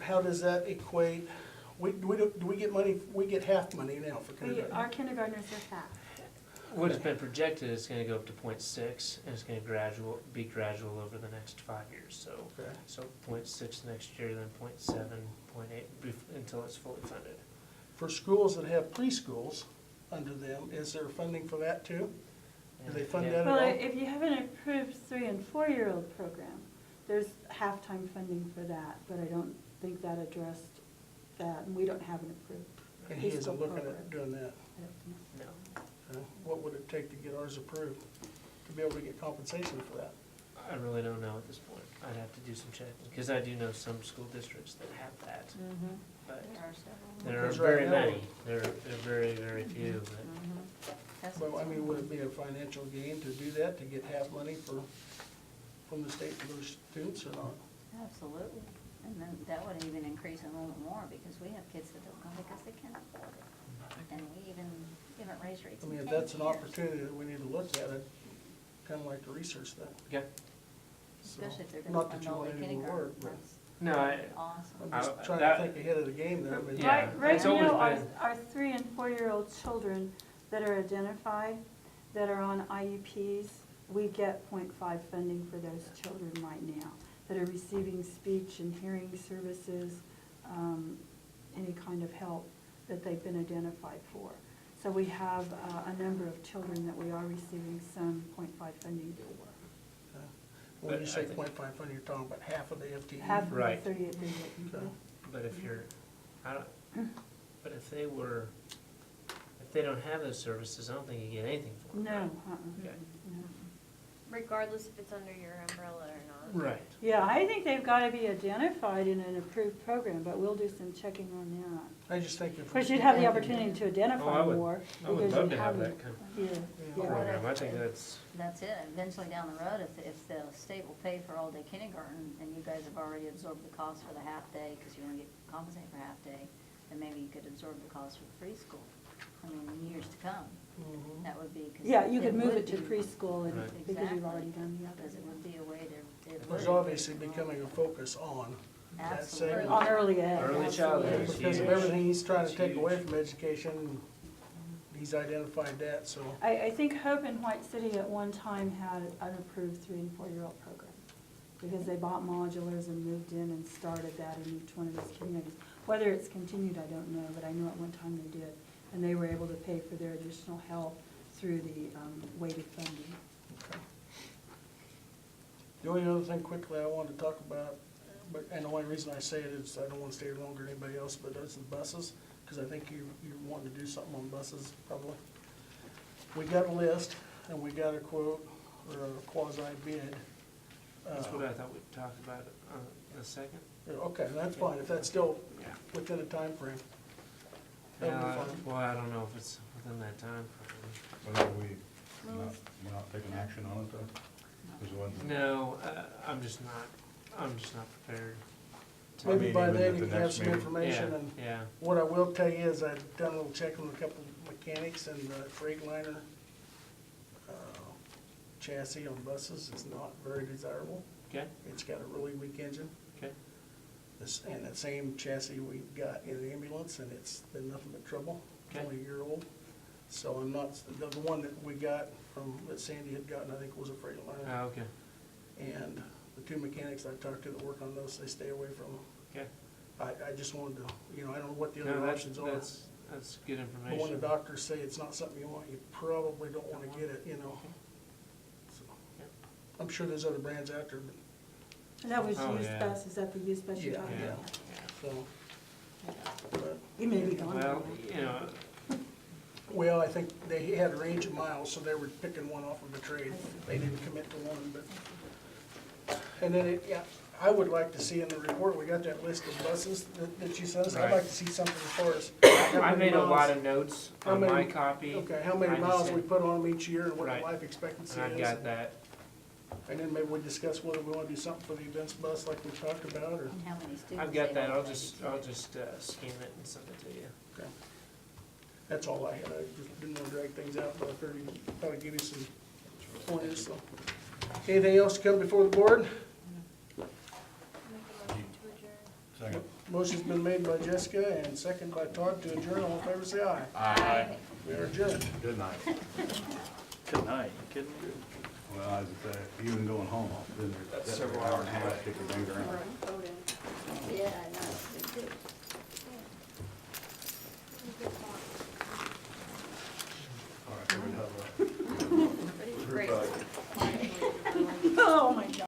How does that equate? Do we get money? We get half money now for kindergarten. Our kindergartners are half. What has been projected is gonna go up to 0.6, and it's gonna be gradual over the next 5 years, so. Okay. So 0.6 next year, then 0.7, 0.8, until it's fully funded. For schools that have preschools under them, is there funding for that too? Do they fund that at Well, all? if you have an approved 3- and 4-year-old program, there's halftime funding for that, but I don't think that addressed that, and we don't have an approved And he isn't preschool looking program. at doing that. I don't know. No. What would it take to get ours approved, to be able to get compensation for that? I really don't know at this point. I'd have to do some checking, because I do know some school districts that have that, Mm-hmm. but There are several. there are Because right very now- many. There are very, very few, but. Mhm. That's Well, I what's- mean, would it be a financial gain to do that, to get half money from the state for those students or not? Absolutely. And then that would even increase enrollment more, because we have kids that don't come because they can't afford it. And we haven't raised rates I in mean, 10 if that's an years. opportunity that we need to look at, I'd kind of like to research that. Okay. So, Especially if they're not gonna that fund you all want the any more kindergarten. work, but- That's No, awesome. I'm just trying to that- think ahead of the game there. but- Yeah. Right it's always now, been- our 3- and 4-year-old children that are identified, that are on IEPs, we get 0.5 funding for those children right now, that are receiving speech and hearing services, any kind of help that they've been identified for. So we have a number of children that we are receiving some 0.5 funding for. When you But say I think- 0.5 funding, you're talking about half of the FTE? Half of the Right. 38 visit. Okay. but if you're, but if they don't have those services, I don't think you get anything for it. No, Okay. no. Regardless if it's under your umbrella or not. Right. Yeah, I think they've got to be identified in an approved program, but we'll do some checking on that. I just think if. Of course, you'd have the opportunity to Oh, identify more. I would because love you to have haven't that kind of here. Yeah. program. I think that's, That's it. Eventually down the road, if the state will pay for all-day kindergarten, and you guys have already absorbed the cost for the half-day, because you want to get compensated for half-day, then maybe you could absorb the cost for the preschool. I mean, in years to come, Mhm. that would be. 'cause Yeah, you could move would it to be- preschool and, Right. because you've Exactly. already done the Because other. it would be a way to. There's obviously becoming a focus on that Absolutely. segment. On early ed. Early absolutely. childhood is Because of huge. everything he's trying to It's take away huge. from education, he's identified that, so. I think Hope in White City at one time had an approved 3- and 4-year-old program, because they bought modulars and moved in and started that in each one of those communities. Whether it's continued, I don't know, but I know at one time they did, and they were able to pay for their additional help through the weighted funding. Okay. The only other thing quickly I wanted to talk about, and the only reason I say it is I don't want to stay here longer than anybody else, but that's the buses, because I think you're wanting to do something on buses probably. We got a list, and we got a quote, or a quasi bid. that's what I thought we talked about in a second. Okay, that's fine, if that's still Yeah. within a time frame. That'd be Yeah, fine. well, I don't know if it's within that time frame. Well, we're not taking action on it though? 'Cause it wasn't- No, I'm just not prepared. to- Maybe mean, by even then at you the can have next some meeting. information, Yeah, and yeah. what I will tell you is I've done a little checking with a couple mechanics, and the Freightliner chassis on buses is not very desirable. Okay, It's got a really weak engine. okay. And that same chassis we got in the ambulance, and it's been nothing but trouble. It's Okay. only a year old. So I'm not, the one that we got from, that Sandy had gotten, I think was a Freightliner. Oh, okay, And the two mechanics I talked to that work on those, they stay away from them. okay. I just wanted to, I don't know what the No, other that's, options are. that's good But when the information. doctors say it's not something you want, you probably don't wanna get it, So, I'm sure there's other brands out there, but, That was Oh, used yeah. bus, is that the used bus you got? Yeah. so. But, You may be gone. Well, well, I think they had a range of miles, so they were picking one off of the trade. They didn't commit to one, but, and then I would like to see in the report, we got that list of buses that you sent us. I'd like to see something as far as. how I many made a lot miles- of notes how on many- my copy. Okay, how many I just miles had- we put on them each year and what the Right. life expectancy And I've is. got that. And then maybe we discuss whether we wanna do something for the events bus like we talked about, or. And how many students I've got they that, have I'll just scan it and send it to you. Okay. That's all I had. I just didn't wanna drag things out, but I figured I'd probably give you some pointers, so. Anything else to come before the board? Make a motion to adjourn. Second. Motion's been made by Jessica and second by Todd to adjourn. All in favor, say aye. Aye. We are adjourned. Good night. Good night, you kidding me? Well, I was at that, even going home, then there's That's that several hour hours and a half, away. kick your finger around. Yeah, I know, they do.